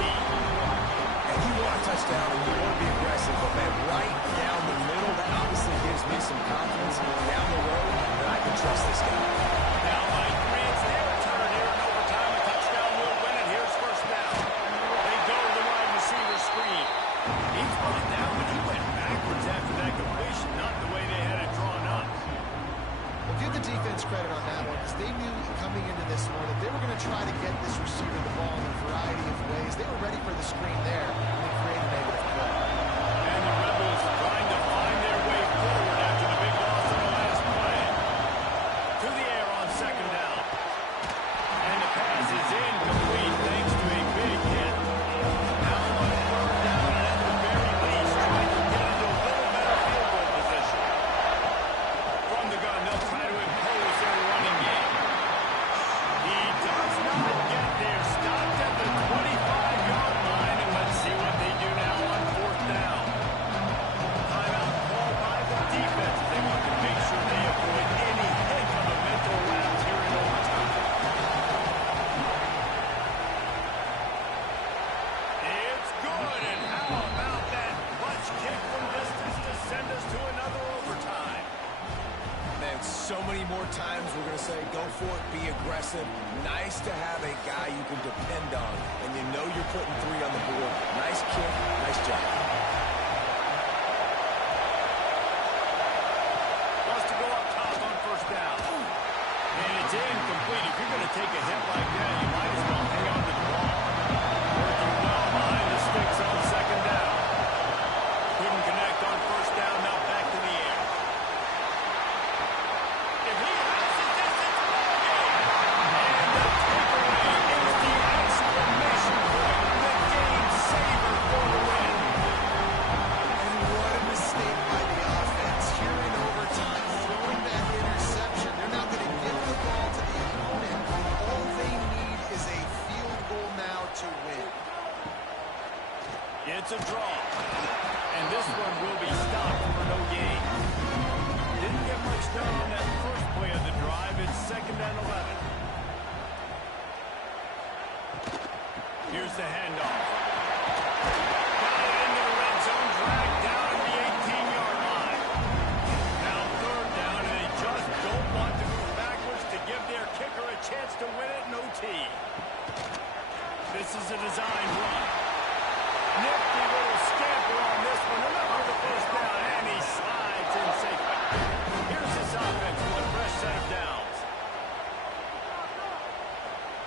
And you want a touchdown, and you want to be aggressive, but man, right down the middle, that obviously gives me some confidence down the road that I can trust this guy. Now by 3, it's their turn here in overtime. A touchdown will win it. Here's first down. They go to the wide receiver screen. He's brought down, but he went backwards after that completion, not the way they had it drawn up. Well, give the defense credit many more times we're going to say, go for it, be aggressive. Nice to have a guy you can depend on, and you know you're putting 3 on the board. Nice kick, nice job. Wants to go up top on first down. And it's incomplete. If you're going to take a hit like that, you might as well hang on to the ball. Working well behind the sticks on second down. Couldn't connect on first down. Now back to the air. If he has it, this is the ball game. And the takeaway is the exclamation point. The game saver for the win. And what a mistake by the offense here in overtime, throwing that interception. They're now going to give the ball to the opponent. All they need is a field goal now to win. It's a draw. And this one will be stopped for no gain. Didn't get much done on that first play of the drive. It's 2nd and 11. Here's the handoff. Got it into the red zone, dragged down at the 18-yard line. Now 3rd down, and they just don't want to move backwards to give their kicker a chance to win it in OT. This is a design run. Nifty little scamper on this one. Enough for the first down, and he slides in safely. Here's this offense with a fresh set of downs.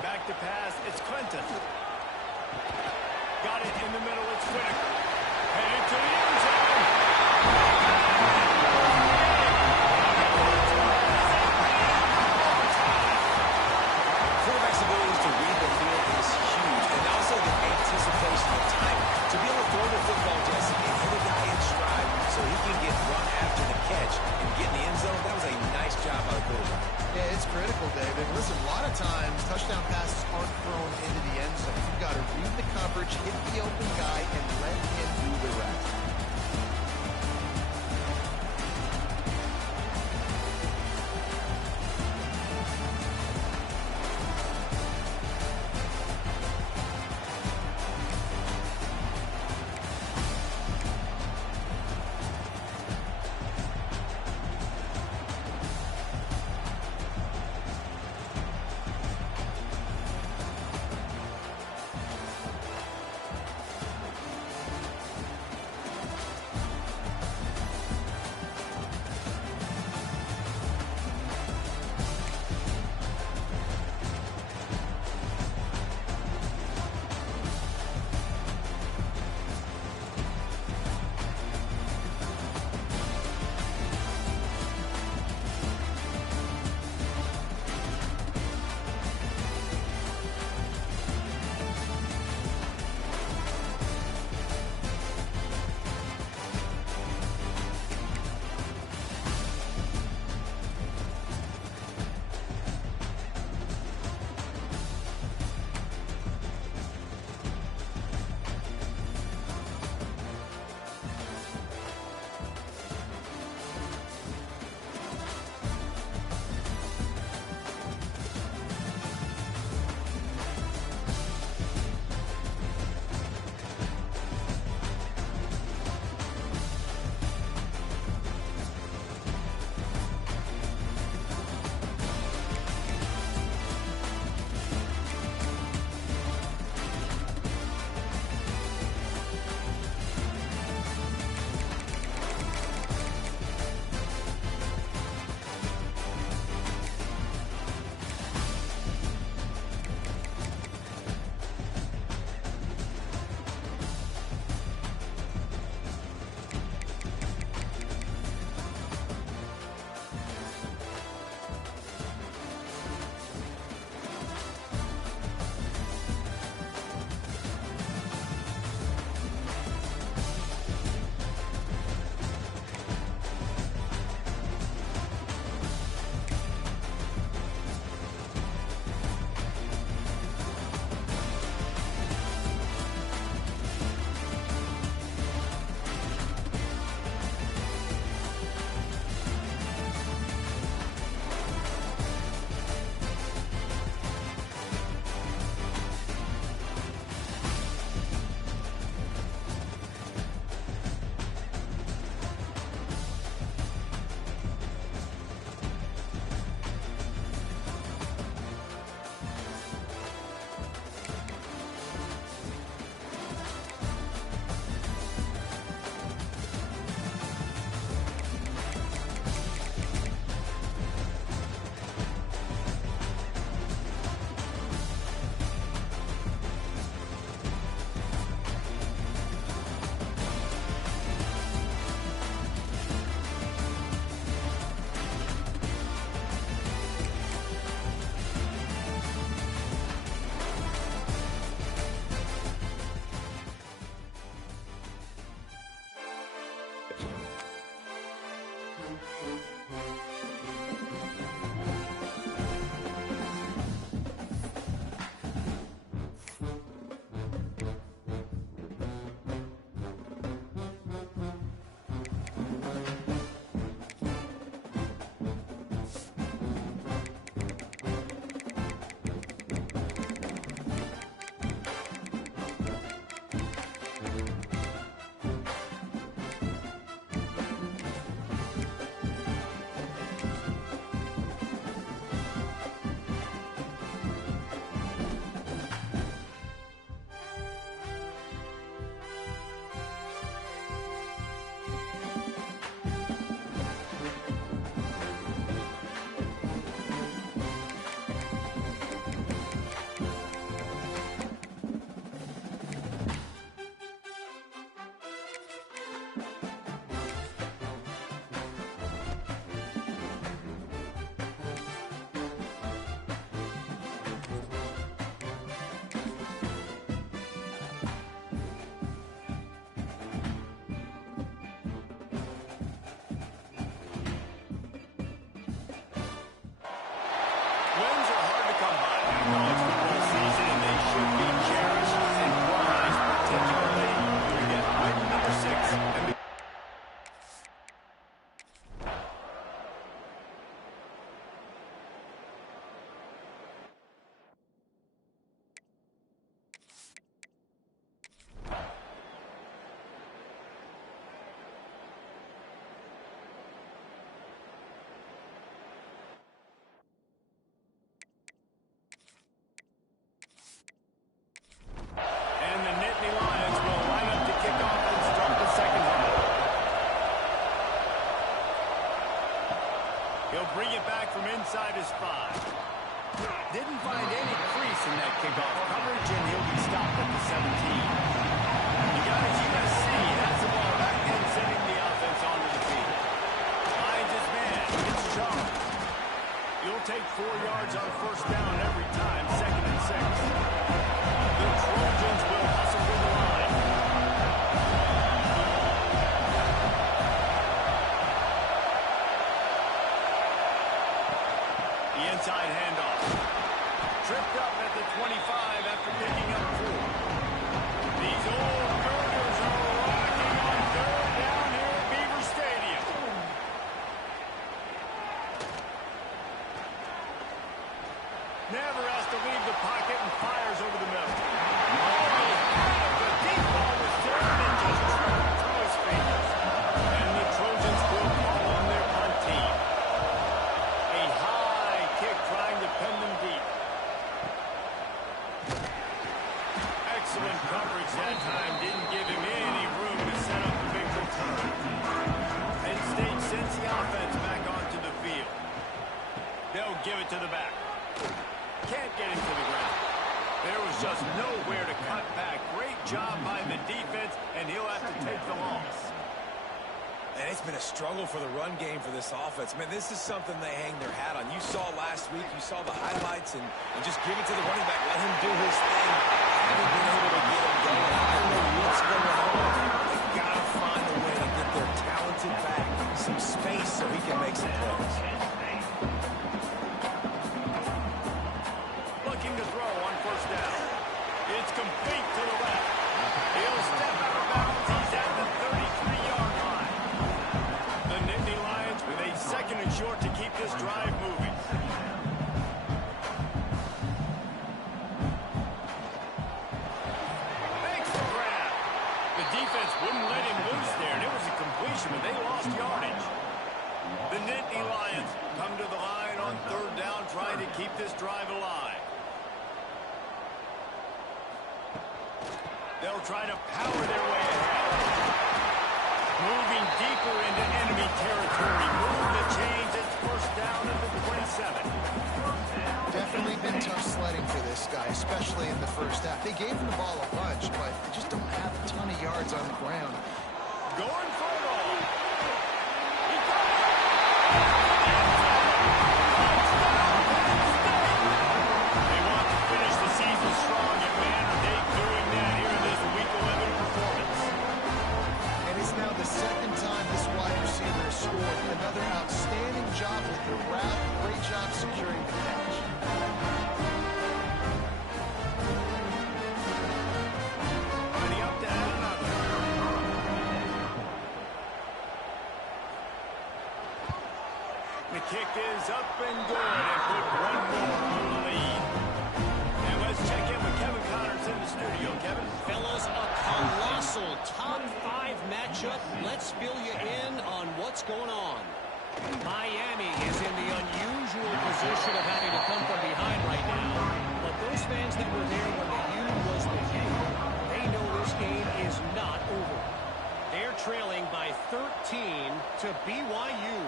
Back to pass, it's Clinton. Got it in the middle, it's Whitaker. Headed to the end zone. Quarterback's ability to read the field is huge, and also the anticipation of time. To be able to throw the football, Jesse, and hit a guy in stride so he can get run after the catch and get in the end zone, that was a nice job by the quarterback. Yeah, it's critical, David. Listen, a lot of times touchdown passes aren't thrown into the end zone. You've got to read the coverage, hit the open guy, and let him do the rest. They'll take 4 yards on first down every time, 2nd and 6. The Trojans will hustle to the line. The inside handoff. Tripped up at the 25 after picking up 4. These old girders are rocking on 3rd down here at Beaver Stadium. Never has to leave the pocket and fires over the middle. The deep ball was there and just tripped through his fingers. And the Trojans will call on their punt team. A high kick trying to pin them deep. Excellent coverage that time. Didn't give him any room to set up the big return. Penn State sends the offense back onto the field. They'll give it to the back. Can't get him to the ground. There was just nowhere to cut back. Great job by the defense, and he'll have to take the loss. And it's been a struggle for the run game for this offense. Man, this is something they hang their hat on. You saw last week, you saw the highlights, and just give it to the running back. Let him do his thing. Haven't been able to get him going. I don't know what's going on. They've got to find a way to get their talented back some space so he can make some plays. Looking to throw on first down. It's complete to the left. He'll step out of bounds. He's at the 33-yard line. The Nittany Lions with a 2nd and short to keep this drive moving. Thanks for grab. The defense wouldn't let him loose there, and it was a completion, but they lost yardage. The Nittany Lions come to the line on 3rd down, trying to keep this drive alive. They'll try to power their way ahead. Moving deeper into enemy territory. Move the chains. It's first down at the 27. Definitely been tough sledding for this guy, especially in the first half. They gave him the ball a bunch, but they just don't have a ton of yards on the ground. Going for it all. He got it. They want to finish the season strong, and man, are they doing that here in this Week 11 performance. And it's now the 2nd time this wide receiver has scored. Another outstanding job with the route. Great job securing the catch. Ready up to add another. The kick is up and good, and put one more on the lead. And let's check in with Kevin Connors in the studio. Kevin? Fellas, a colossal top 5 matchup. Let's fill you in on what's going on. Miami is in the unusual position of having to come from behind right now. But those fans that were there when the U was the U, they know this game is not over. They're trailing by 13 to BYU.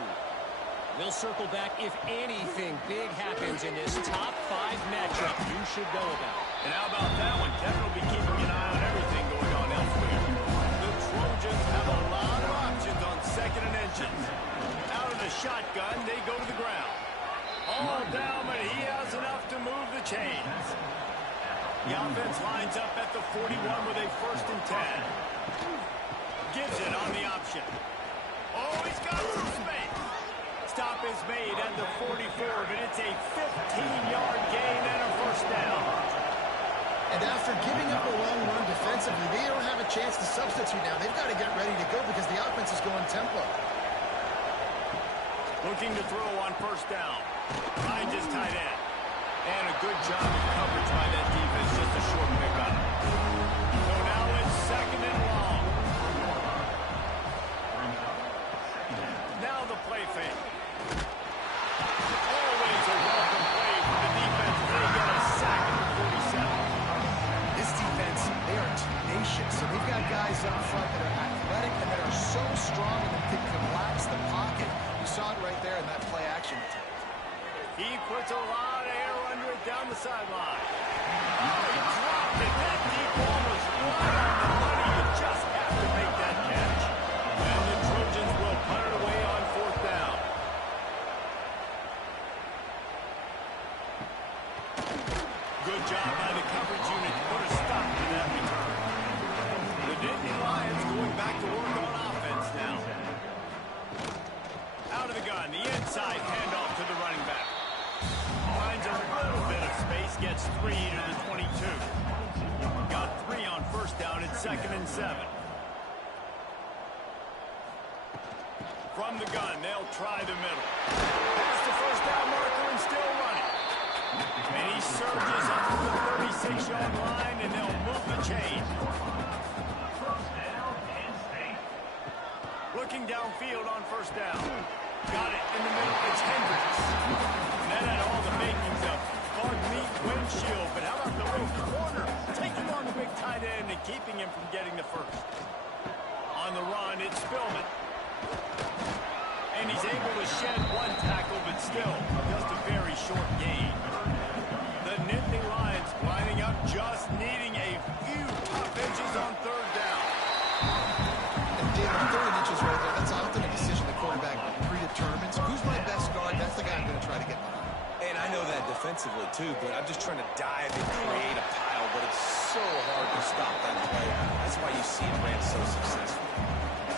We'll circle back if anything big happens in this top 5 matchup you should know about. And how about that one? Kevin will be keeping an eye on everything going on elsewhere. The Trojans have a lot of options on 2nd and inches. Out of the shotgun, they go to the ground. All down, but he has enough to move the chains. The offense lines up at the 41 with a 1st and 10. Gives it on the option. Oh, he's got some space. Stop is made at the 44, but it's a 15-yard gain and a first down. And after giving up a long run defensively, they don't have a chance to substitute now. They've got to get ready to go because the offense is going tempo. Looking to throw on first down. Finds his tight end. And a good job of coverage by that defense. Just a short pickup. So now it's 2nd and long. Now the play fake. Always a welcome play for the defense. They get a sack at the 47. This defense, they are tenacious. So they've got guys up front that are athletic and that are so strong and that can collapse the pocket. You saw it right there in that play action attempt. He puts a lot of air under it down the sideline. Oh, he dropped it. That deep ball was right on the money. You just have to make that catch. And the Trojans will punt it away on 4th down. 7. From the gun, they'll try the middle. Past the first down marker and still running. And he surges up to the 36-yard line, and they'll move the chain. Looking downfield on first down. Got it in the middle. It's Hendricks. And that had all the makings of bug meat windshield. But how about the little corner taking on the big tight end and keeping him from getting the first? On the run, it's Spillman. And he's able to shed one tackle, but still just a very short gain. The Nittany Lions lining up, just needing a few tough inches on third down. And David, third and inches right there, that's often a decision the quarterback predetermines. Who's my best guard? That's the guy I'm going to try to get behind. And I know that defensively, too, but I'm just trying to dive and create a pile, but it's so hard to stop that play. That's why you see him ran so successful.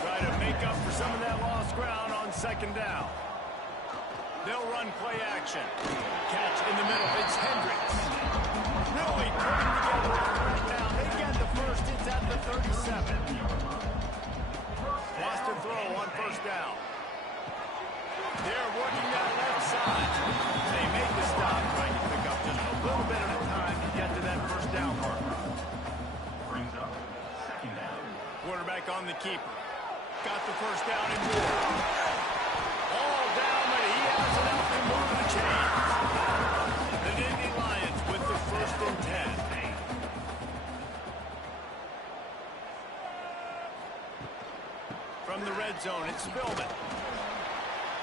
Try to make up for some of that lost ground on second down. They'll run play action. Catch in the middle. It's Hendricks. Really putting together right now. They get the first. It's at the 37. Lost a throw on first down. They're working that left side. They make the stop, trying to pick up just a little bit at a time to get to that first down marker. Brings up second down. Quarterback on the keeper. Got the first down and more. All down, but he has enough to move the chains. The Nittany Lions with the first and 10. From the red zone, it's Spillman.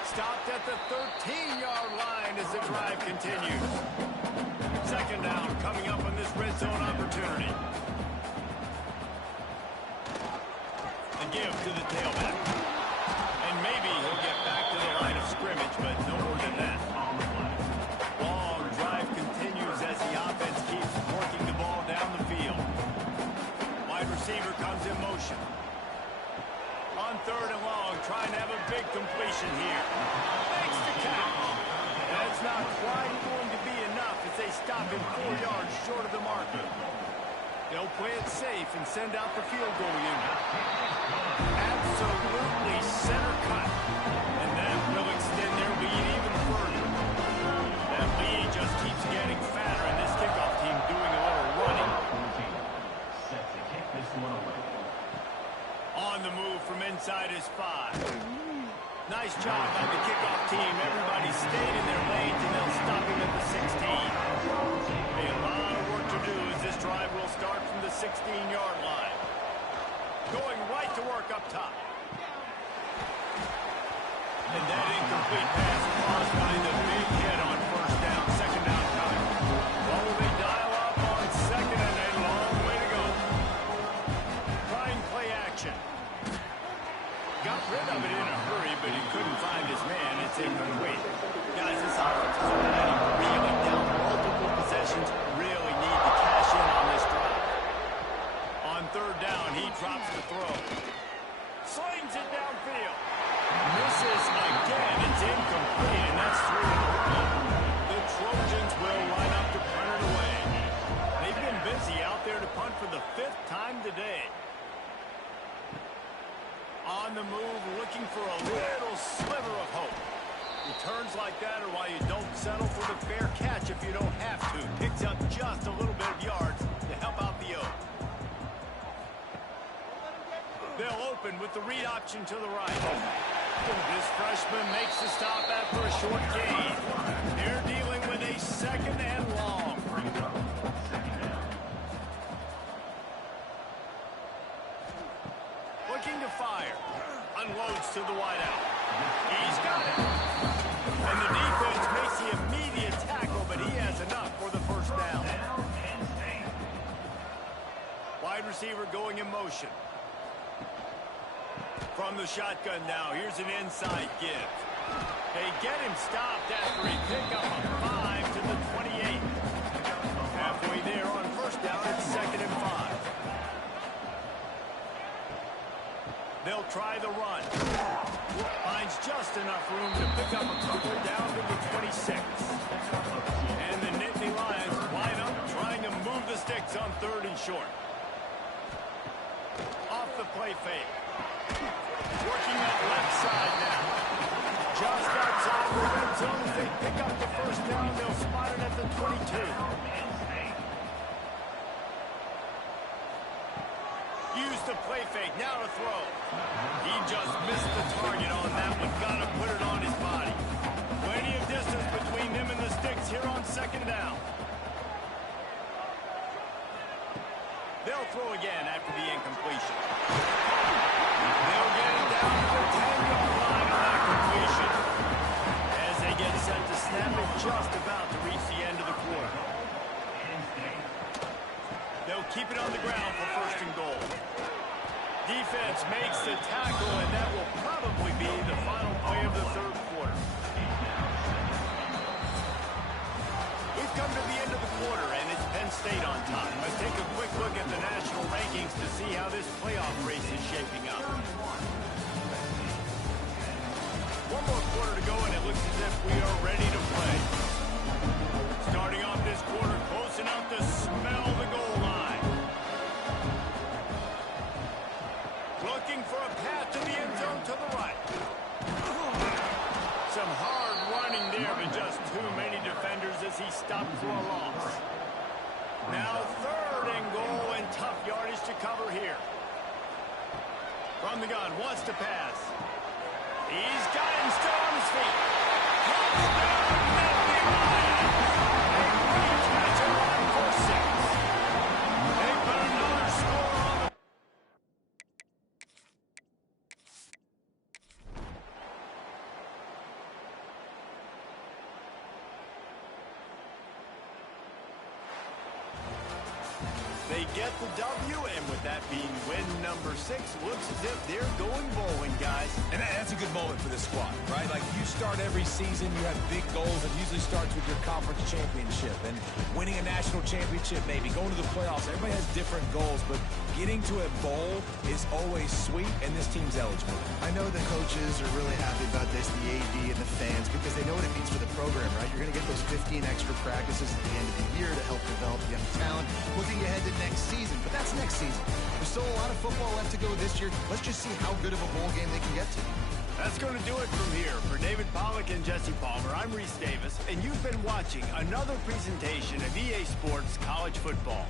Stopped at the 13-yard line as the drive continues. Second down coming up on this red zone opportunity. The give to the tailback. And maybe he'll get back to the line of scrimmage, but no more than that. Long drive continues as the offense keeps working the ball down the field. Wide receiver comes in motion. On third and long, trying to have a big completion here. Makes the catch. That's not quite going to be enough as they stop him 4 yards short of the marker. They'll play it safe and send out the field goal unit. Absolutely center cut. And that will extend their lead even further. That lead just keeps getting fatter, and this kickoff team doing a little running. Set to kick this one away. On the move from inside his 5. Nice job by the kickoff team. Everybody stayed in their lanes, and they'll stop him at the 16. A lot of work to do as this drive will start from the 16-yard line. Going right to work up top. And that incomplete pass caused by the big hit on first down, second down time. Oh, they dial up on second and a long way to go. Trying play action. Got rid of it in a hurry, but he couldn't find his man. It's incomplete. Guys, this offense is already reeling down multiple possessions. Really need to cash in on this drive. On third down, he drops the throw. Slings it downfield. Misses again. It's incomplete, and that's 3 in a row. The Trojans will line up to punt it away. They've been busy out there to punt for the 5th time today. On the move, looking for a little sliver of hope. Returns like that are why you don't settle for the fair catch if you don't have to. Picks up just a little bit of yards to help out the O. They'll open with the read option to the right. This freshman makes the stop after a short gain. They're dealing with a second and long. Looking to fire. Unloads to the wideout. He's got it. And the defense makes the immediate tackle, but he has enough for the first down. Wide receiver going in motion. From the shotgun now, here's an inside give. They get him stopped after he picked up a 5 to the 28. Halfway there on first down, it's second and 5. They'll try the run. Finds just enough room to pick up a couple down to the 26. And the Nittany Lions line up trying to move the sticks on third and short. play fake. Working that left side now. Just outside the red zone. If they pick up the first down, they'll spot it at the 22. Use the play fake. Now to throw. He just missed the target on that one. Got to put it on his body. Plenty of distance between him and the sticks here on second down. They'll throw again after the incompletion. They'll get it down to the 10-yard line on that completion. As they get set to snap it, just about to reach the end of the quarter. They'll keep it on the ground for first and goal. Defense makes the tackle, and that will probably be the final play of the third quarter. We've come to the end of the quarter, and it's Penn State on top. Let's take a quick look at the national rankings to see how this playoff race is shaping up. One more quarter to go, and it looks as if we are ready to play. Starting off this quarter, close enough to smell the goal line. Looking for a path to the end zone to the right. Some hard running there, but just too many defenders as he stopped for a loss. Now third and goal, and tough yardage to cover here. From the gun, wants to pass. He's got him still on his feet. Touchdown, Nittany Lions. A great catch and run for 6. They put another score on the... They get the W, and with that being win number 6, looks as if they're going bowling, guys. And that's a good moment for this squad, right? Like, you start every season, you have big goals. It usually starts with your conference championship and winning a national championship, maybe going to the playoffs. Everybody has different goals, but getting to a bowl is always sweet, and this team's eligible. I know the coaches are really happy about this, the AD and the fans, because they know what it means for the program, right? You're going to get those 15 extra practices at the end of the year to help develop young talent. Looking ahead to next season, but that's next season. There's still a lot of football left to go this year. Let's just see how good of a bowl game they can get to. That's going to do it from here. For David Pollack and Jesse Palmer, I'm Reese Davis, and you've been watching another presentation of EA Sports College Football.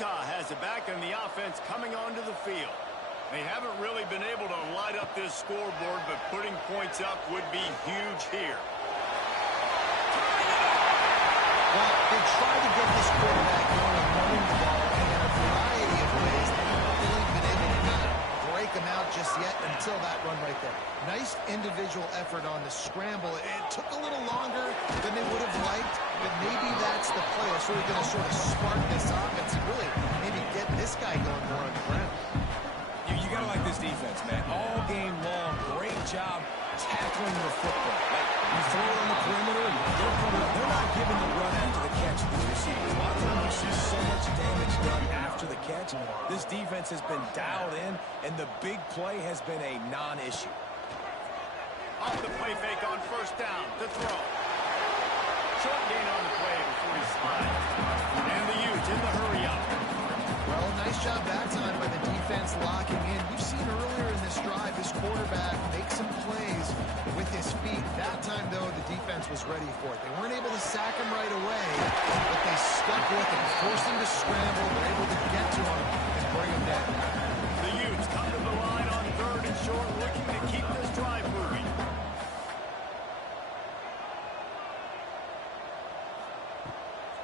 Utah has it back, and the offense coming onto the field. They haven't really been able to light up this scoreboard, but putting points up would be huge here. Well, they tried to get this quarterback going and running the ball in a variety of ways. They haven't really been able to kind of break them out just yet until that run right there. Nice individual effort on the scramble. It took a little longer than they would have liked, but maybe that's the play that's really going to sort of spark this offense and really maybe get this guy going more on the ground. You got to like this defense, man. All game long, great job tackling the football. Like, you throw it on the perimeter, and they're not giving the run after the catch to these receivers. A lot of times you see so much damage done after the catch. This defense has been dialed in, and the big play has been a non-issue. Off the play fake on first down to throw. Short gain on the play before he slides. And the Utes in the hurry up. Well, nice job that time by the defense locking in. We've seen earlier in this drive this quarterback make some plays with his feet. That time, though, the defense was ready for it. They weren't able to sack him right away, but they stuck with him, forced him to scramble. They're able to get to him and bring him down. The Utes come to the line on third and short, looking to keep this drive moving.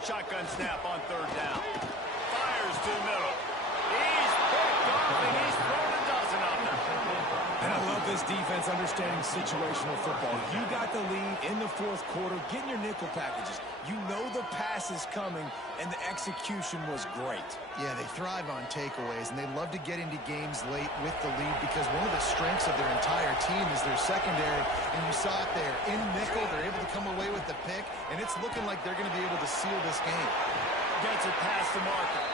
Shotgun snap on third down. Fires to the middle. He's picked off, and he's thrown a dozen of them. And I love this defense understanding situational football. You got the lead in the fourth quarter, getting your nickel packages. You know the pass is coming, and the execution was great. Yeah, they thrive on takeaways, and they love to get into games late with the lead because one of the strengths of their entire team is their secondary, and you saw it there. In nickel, they're able to come away with the pick, and it's looking like they're going to be able to seal this game. Gets it past the marker.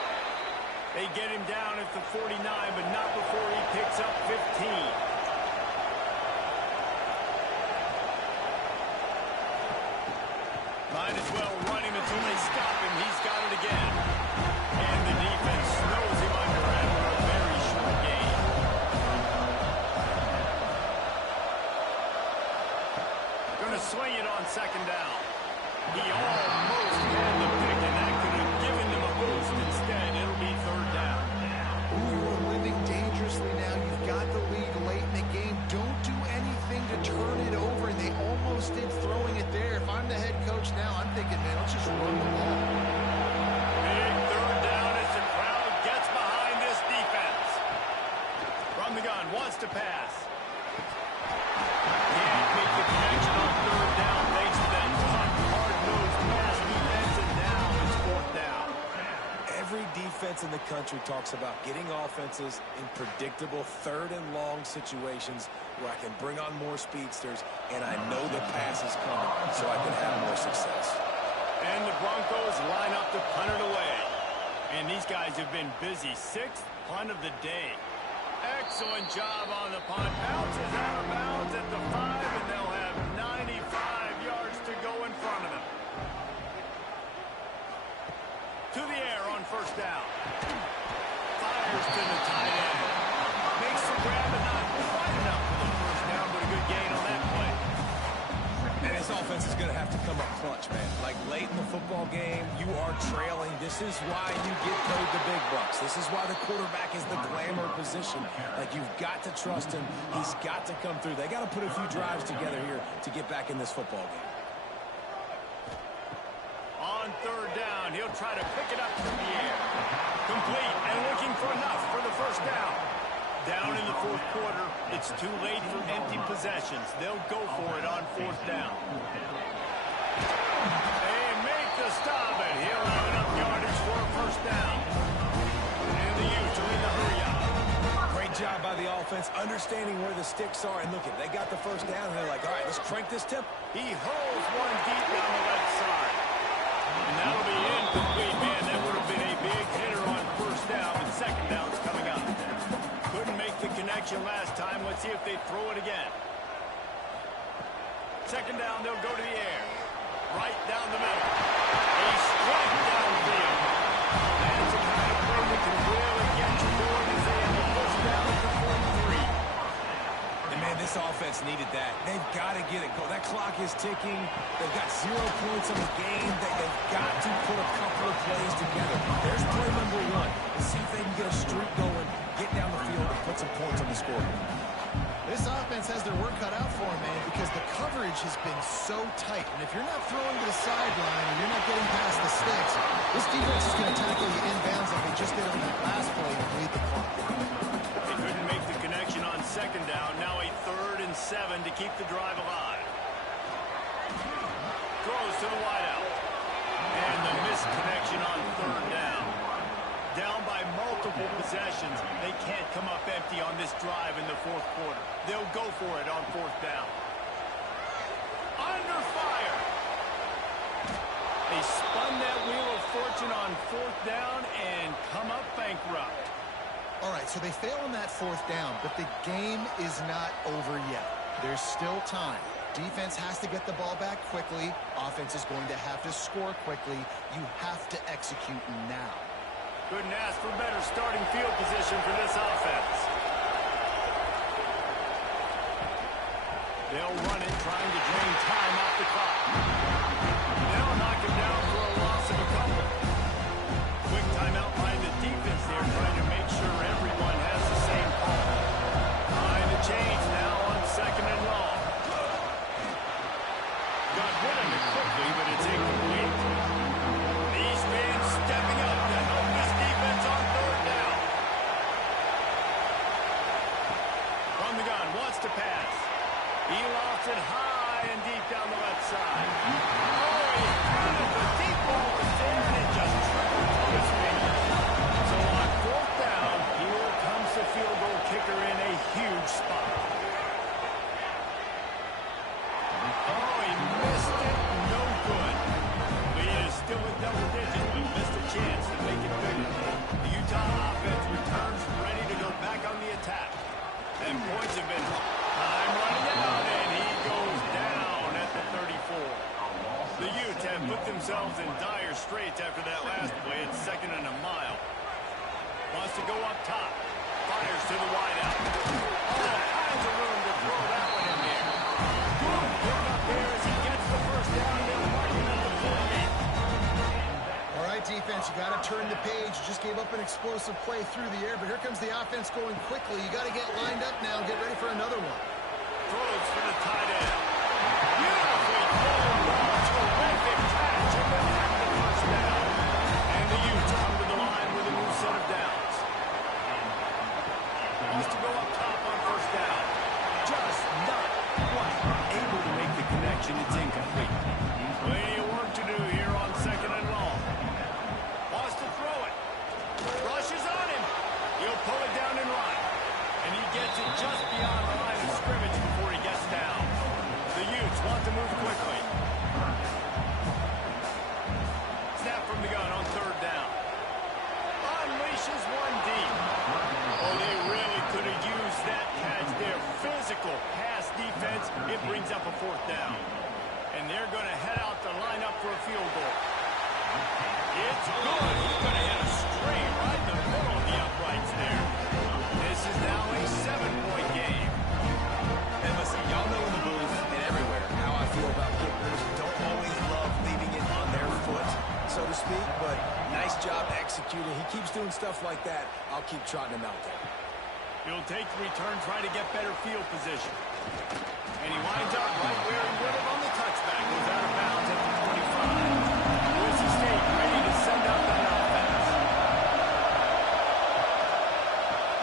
They get him down at the 49, but not before he picks up 15. Might as well run him until they stop him. He's got it again. And the defense snows him under after a very short gain. Going to swing it on second down. He almost had the pick, and that could have given them a boost. Instead, it'll be third down. You are living dangerously now. You've got the lead late in the game. Don't do anything to turn it over, and they almost did throwing it there. If I'm the head coach now, I'm thinking, man, let's just run the ball. Big third down as the crowd gets behind this defense. From the gun, wants to pass. Can't make the connection on third down thanks to that tough, hard-nosed pass defense, and now it's fourth down. Every defense in the country talks about getting offenses in predictable third and long situations where I can bring on more speedsters and I know the pass is coming so I can have more success. And the Broncos line up to punt it away. And these guys have been busy. Sixth punt of the day. Excellent job on the punt. Bounces out of bounds at the 5, and they'll have 95 yards to go in front of them. To the air on first down. Fires to the tight end. Makes the grab, but not quite enough for the first down, but a good gain on that play. And this offense is going to have to come up clutch, man. Like late in the football game, you are trailing. This is why you get paid the big bucks. This is why the quarterback is the glamour position. Like, you've got to trust him. He's got to come through. They got to put a few drives together here to get back in this football game. On third down, he'll try to pick it up through the air. Complete and looking for enough for the first down. Down in the fourth quarter, it's too late for empty possessions. They'll go for it on fourth down. They make the stop, and he'll have enough yardage for a first down. And the Utes are in the hurry-up. Great job by the offense, understanding where the sticks are. And look, they got the first down, and they're like, all right, let's crank this tip. He hurls one deep down the left side. And that'll be incomplete, man. That would have been a big hitter on first down, but second down's coming up. Couldn't make the connection last time. Let's see if they throw it again. Second down, they'll go to the air. Right down the middle. A strike downfield. That's the kind of play that can really get you going as they have a first down at the 43. And, man, this offense needed that. They've got to get it going. That clock is ticking. They've got 0 points on the game. They've got to put a couple of plays together. There's play number 1. Let's see if they can get a streak going, get down the field, and put some points on the scoreboard. This offense has their work cut out for them, man, because the coverage has been so tight. And if you're not throwing to the sideline and you're not getting past the sticks, this defense is going to tackle you inbounds like they just did on that last play to bleed the clock. They couldn't make the connection on second down. Now a 3rd and 7 to keep the drive alive. Throws to the wideout. And the missed connection on 3rd down. Down by multiple possessions. They can't come up empty on this drive in the 4th quarter. They'll go for it on 4th down. Under fire. They spun that wheel of fortune on 4th down and come up bankrupt. All right, so they fail on that 4th down, but the game is not over yet. There's still time. Defense has to get the ball back quickly. Offense is going to have to score quickly. You have to execute now. Couldn't ask for better starting field position for this offense. They'll run it, trying to drain time off the clock. They'll knock him down for a loss of a couple. Quick timeout by the defense there, trying to make sure everyone has the same call. Trying to change now on 2nd and long. Got rid of it quickly, but it's incomplete. These fans stepping up to help this defense on 3rd down. From the gun, wants to pass. He lofts it high and deep down the left side. Oh, he had it. The deep ball was there, and it just tripled to his fingers. So on 4th down, here comes the field goal kicker in a huge spot. Oh, he missed it. No good. Lead is still in double digits, but missed a chance to make it bigger. The Utah offense returns ready to go back on the attack. And points have been time running out, and he goes down at the 34. The Utes have put themselves in dire straits after that last play. It's 2nd and a mile. Wants to go up top. Fires to the wideout. All kinds of room to throw that one in there. Good pick up there as he gets the 1st down. They'll mark him at the 48. All right, defense, you got to turn the page. You just gave up an explosive play through the air, but here comes the offense going quickly. You got to get lined up now and get ready for another one. Throws for the tight end. Beautifully thrown ball. Terrific catch. And they'll have the 1st down. And the Utes come to the line with a new set of downs. Wants to go up top on 1st down. Just not quite able to make the connection. It's incomplete. Plenty of work to do here on 2nd and long. Wants to throw it. Rushes on him. He'll pull it down and run. And he gets it just beyond the line of scrimmage before he gets down. The Utes want to move quickly. Snap from the gun on 3rd down. Unleashes one deep. Oh, they really could have used that catch there. Physical pass defense. It brings up a 4th down. And they're going to head out to line up for a field goal. It's good. He's going to hit a straight right in the middle of the uprights there. This is now a 7-point game. And listen, y'all know in the booth and everywhere how I feel about kickers. Don't always love leaving it on their foot, so to speak, but nice job executing. He keeps doing stuff like that. I'll keep trotting him out there. He'll take the return, try to get better field position. And he winds up right where he would have on the touchback. Goes out of bounds at the 25. Boise State ready to send out that offense.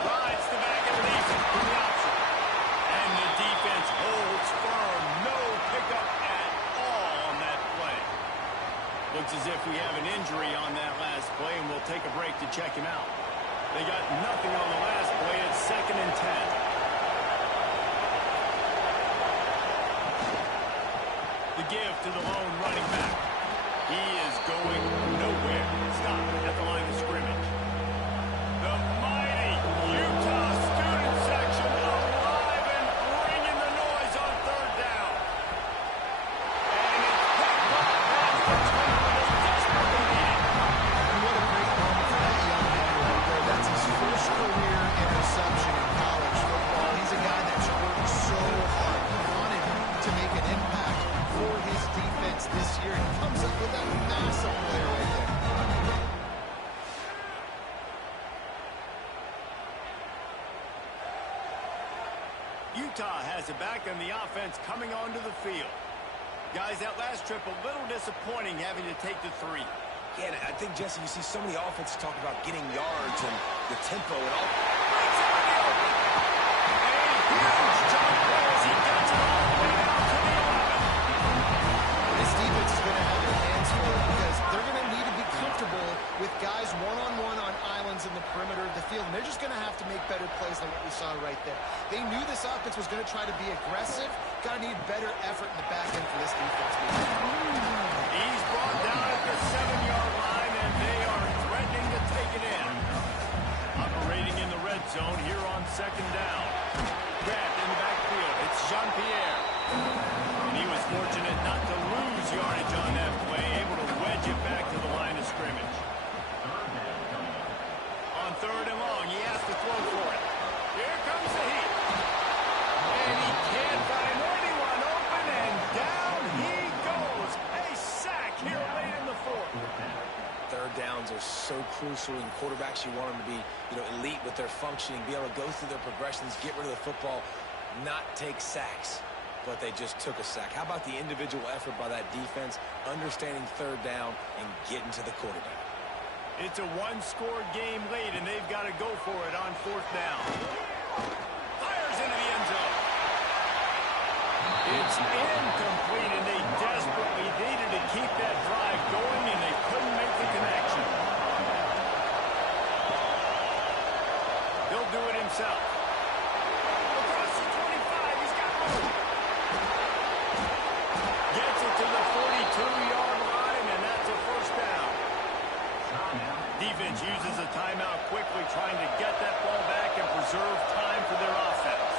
Rides the back and leaves it to the option. And the defense holds firm. No pickup at all on that play. Looks as if we have an injury on that last play, and we'll take a break to check him out. They got nothing on the last play. It's 2nd and 10. The give to the lone running back. He is going nowhere. Stop at the line of scrimmage. The mighty Utah student section alive and bringing the noise on 3rd down. And it's picked up. That's the turnover they desperately need. What a great moment for that young man right there. That's his first career interception in college football. He's a guy that's worked so with that massive play right there. Utah has it back and the offense coming onto the field. Guys, that last trip a little disappointing having to take the 3. Yeah, I think, Jesse, you see so many offenses talk about getting yards and the tempo and all. A huge jump as he gets it all the way down to the 11. This defense is going to have their hands full because they're going to need to be comfortable with guys one-on-one on islands in the perimeter of the field, and they're just going to have to make better plays than what we saw right there. They knew this offense was going to try to be aggressive. Got to need better effort in the back end for this defense. He's brought down at the 7-yard line, and they are threatening to take it in. Operating in the red zone here on 2nd down. Grabbed in the backfield. It's Jean-Pierre. And he was fortunate not to lose yardage on that play, able to wedge it back to the line of scrimmage. On 3rd and long, he has to throw for it. Here comes the heat. And he can't find anyone open, and down he goes. A sack here late in the 4th. 3rd downs are so crucial, and quarterbacks, you want them to be, elite with their functioning, be able to go through their progressions, get rid of the football, not take sacks. But they just took a sack. How about the individual effort by that defense, understanding 3rd down and getting to the quarterback? It's a 1-score game late, and they've got to go for it on 4th down. Fires into the end zone. It's incomplete, and they desperately needed to keep that drive going, and they couldn't make the connection. He'll do it himself. Across the 25, he's got room. Gets it to the 42-yard line, and that's a 1st down. Defense uses a timeout quickly, trying to get that ball back and preserve time for their offense.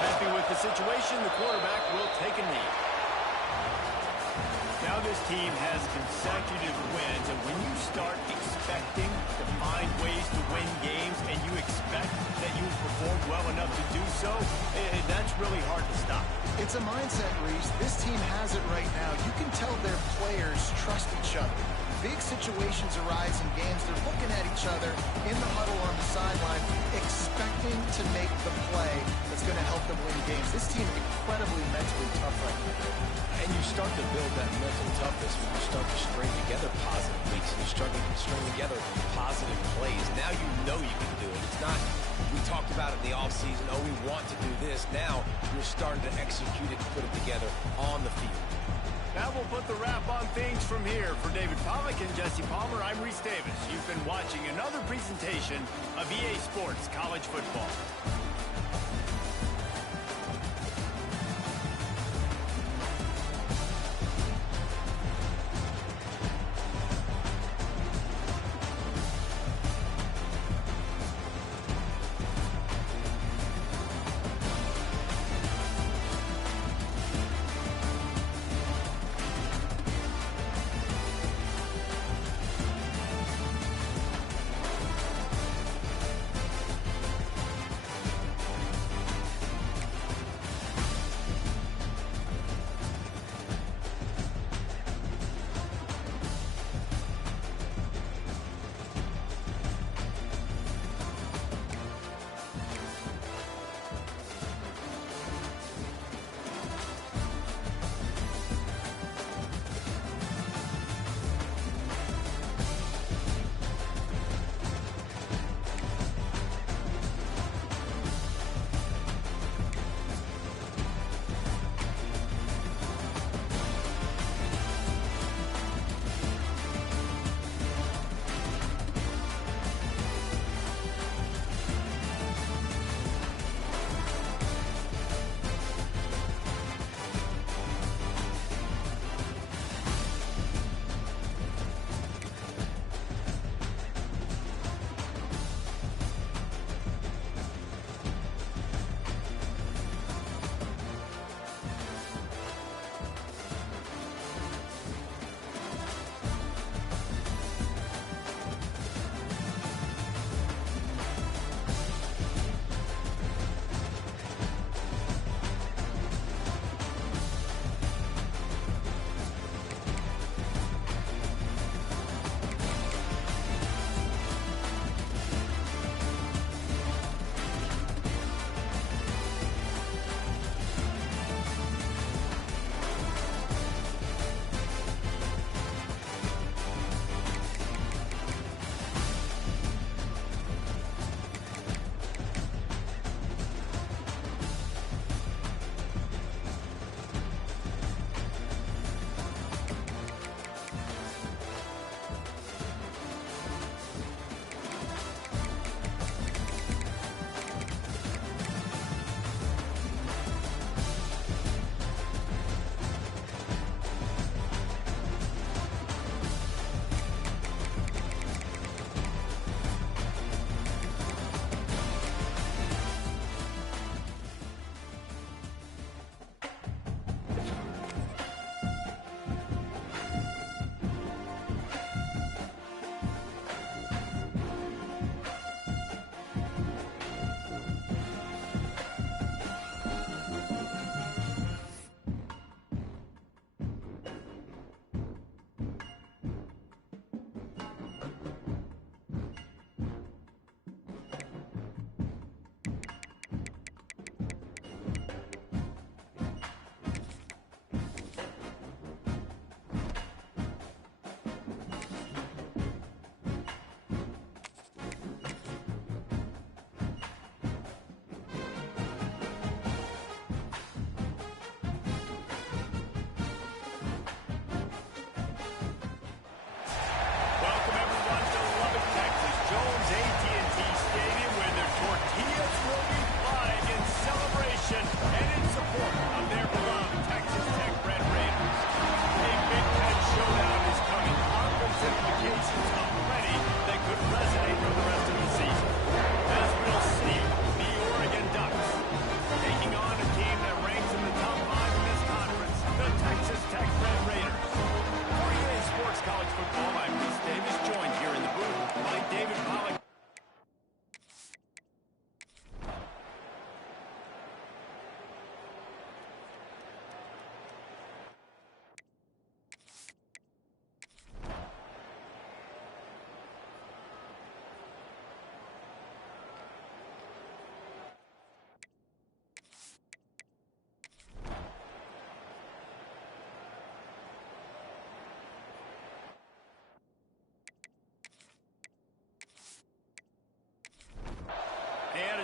Happy with the situation, the quarterback will take a knee. Now this team has consecutive wins, and when you start expecting to find ways to win games and you expect that you perform well enough to do so, that's really hard to stop. It's a mindset, Reese. This team has it right now. You can tell their players trust each other. Big situations arise in games. They're looking at each other in the huddle on the sideline, expecting to make the play that's going to help them win games. This team is incredibly mentally tough right now. And you start to build that mental toughness when you start to string together positive weeks. You string together positive plays. Now you know you can do it. It's not, we talked about it in the offseason, oh, we want to do this. Now you're starting to execute it and put it together on the field. That will put the wrap on things from here. For David Pollack and Jesse Palmer, I'm Reese Davis. You've been watching another presentation of EA Sports College Football.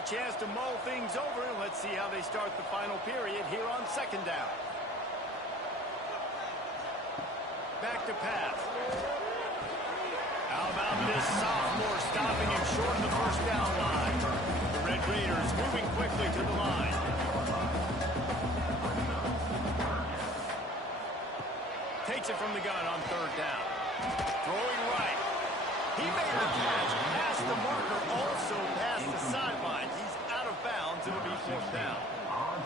chance to mull things over, and let's see how they start the final period here on second down. Back to pass. How about this sophomore stopping him short of the first down line? The Red Raiders moving quickly to the line. Takes it from the gun on third down. Throwing right. He made the catch past the marker, also past the sideline. He's out of bounds. It'll be fourth down.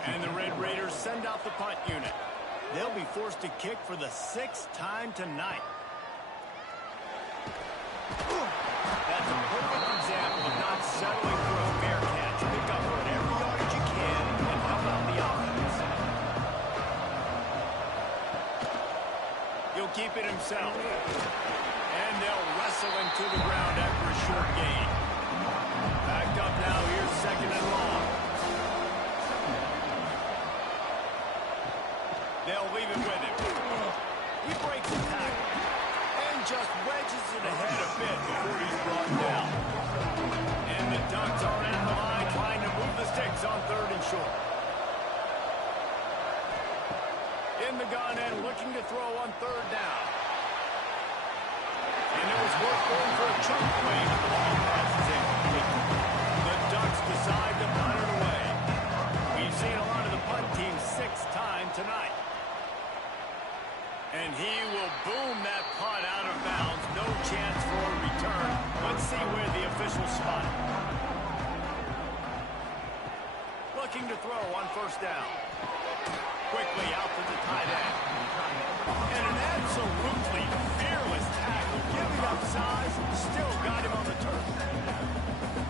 And the Red Raiders send out the punt unit. They'll be forced to kick for the 6th time tonight. That's a perfect example of not settling for a fair catch. Pick up whatever yardage you can and help out the offense. He'll keep it himself. And they'll wrestle him to the ground after a short gain. Backed up now. Here's second and long. They'll leave it with him. He breaks the tackle and just wedges it ahead a bit before he's brought down. And the Ducks are at the line trying to move the sticks on third and short. In the gun and looking to throw on third down. And it was worth going for a chunk play, but the ball passes incomplete. The Ducks decide to punt it away. We've seen a lot of the punt team 6th time tonight. And he will boom that punt out of bounds. No chance for a return. Let's see where the officials spot it. Looking to throw on first down. Quickly out to the tight end. And an absolutely fearless tackle. Giving up size, still got him on the turf.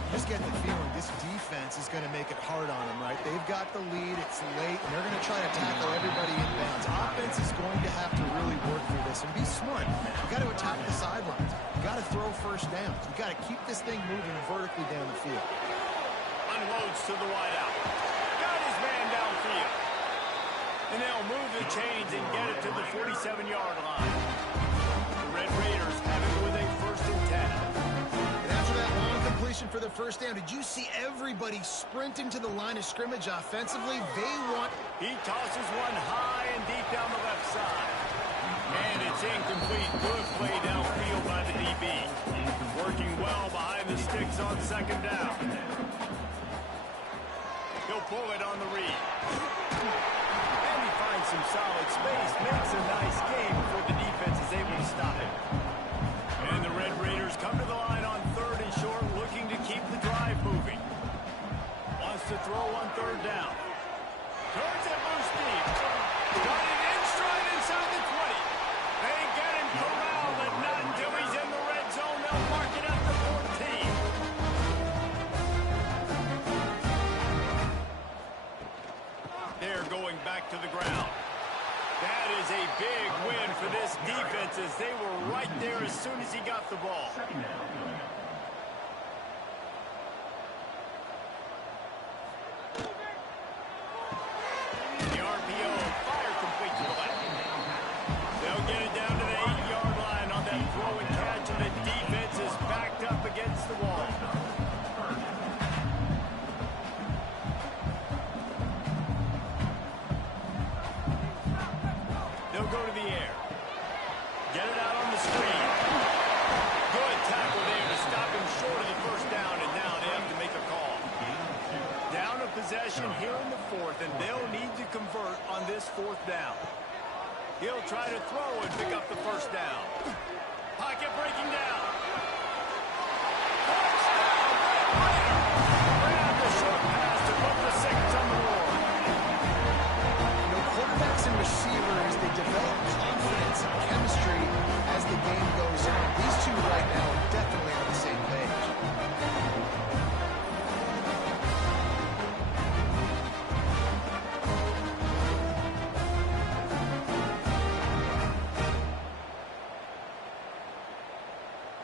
Just get the feeling this defense is going to make it hard on them, right? They've got the lead. It's late, and they're going to try to tackle everybody in bounds. Offense is going to have to really work through this and be smart. You got to attack the sidelines. You got to throw first downs. You got to keep this thing moving vertically down the field. Unloads to the wideout. Got his man downfield. And they'll move the chains and get it to the 47-yard line. The Red Raiders have it with a 1st and 10. And after that long completion for the first down, did you see everybody sprinting to the line of scrimmage offensively? They want... He tosses one high and deep down the left side. And it's incomplete. Good play downfield by the DB. Working well behind the sticks on second down. He'll pull it on the read. And he finds some solid space. Makes a nice game before the defense is able to stop it. And the Red Raiders come to the line on third and short, looking to keep the drive moving. Wants to throw on third down. Turns it loose deep. Got it in stride inside the 20. They get him corralled, but not until he's in the red zone. They'll mark it at the 14. They're going back to the ground. That is a big win for this defense as they were right there as soon as he got the ball. The RPO, fire complete to the left. They'll get it down to the 8-yard line on that throw and catch, and the defense is backed up against the wall. They'll go to the air. Get it out on the screen. Good tackle there to stop him short of the first down, and now they have to make a call. Down a possession here in the 4th, and they'll need to convert on this 4th down. He'll try to throw and pick up the first down. Pocket breaking down. Touchdown, Red Raiders! Grab the short pass to put the 6 on the board. You know, quarterbacks and receivers, they develop confidence and chemistry as the game goes on. These two right now are definitely on the same page.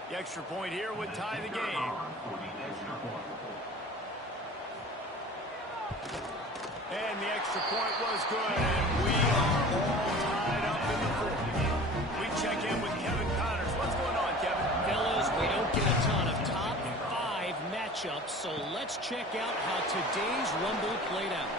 The extra point here would tie the game. And the extra point was good, and we are all tied up in the 4th. We check in with Kevin Connors. What's going on, Kevin? Fellas, we don't get a ton of top 5 matchups matchup, so let's check out how today's Rumble played out.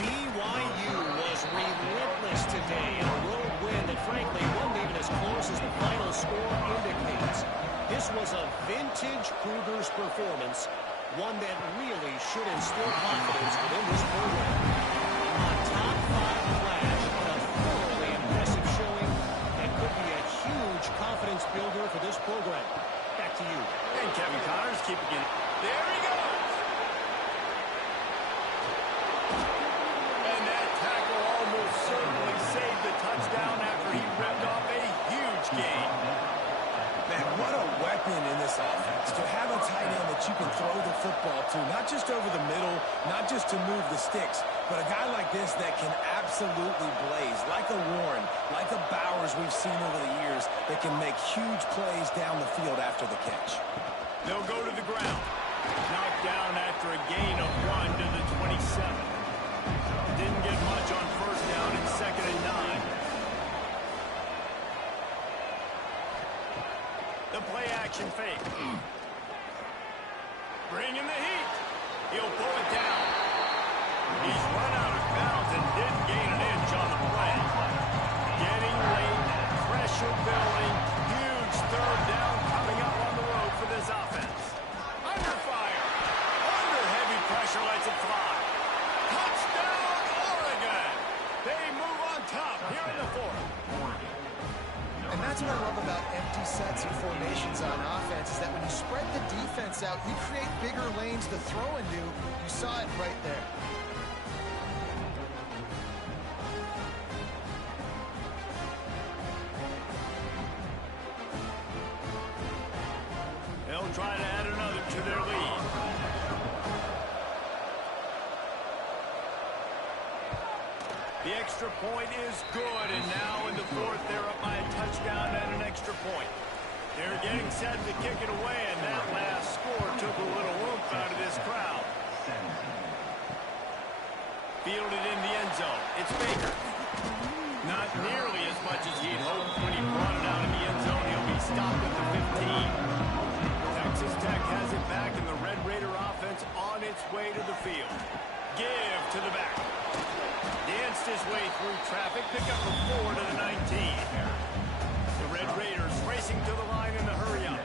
BYU was relentless today in a road win that frankly wasn't even as close as the final score indicates. This was a vintage Cougars performance, one that really should instill confidence within this program. A top 5 flash and a thoroughly impressive showing that could be a huge confidence builder for this program. Back to you. And Kevin Connors keeping it. There he goes. And that tackle almost certainly saved the touchdown after he ripped off a huge gain. Man, what a weapon in this offense. To have a tight end that you can throw the football to, not just over the middle, not just to move the sticks, but a guy like this that can absolutely blaze, like a Warren, like a Bowers we've seen over the years, that can make huge plays down the field after the catch. They'll go to the ground. Knocked down after a gain of 1 to the 27. Didn't get much on first down and 2nd and 9. The play action fake. Bring in the heat. He'll pull it down. He's run out of bounds and didn't gain an inch on the play. Getting late, pressure building, huge 3rd down coming up on the road for this offense. Under fire. Under heavy pressure, lets it fly. Touchdown, Oregon. They move on top here in the 4th. And that's what I love about empty sets and formations on offense, is that when you spread the defense out, you create bigger lanes to throw into. You saw it right there. They'll try to add another to their lead. The extra point is good, and now in the 4th, they're up by a touchdown and an extra point. They're getting set to kick it away, and that last score took a little oomph out of this crowd. Fielded in the end zone. It's Baker. Not nearly as much as he'd hoped when he brought it out in the end zone. He'll be stopped at the 15. Texas Tech has it back, and the Red Raider offense on its way to the field. Give to the back. Danced his way through traffic. Pick up a 4 to the 19. The Red Raiders racing to the line in the hurry-up.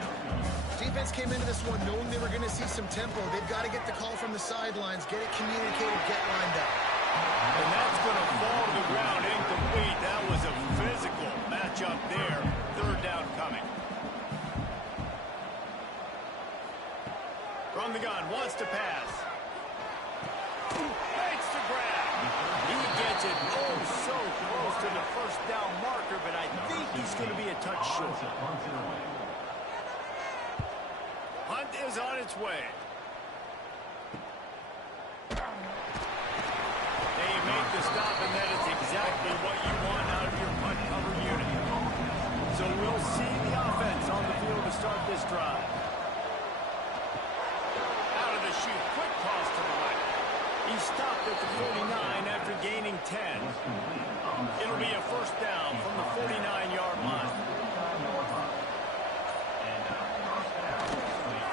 Defense came into this one knowing they were going to see some tempo. They've got to get the call from the sidelines, get it communicated, get lined up. And that's going to fall to the ground incomplete. That was a physical matchup there. 3rd down coming. From the gun, wants to pass. Makes the grab. He gets it so close to the 1st down marker, but I think he's going to be a touch short. Hunt is on its way. They make the stop, and that is exactly what you want out of your punt cover unit. So we'll see the offense on the field to start this drive. Out of the chute, quick toss to the right. He stopped at the 49 after gaining 10. It'll be a 1st down from the 49-yard line.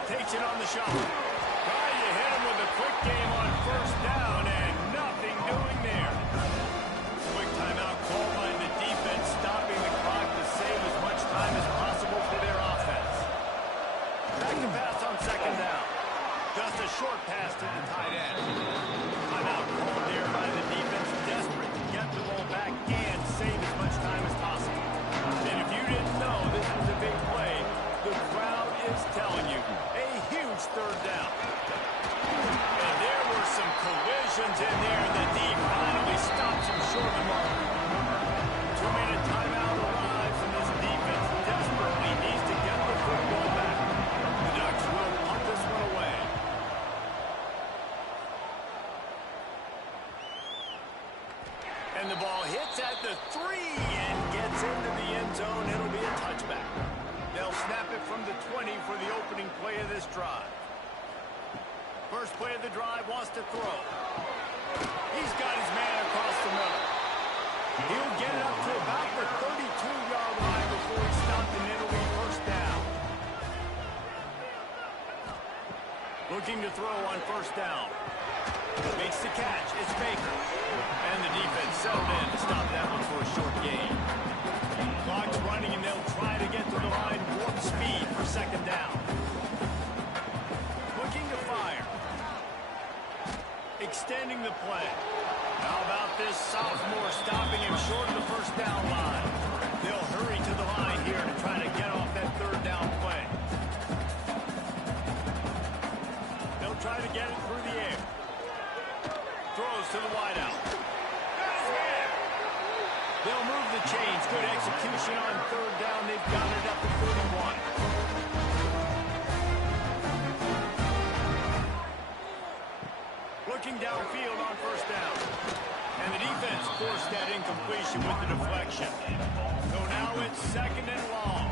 Takes it on the shot. Trying to hit him with a quick game on 1st down, and nothing doing there. Quick timeout call by the defense, stopping the clock to save as much time as possible for their offense. Back to pass on 2nd down. Just a short pass to the tight end. Timeout called there by the defense, desperate to get the ball back and save as much time as possible. And if you didn't know this was a big play, the crowd is telling you. A huge 3rd down. And there were some collisions in there, and the D finally stops him short of the mark. 2-minute timeout arrives, and this defense desperately needs to get the football back. The Ducks will punt this one away. And the ball hits at the 3 and gets into the end zone. It'll be a touchback. They'll snap it from the 20 for the opening play of this drive. First play of the drive, wants to throw. He's got his man across the middle. He'll get it up to about the 32-yard line before he's stopped, and it'll be 1st down. Looking to throw on first down. Makes the catch. It's Baker. And the defense settled in to stop that one for a short gain. Clock's running, and they'll try to get to the line warp speed for second down. Looking to fire. Extending the play. How about this sophomore stopping him short of the first down line? They'll hurry to the line here to try to get off that third down play. They'll try to get it through the air. Throws to the wideout. They'll move the chains. Good execution on third down. They've got it up to 31. Looking downfield on first down. And the defense forced that incompletion with the deflection. So now it's second and long.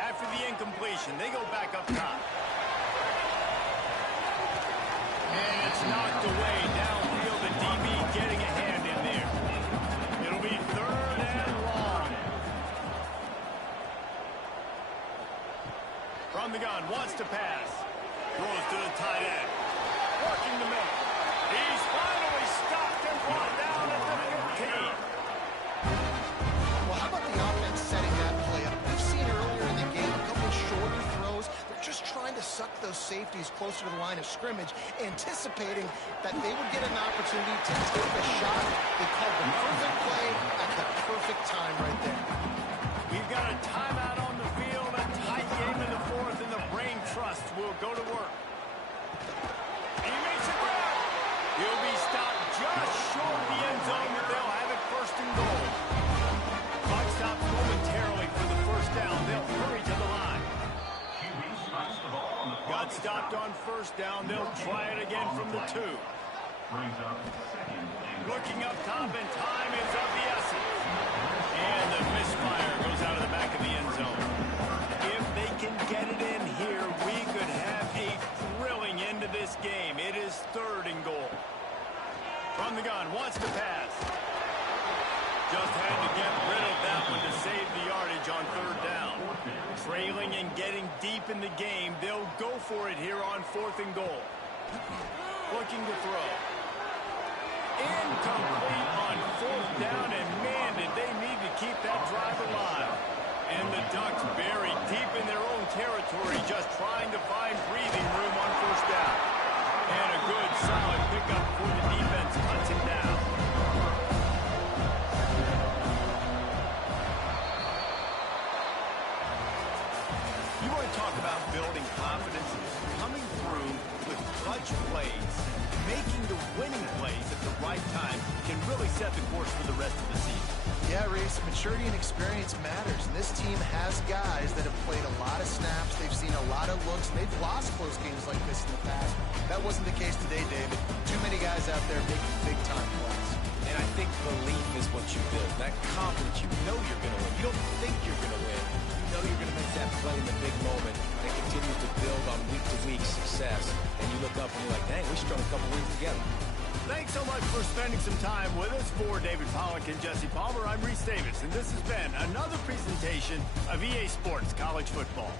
After the incompletion, they go back up top. And it's knocked away downfield. The DB getting a hand in there. It'll be third and long. From the gun, wants to pass. Throws to the tight end. Working the middle. He's finally stopped and brought down at the 15. Well, how about the offense setting that play up? We've seen earlier in the game a couple shorter throws. They're just trying to suck those safeties closer to the line of scrimmage, anticipating that they would get an opportunity to take a shot. They called the perfect play at the perfect time right there. We've got a timeout on the field, a tight game in the fourth, and the brain trust will go to work. He makes a grab. He'll be stopped just short of the end zone, but they'll have it first and goal. Clock stops momentarily for the first down. They'll hurry to the line. Got stopped on first down. They'll try it again from the 2. Looking up top, and time is of the essence. And the misfire goes out of the back of the end zone. If they can get it in here, we could have a thrilling end to this game. It is third and goal. From the gun, wants to pass. Just had to get rid of that one to save the yardage on third down. Trailing and getting deep in the game, they'll go for it here on fourth and goal. Looking to throw. Incomplete on fourth down, and man, did they need to keep that drive alive. And the Ducks buried deep in their own territory, just trying to find breathing room on first down. And a good, solid pickup before the defense cuts him down. You want to talk about building confidence? Coming through with clutch plays, making the winning plays at the right time can really set the course for the rest of the season. Yeah, Reese, maturity and experience matters. And this team has guys that have played a lot of snaps. They've seen a lot of looks. And they've lost close games like this in the past. That wasn't the case today, David. Too many guys out there making big-time plays. And I think belief is what you build. That confidence, you know you're going to win. You don't think you're going to win. You know you're going to make that play in the big moment that continues to build on week-to-week success. And you look up and you're like, dang, we strung a couple wins together. Thanks so much for spending some time with us. For David Pollack and Jesse Palmer, I'm Reese Davis, and this has been another presentation of EA Sports College Football.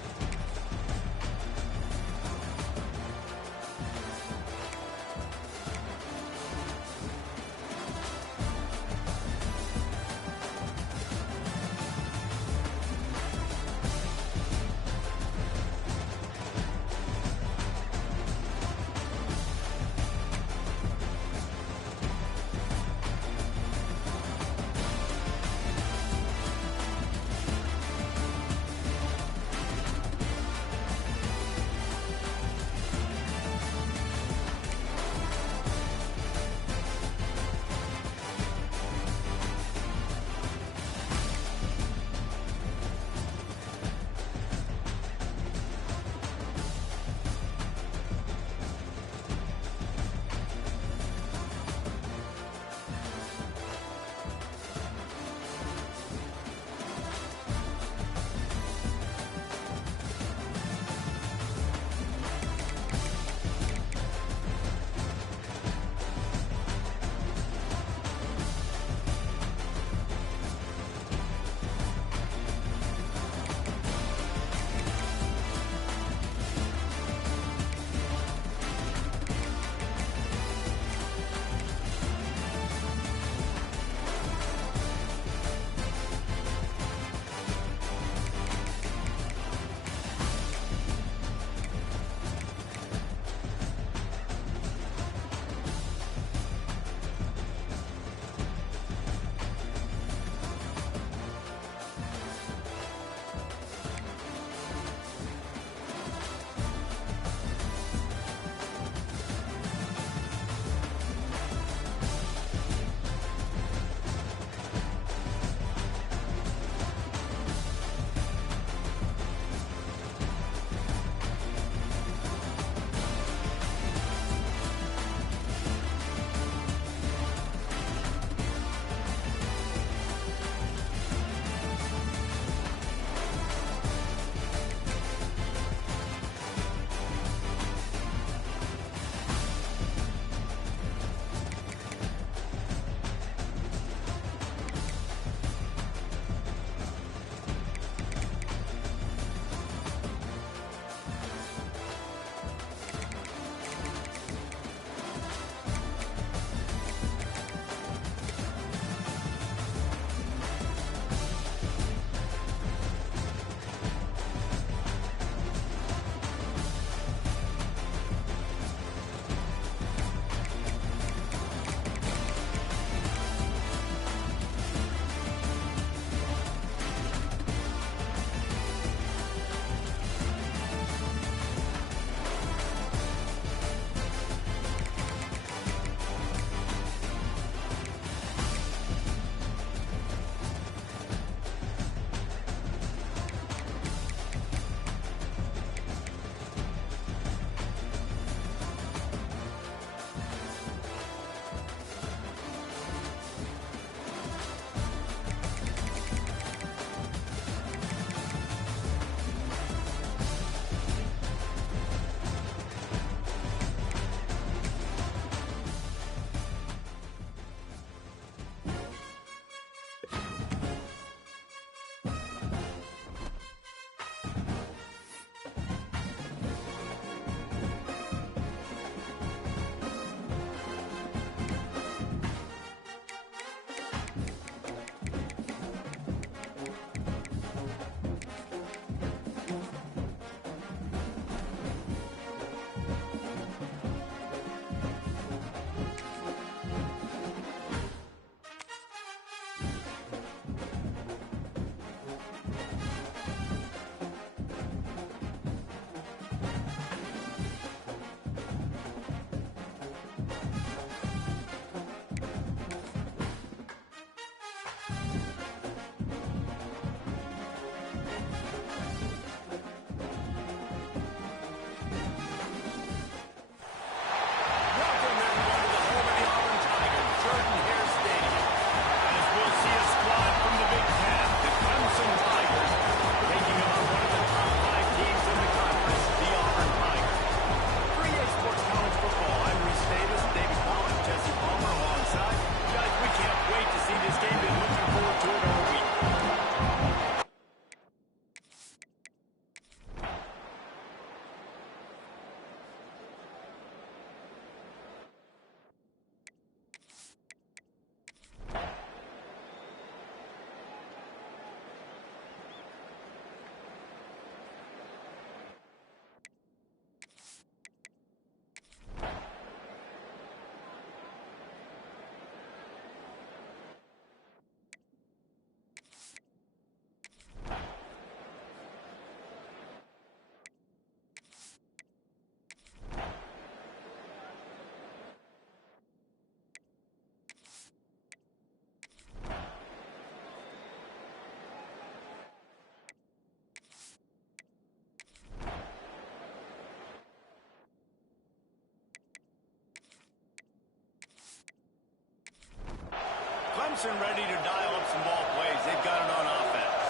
Clemson ready to dial up some ball plays. They've got it on offense.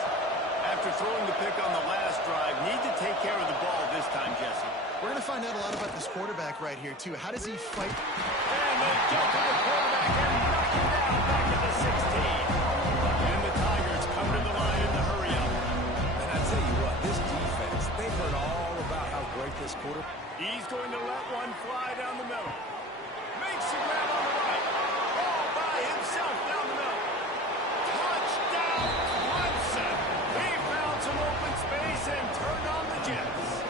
After throwing the pick on the last drive, need to take care of the ball this time, Jesse. We're going to find out a lot about this quarterback right here, too. How does he fight? And they get to the quarterback and knock him down back at the 16. And the Tigers come to the line in the hurry up. And I tell you what, this defense, they've heard all about how great this quarter. He's going to let one fly down the middle. Makes the grab on the right. All by himself down the middle. Touchdown, Clemson. He found some open space and turned on the Jets.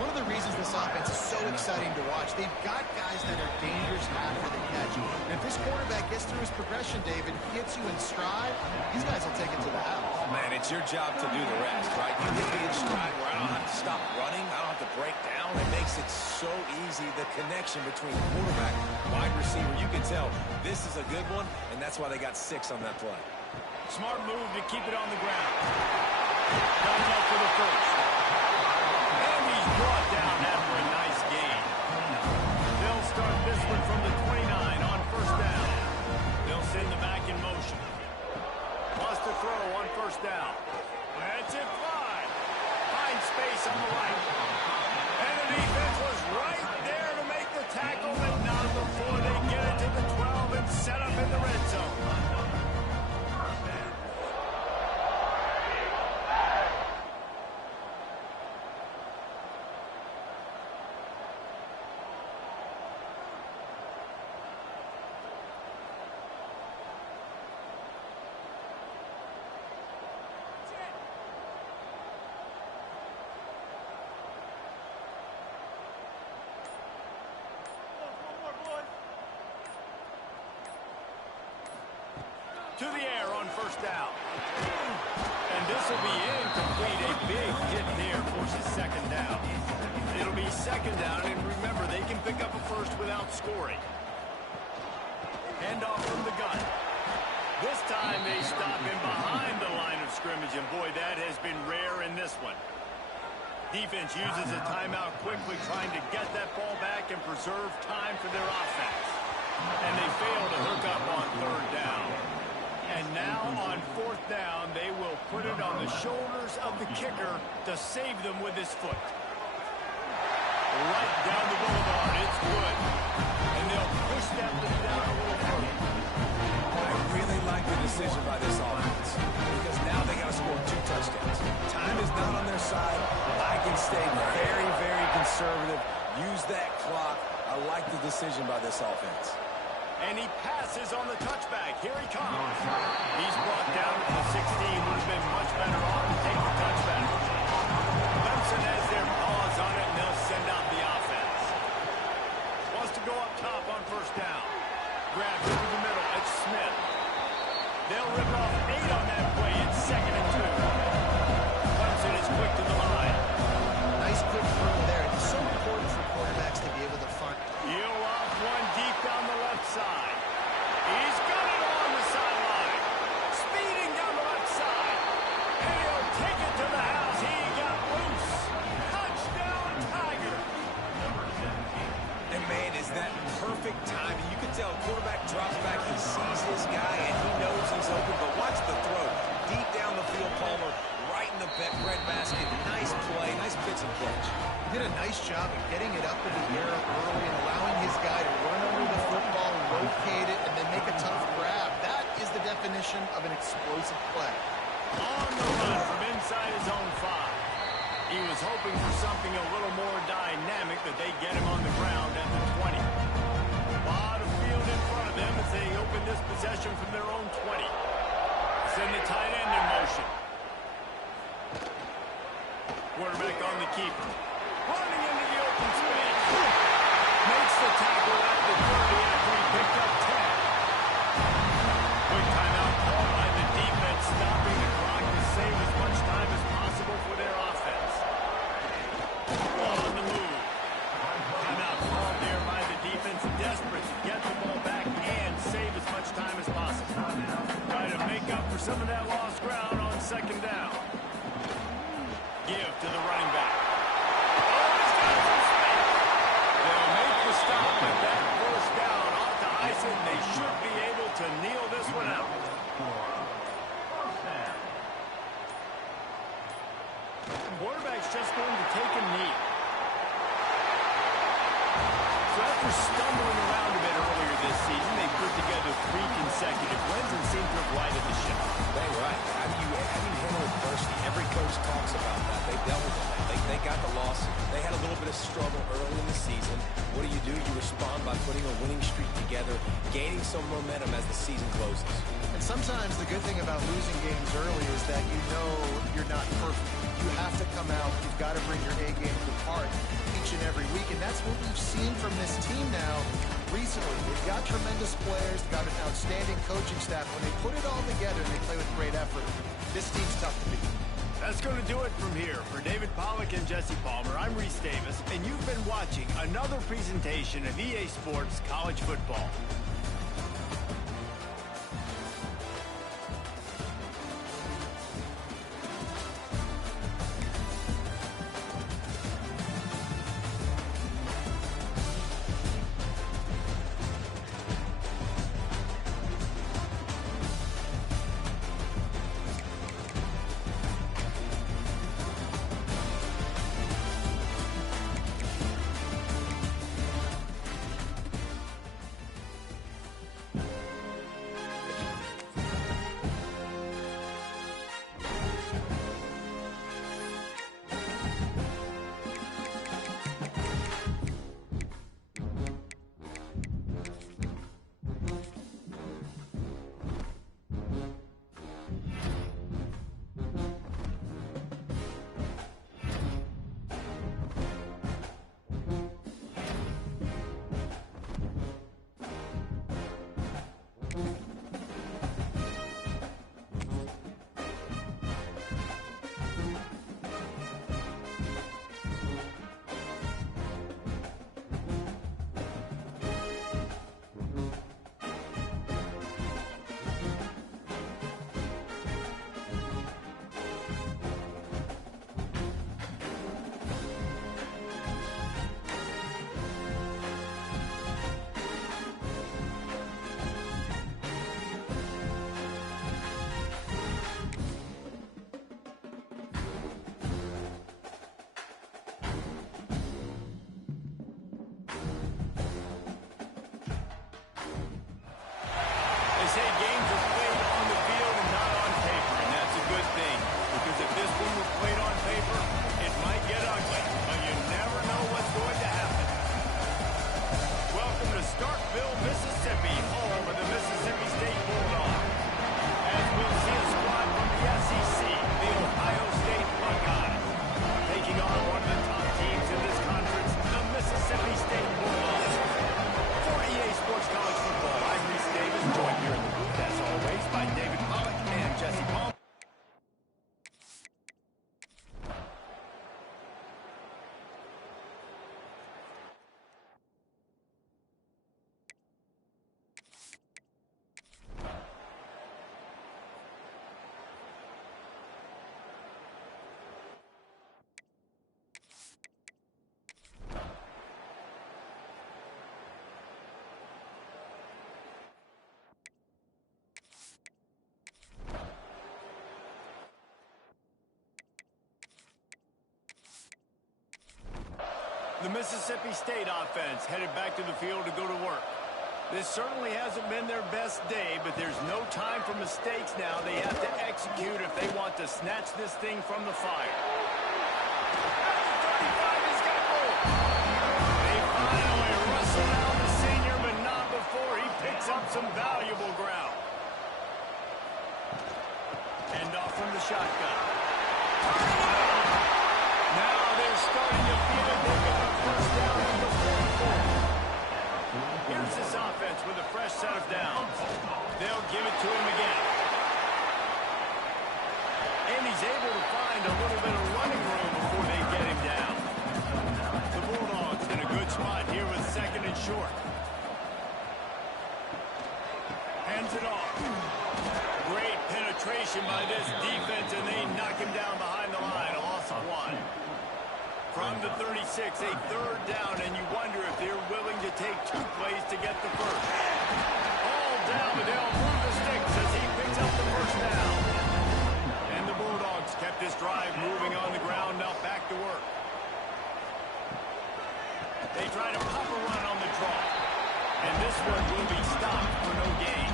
One of the reasons this offense is so exciting to watch, they've got guys that are dangerous after the catch. And if this quarterback gets through his progression, David, gets you in stride, these guys will take it to the house. Man, it's your job to do the rest, right? You get me in stride where I don't have to stop running, I don't have to break down. It makes it so easy, the connection between quarterback, wide receiver. You can tell this is a good one, and that's why they got 6 on that play. Smart move to keep it on the ground. Comes up for the first. And he's brought down after a nice gain. They'll start this one from the 29 on first down. They'll send the back in motion. Lost a throw on first down. Let's it fly. Finds space on the right. And the defense was right there to make the tackle, but not before they get it to the 12 and set up in the red zone. To the air on first down. And this will be incomplete. A big hit there forces second down. It'll be second down, and remember, they can pick up a first without scoring. Hand off from the gun. This time they stop him behind the line of scrimmage, and boy, that has been rare in this one. Defense uses a timeout quickly, trying to get that ball back and preserve time for their offense. And they fail to hook up on third down. And now on fourth down, they will put it on the shoulders of the kicker to save them with his foot. Right down the boulevard, it's good. And they'll push that one down a little further. I really like the decision by this offense because now they got to score 2 touchdowns. Time is not on their side. I can stay very, very conservative. Use that clock. I like the decision by this offense. And he passes on the touchback. Here he comes. He's brought down to the 16. Would have been much better off to take the touchback. Clemson has their paws on it, and they'll send out the offense. Wants to go up top on first down. Grabs over the middle. It's Smith. They'll rip off 8 on that play. It's 2nd and 2. Clemson is quick to the line. Nice quick throw there. It's so important for quarterbacks to be able to find. He'll off one deep down the left side. He's got it on the sideline. Speeding down the left side. And he'll take it to the house. He got loose. Touchdown, Tiger. And man, is that perfect timing. You can tell quarterback drops back, he sees his guy, and he knows he's open. But watch the throw. Deep down the field, Palmer, right in the breadbasket. Nice play, nice pitch and catch. He did a nice job of getting it up in the air early and allowing his guy to run under the football, locate it, and then make a tough grab. That is the definition of an explosive play. On the run from inside his own 5. He was hoping for something a little more dynamic, but they get him on the ground at the 20. A lot of field in front of them as they open this possession from their own 20. Send the tight end in motion. Quarterback on the keeper. Running into the open space. Makes the tackle at the 30 after he picked up 10. Quick timeout called by the defense, stopping the clock to save as much time as possible for their offense. On the move. Timeout called there by the defense, desperate to get the ball back and save as much time as possible. Try to make up for some of that lost ground on second down. Give to the running back. Oh, he's got some space. They'll make the stop, but that first down off the ice, and they should be able to kneel this one out. Quarterback's just going to take a knee. So after stumbling around a bit earlier this season, they put together 3 consecutive wins and seem to have righted the ship. That's right. How do you handle adversity? Every coach talks about that. They dealt with that. They got the loss. They had a little bit of struggle early in the season. What do? You respond by putting a winning streak together, gaining some momentum as the season closes. And sometimes the good thing about losing games early is that you know you're not perfect. You have to come out. You've got to bring your A game to the part each and every week. And that's what we've seen from this team now recently. They've got tremendous players, got an outstanding coaching staff. When they put it all together and they play with great effort, this team's tough to beat. That's going to do it from here. For David Pollack and Jesse Palmer, I'm Reese Davis, and you've been watching another presentation of EA Sports College Football. Say games are played on the field and not on paper, and that's a good thing, because if this one were played on paper, it might get ugly, but you never know what's going to happen. Welcome to Starkville, Mississippi, home of the Mississippi State Bulldogs. As we'll see a squad from the SEC, the Ohio State Buckeyes, taking on one of the top teams in this conference, the Mississippi State Bulldogs. For EA Sports College Football, I'm Reese Davis, joined here in the booth, as always, by David Pollack and Jesse Palmer. The Mississippi State offense headed back to the field to go to work. This certainly hasn't been their best day, but there's no time for mistakes now. They have to execute if they want to snatch this thing from the fire. At the 35, he's got more. They finally wrestle down the senior, but not before he picks up some valuable ground. End off from the shotgun. Now they're starting to feel it. They've got a first down on the 44. Here's this offense with a fresh set of downs. They'll give it to him again. And he's able to find a little bit of running room before they get him down. The Bulldogs in a good spot here with second and short. Hands it off. Great penetration by this defense, and they knock him down behind the line. A loss of 1. From the 36, a third down, and you wonder if they're willing to take 2 plays to get the first. All down, but they'll this one will be stopped for no gain.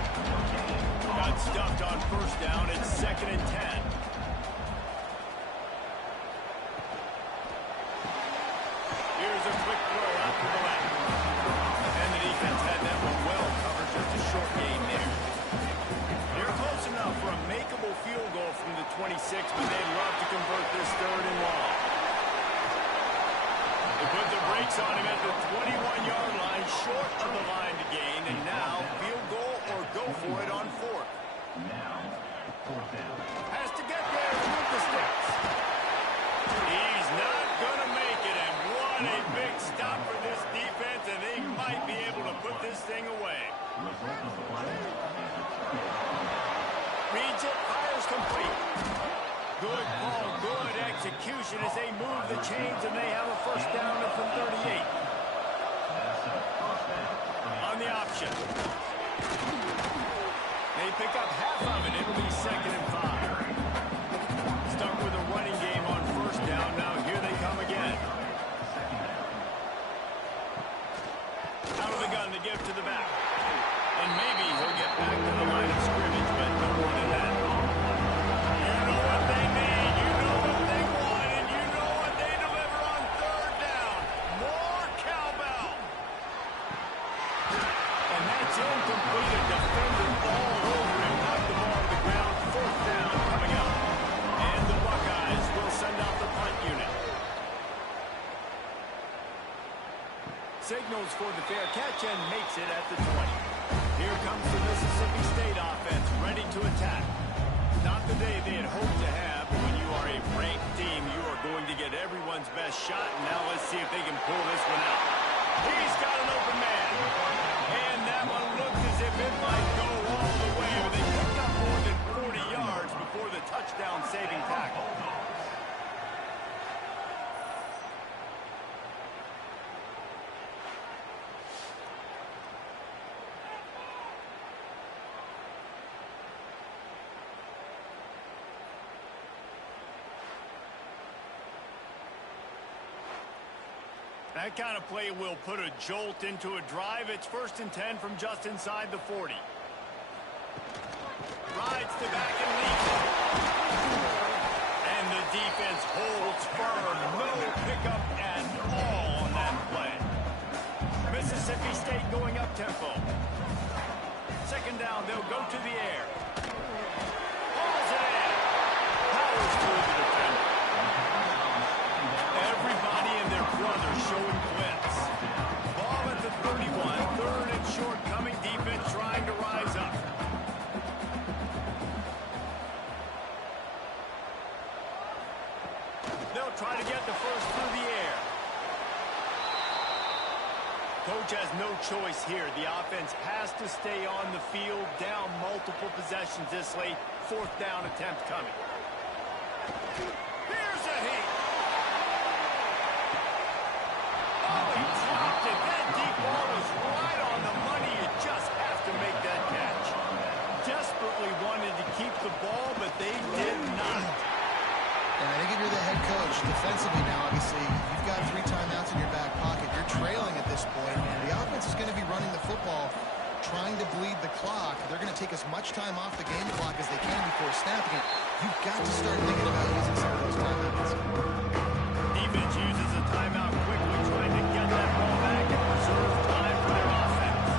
Got stuffed on first down. It's 2nd and 10. Here's a quick throw out to the left. And the defense had that one well covered. Just a short gain there. They're close enough for a makeable field goal from the 26, but they'd love to convert this 3rd and long. They put the brakes on him at the 21-yard line, short of the line to gain, and now field goal or go for it on 4th. Now, 4th down. Has to get there with the sticks. He's not going to make it, and what a big stop for this defense, and they might be able to put this thing away. Result of the play is Reads it, fires complete. Good call, good execution as they move the chains, and they have a first down from 38. On the option. They pick up half of it. It'll be 2nd and 5. Stuck with a running game on first down. Now here they come again. Out of the gun to give to the back. And maybe he'll get back to the line of scrimmage, but no one in that. You know what they need, you know what they want, and you know what they deliver on 3rd down. More cowbell. And that's incomplete. A defender all over him. Knocked the ball to the ground. 4th down coming up. And the Buckeyes will send out the punt unit. Signals for the fair catch and makes it at the 20. Here comes the Mississippi State offense, ready to attack. Not the day they had hoped to have, but when you are a ranked team, you are going to get everyone's best shot, and now let's see if they can pull this one out. He's got an open man, and that one looked as if it might go all the way, but they picked up more than 40 yards before the touchdown-saving tackle. That kind of play will put a jolt into a drive. It's 1st and 10 from just inside the 40. Rides to back and leads it. And the defense holds firm. No pickup at all on that play. Mississippi State going up tempo. 2nd down, they'll go to the air. Pulls it in. Powers through the defender. Everybody and their brother showing blitz. Ball at the 31, 3rd and short coming. Defense trying to rise up. They'll try to get the first through the air. Coach has no choice here. The offense has to stay on the field, down multiple possessions this late. 4th down attempt coming. Here's a heat. Oh, he dropped it. That deep ball was right on the money. You just have to make that catch. Desperately wanted to keep the ball, but they did not. And I think if you're the head coach, defensively now, obviously, you've got 3 timeouts in your back pocket. You're trailing at this point, and the offense is going to be running the football, trying to bleed the clock. They're going to take as much time off the game clock as they can before snapping it. You've got to start thinking about using some of those timeouts. Defense uses a timeout quickly, trying to get that ball back and preserve time for their offense.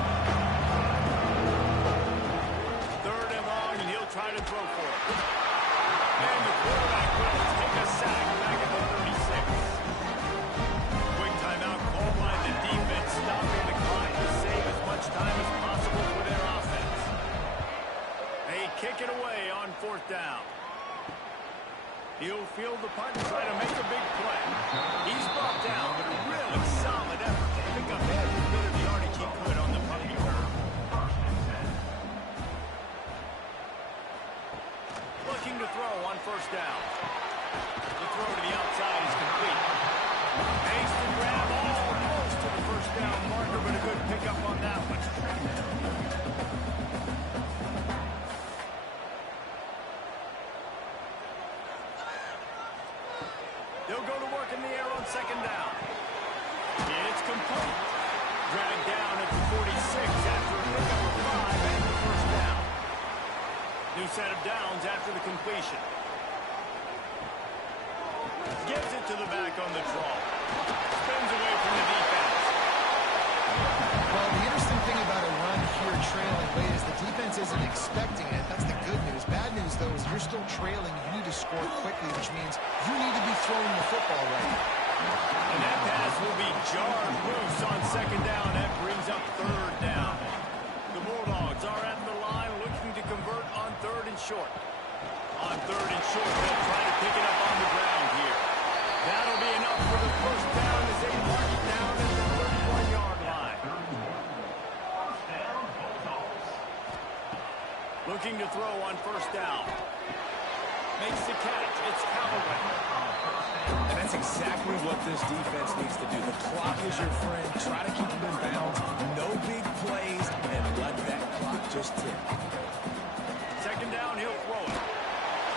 3rd and long, and he'll try to throw for it. And the quarterback will take a sack back at the 36. Quick timeout called by the defense, stopping the clock to save as much time as possible for their offense. They kick it away on 4th down. He'll field the punt and try to make a big play. He's brought down, but a really solid effort to pick up every bit of yardage he could on the punt return. set of downs after the completion. Gives it to the back on the draw. Spins away from the defense. Well, the interesting thing about a run here trailing late is the defense isn't expecting it. That's the good news. Bad news, though, is you're still trailing. You need to score quickly, which means you need to be throwing the football right now. And that pass will be jarred loose on second down. That brings up third down. The Bulldogs are at the line looking to convert on third and short. On third and short, they'll try to pick it up on the ground here. That'll be enough for the first down as they march down at the 31-yard line. Looking to throw on first down. Makes the catch. It's Callaway. And that's exactly what this defense needs to do. The clock is your friend. Try to keep them in bounds. No big plays, and let that clock just tick. Second down, he'll throw it.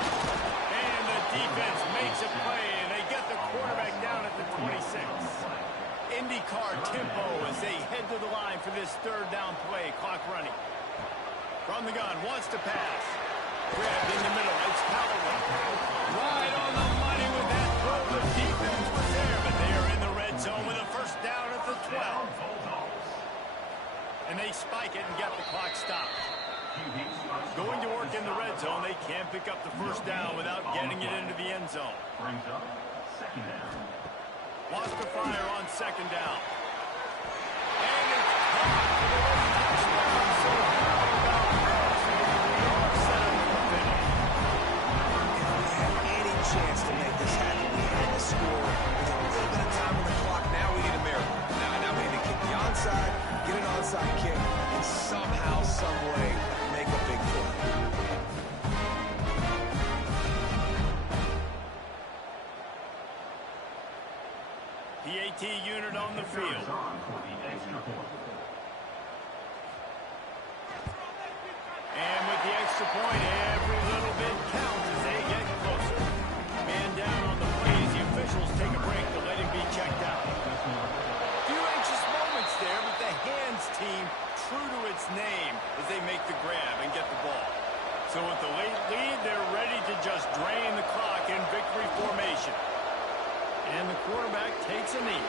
And the defense makes a play, and they get the quarterback down at the 26. IndyCar tempo as they head to the line for this third down play. Clock running. From the gun, wants to pass. Grabbed in the middle. It's Callaway. Right on the money with that throw. The defense was there, but they are in the red zone with a first down at the 12. And they spike it and get the clock stopped. Going to work in the red zone. They can't pick up the first down without getting it into the end zone. Brings up second down. Lost to fire on second down. And it's caught for the late touchdown. So how about that? We are set up for a finish. If we had any chance to make this happen, we had to score with a little bit of time on the clock. Now we need a miracle. Now we need to kick the onside, get an onside kick, and somehow, some way, make a big play. PAT unit on the field. And with the extra point, every little bit counts as they get closer. Man down on the play as the officials take a break to let him be checked out. Few anxious moments there, but the hands team true to its name as they make the grab and get the ball. So with the late lead, they're ready to just drain the clock in victory formation. And the quarterback takes a knee.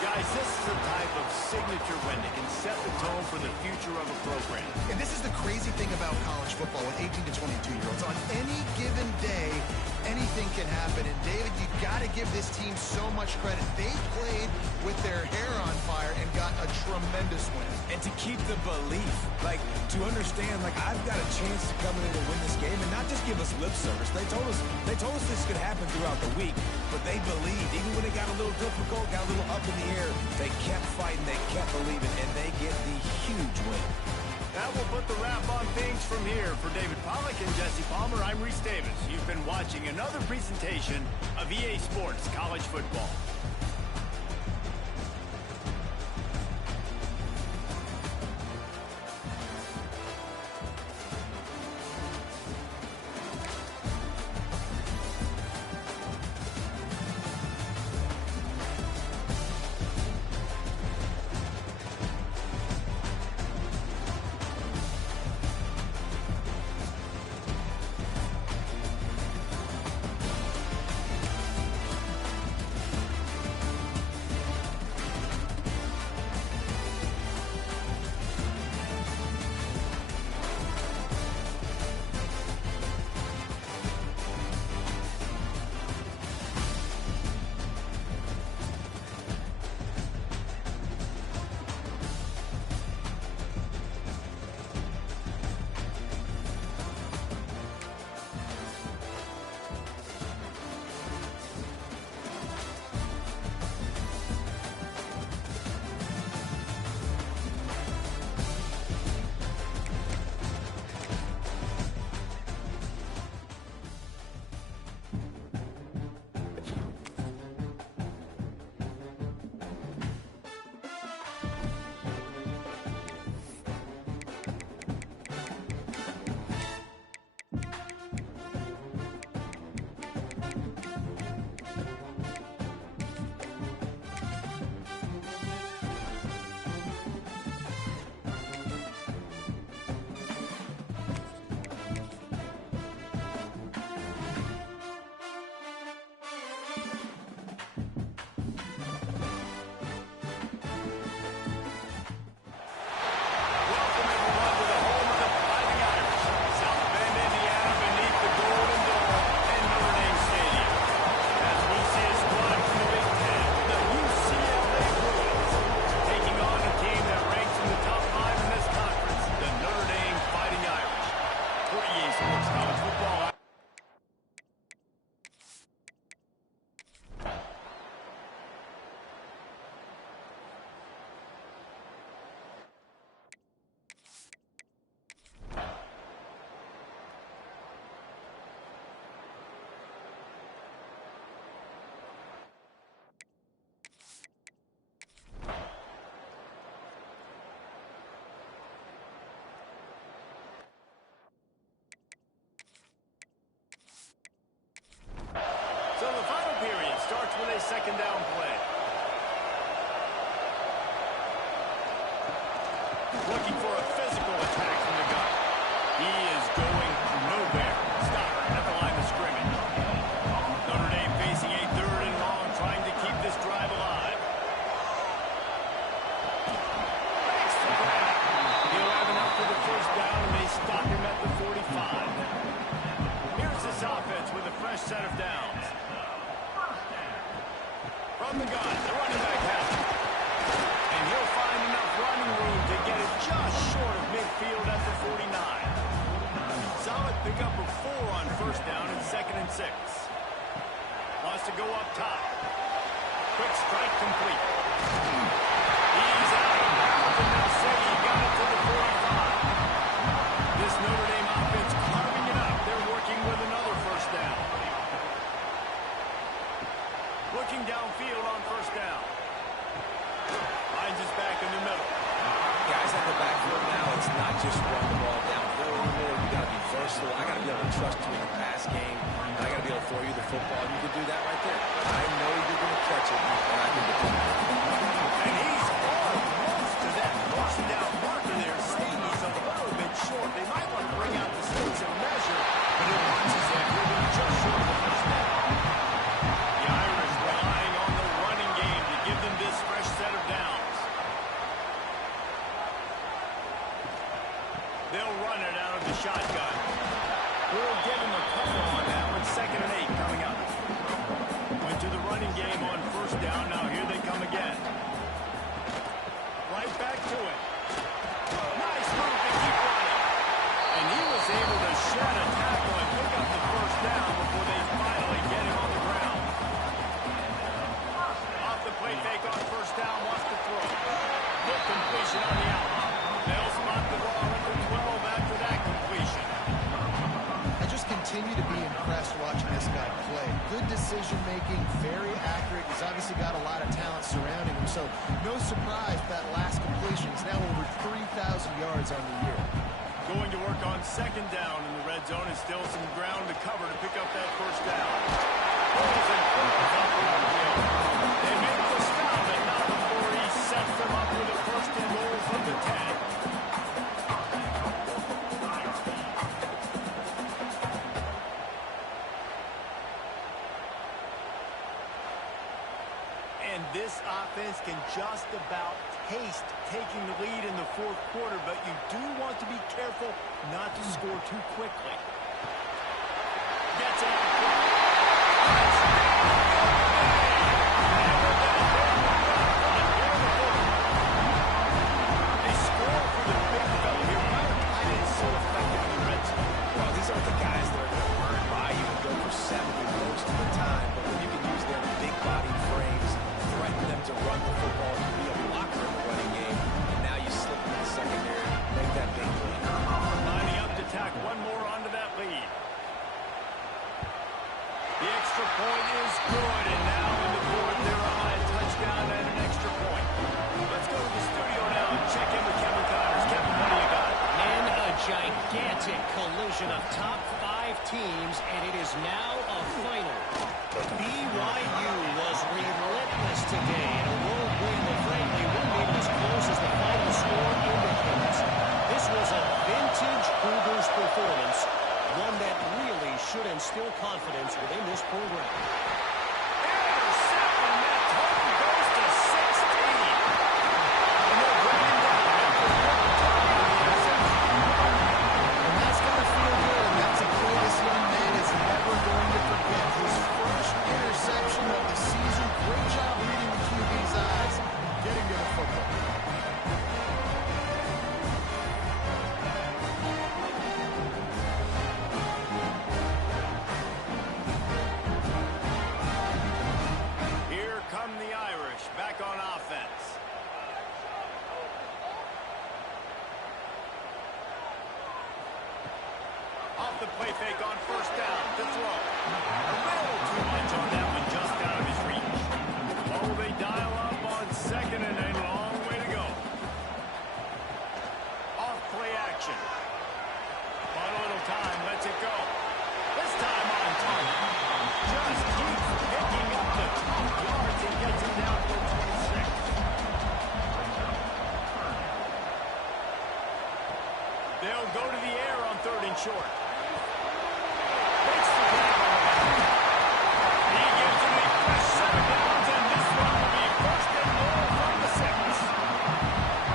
Guys, this is the type of signature win that can set the tone for the future of a program. And this is the crazy thing about college football with 18 to 22-year-olds. On any given day, anything can happen. And, David, you got to give this team so much credit. They played with their hair on fire and got a tremendous win. And to keep the belief, like, to understand, like, I've got a chance to come in and win this game and not just give us lip service. They told us this could happen throughout the week, but they believed. Even when it got a little difficult, got a little up in the air, they kept fighting, they kept believing, and they get the huge win. That will put the wrap on things from here. For David Pollack and Jesse Palmer, I'm Reese Davis. You've been watching another presentation of EA Sports College Football. second down play. Looking for a physical attack from the gun. He is going nowhere. Stop at the line of scrimmage. Notre Dame facing a 3rd and long, trying to keep this drive alive. Makes the grab. He'll have enough for the first down, and they stop him at the 45. Here's this offense with a fresh set of downs. From the gun, the running back has it. And he'll find enough running room to get it just short of midfield at the 49. Solid pickup of 4 on first down and 2nd and 6. Wants to go up top. Quick strike complete. He's out of bounds, and they'll say he got it to the 45. This Notre Dame offense carving it up. They're working with another first down. Looking downfield on first down. Finds his back in the middle. Guys at the backfield now, it's not just run the ball downfield anymore. You got to be versatile. I got to be able to trust you in the pass game. I got to be able to throw you the football. You can do that right there. I know you're going to catch it, and I can depend on it. And he's almost to that first down marker there. Safety's a little bit short. They might want to bring out the sticks and measure, but it watches that. He'll be just short of the first down. The Irish relying on the running game to give them this fresh set of downs. They'll run it out of the shotgun. We'll give him a couple on that one. 2nd and 8 coming up. Went to the running game on first down. Now here they come again. Right back to it. Nice move to keep running. And he was able to shed a tackle and pick up the first down before they finally get him on the ground. Off the play fake on first down, wants to throw. Good completion on the out. They'll spot the ball at the 12 after that completion. I just continue to be impressed watching this guy play. Good decision-making, very accurate. He's obviously got a lot of talent surrounding him, so no surprise that last completion is now over 3,000 yards on the year. Going to work on second down in the red zone. Is still some ground to cover to pick up that first down. They make the stop, but not before he sets them up with a first and goal from the 10. And this offense can just about taste taking the lead in the 4th quarter, but you do want to be careful not to score too quickly. Gets it out quick. They score for the big fella here. Why are tight ends so effective in the red zone? Well, these aren't the guys that are going to burn by you and go for 70 most of the time, but when you can use their big body frames, threaten them to run the football, and be a blocker in the running game, and now you slip in the secondary, make that big play. Lining up to tack one more onto that lead. The extra point is good, and now in the 4th, they're on a touchdown and an extra point. Let's go to the studio now and check in with Kevin Connors. Kevin, what do you got? And a gigantic collision of top 5 teams, and it is now a final. BYU was relentless today in a road win that frankly wouldn't even as close as the final score indicates. This was a vintage Cougars performance, one that really should instill confidence within this program. Interception, that total goes to 16. And they'll bring him down after one target on the interception. And that's got to feel good, and that's a play this young man is never going to forget. His first interception of the season. Great job reading the QB's eyes, getting to the football. Here come the Irish back on offense. Off the play fake on first down to throw. A little too much on that one, just out of his reach. Oh, they dial up on 2nd and a long way to go. Off play action. On a little time, lets it go. This time on target. Just keeps picking up the top yard They'll go to the air on 3rd and short. Makes the grab on the back. He gives them a fresh 7 downs, and this one will be 1st and goal from the 6.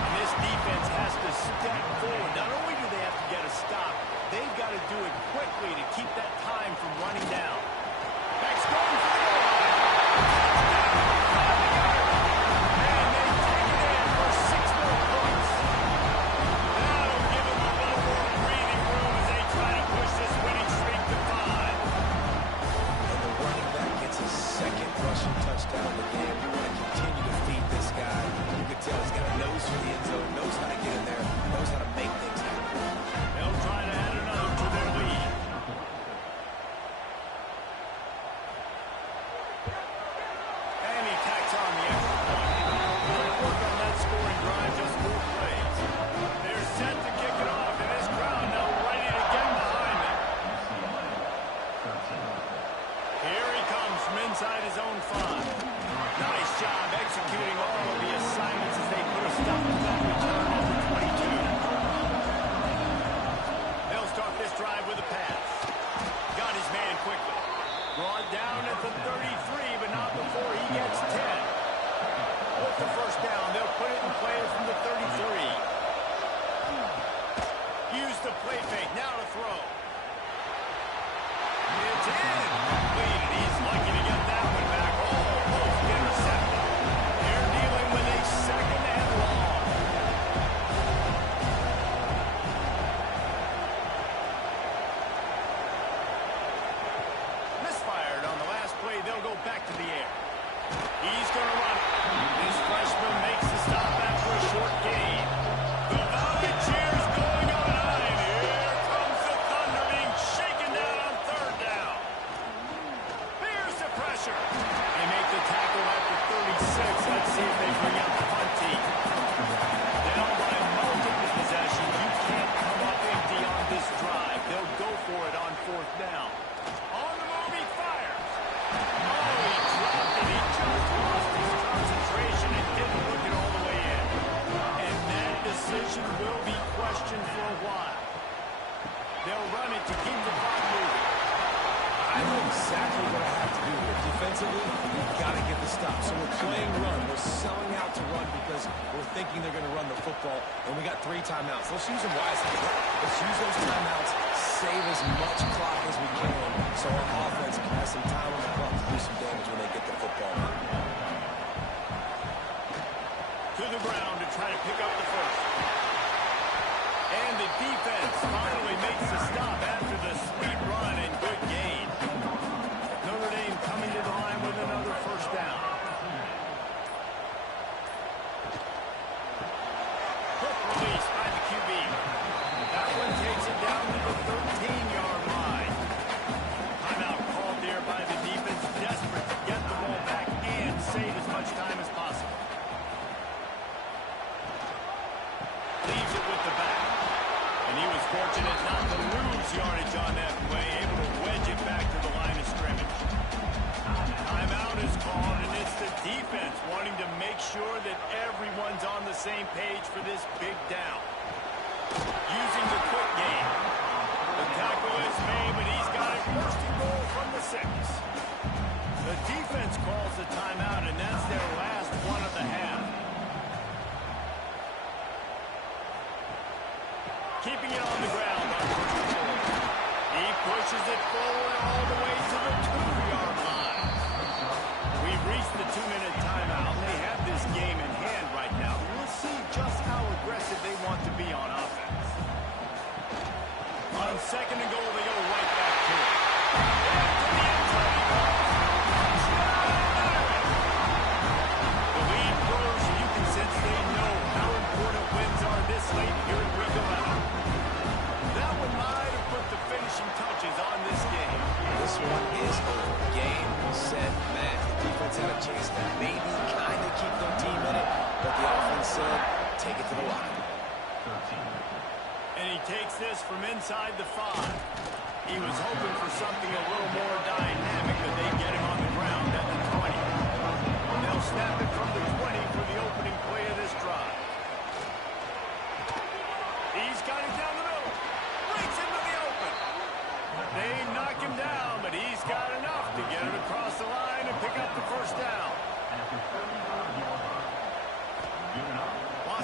And this defense has to step forward. Not only do they have to get a stop, they've got to do it quickly to keep that time from running down. Back's going for the goal line. And they take it in for 6 more points. That'll give them a little more breathing room as they try to push this winning streak to 5. And the running back gets his 2nd rushing touchdown of the game. You want to continue to feed this guy. You can tell he's got a nose for the end zone, knows how to get in there, knows how to make things happen. They'll try to add another to their lead. And he tacks on the extra point. Good work on that scoring drive, just 4 plays. They're set to kick it off, and this crowd now ready to get behind them. Here he comes from inside his own 5. Nice job executing all of the assignments as they put a stop to that return at the 22. They'll start this drive with a pass. Got his man quickly. Brought down at the 33, but not before he gets 10. With the 1st down, they'll put it in play from the 33. Use the play fake, now to throw. It's in. Completed. He's lucky to get that one back. Almost intercepted. They're dealing with a 2nd and long. Misfired on the last play. They'll go back to the air. He's going to run it. This freshman makes the stop after a short gain. The Valley cheers going on high, and here comes the Thunder being shaken down on 3rd down. Here's the pressure. They make the tackle at the 36. Let's see if they bring out the punt team. Down by multiple possessions. You can't come up empty on this drive. They'll go for it on 4th down. On the move, he fires. Oh, he dropped it. He just lost his concentration and didn't look it all the way in. And that decision will be questioned for a while. They'll run it to keep the clock moving. I know exactly what I have to do here. Defensively, we've got to get the stop. So we're playing run. We're selling out to run because we're thinking they're going to run the football, and we got 3 timeouts. Let's use them wisely. Let's use those timeouts, save as much clock as we can so our offense has some time on the clock to do some damage when they get the football. To the ground to try to pick up the 1st. And the defense finally makes the stop after the sweet run and good gain. Notre Dame coming to the line with another 1st down. Quick release by the QB. That one takes it down to the 13-yard line. Timeout called there by the defense, desperate to get the ball back and save as much time as possible. Leaves it with the back. And he was fortunate not to lose yardage on that play, able to wedge it back to the line of scrimmage. Timeout is called, and it's the defense wanting to make sure that everyone's on the same page for this big down. Using the quick game. The tackle is made, but he's got it 1st and goal from the 6. The defense calls the timeout, and that's their last one of the half. Keeping it on the ground on 1st and goal. He pushes it forward all the way to the 2-yard line. We've reached the 2-minute timeout, and they have this game in hand right now. We'll see just how aggressive they want to be on offense. On 2nd and goal, they go right back to it. And to the end zone he goes. The lead grows, and you can sense they know how important wins are this late here in Week 11. That one might have put the finishing touches on this game. This one is over. Game, set, match. The defense had a chance to maybe kind of keep their team in it, but the offense said, take it to the line. And he takes this from inside the 5. He was hoping for something a little more dynamic, but they get him on the ground at the 20. And they'll snap it from the 20 for the opening play of this drive. He's got it down the middle.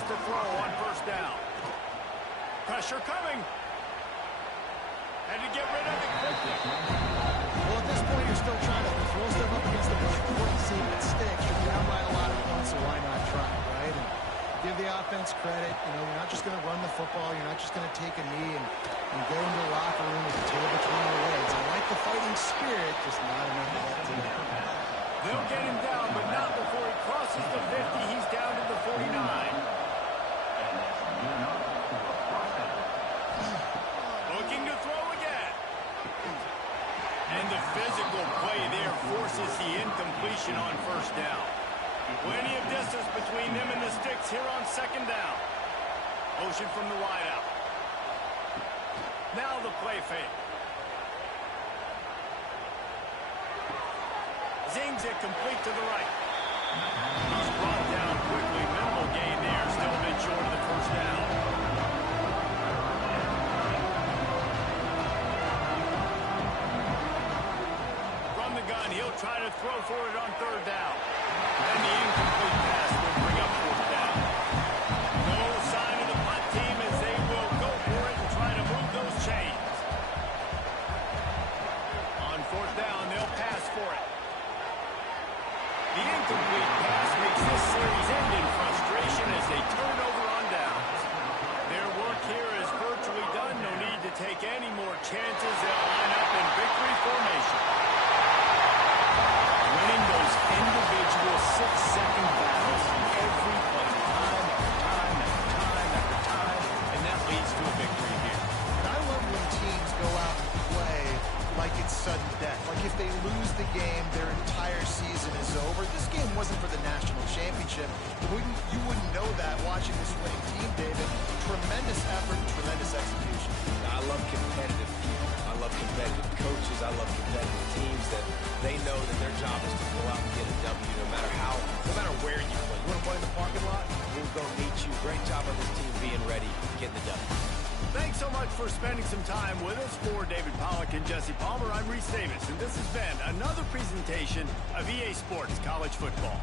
to throw on first down. Pressure coming. Had to get rid of it quickly. Well, at this point, you're still trying to throw stuff up against the blackboard and see if it sticks. You're down by a lot of points, so why not try, right? And give the offense credit. You know, you're not just going to run the football. You're not just going to take a knee and go into the locker room with the tail between your legs. I like the fighting spirit, just not enough to get to that. They'll get him down, but not before he crosses the 50. He's down to the 49. Looking to throw again. And the physical play there forces the incompletion on first down. Plenty of distance between them and the sticks here on second down. Motion from the wideout. Now the play fake. Zings it complete to the right. He's brought down quickly. Minimal gain there. Still a bit short of the first down. From the gun, he'll try to throw for it on third down. And the incomplete pass will bring up fourth down. No sign of the punt team as they will go for it and try to move those chains. On fourth down, they'll pass for it. The incomplete pass makes this series end in frustration as they turn over on downs. Their work here is virtually done. No need to take any more chances. They'll line up in victory formation. Winning those individual 6-second battles every play, time after time, and that leads to a victory here. And I love when teams go out and play like it's sudden death. Like if they lose the game, their entire season is over. This game wasn't for the national championship. You wouldn't know that watching this winning team, David. Tremendous effort, tremendous execution. I love competitive people. I love competitive coaches. I love competitive teams that they know that their job is to go out and get a W no matter where you play. You want to play in the parking lot? We'll go meet you. Great job on this team being ready, getting the W. Thanks so much for spending some time with us. For David Pollack and Jesse Palmer, I'm Reese Davis, and this has been another presentation of EA Sports College Football.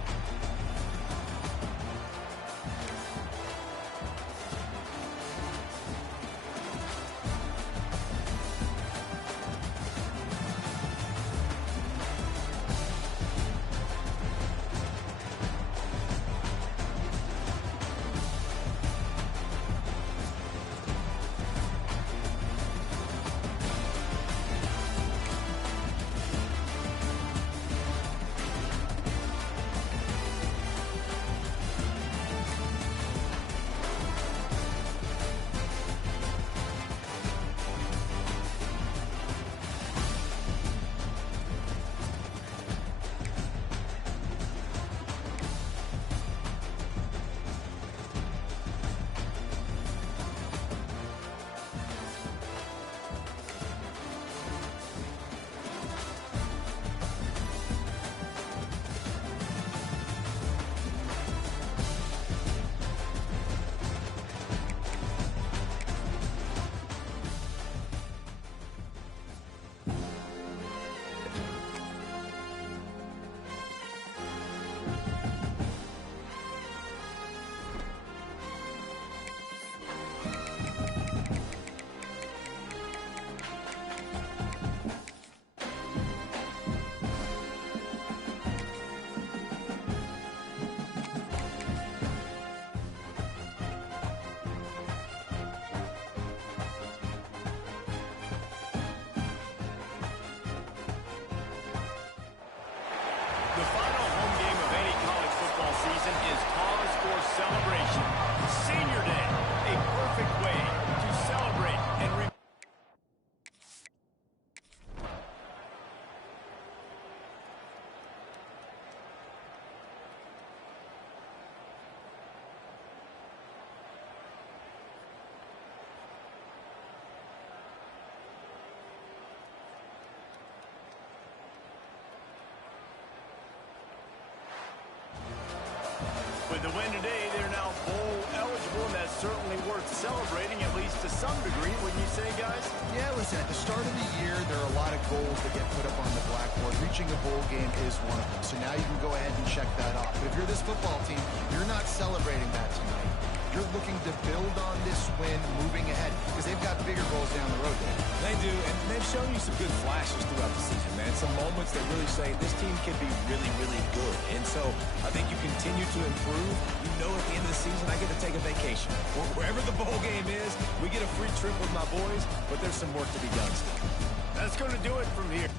The final home game of any college football season is cause for celebration. Senior Day, a perfect way to celebrate and with the win today, they're now bowl eligible, and that's certainly worth celebrating, at least to some degree, wouldn't you say, guys? Yeah, listen, at the start of the year, there are a lot of goals that get put up on the blackboard. Reaching a bowl game is one of them. So now you can go ahead and check that off. But if you're this football team, you're not celebrating that tonight. you're looking to build on this win moving ahead because they've got bigger goals down the road there. They do, and they've shown you some good flashes throughout the season, man. Some moments that really say this team can be really, really good. And so I think you continue to improve. You know at the end of the season, I get to take a vacation. Wherever the bowl game is, we get a free trip with my boys, but there's some work to be done still. That's going to do it from here.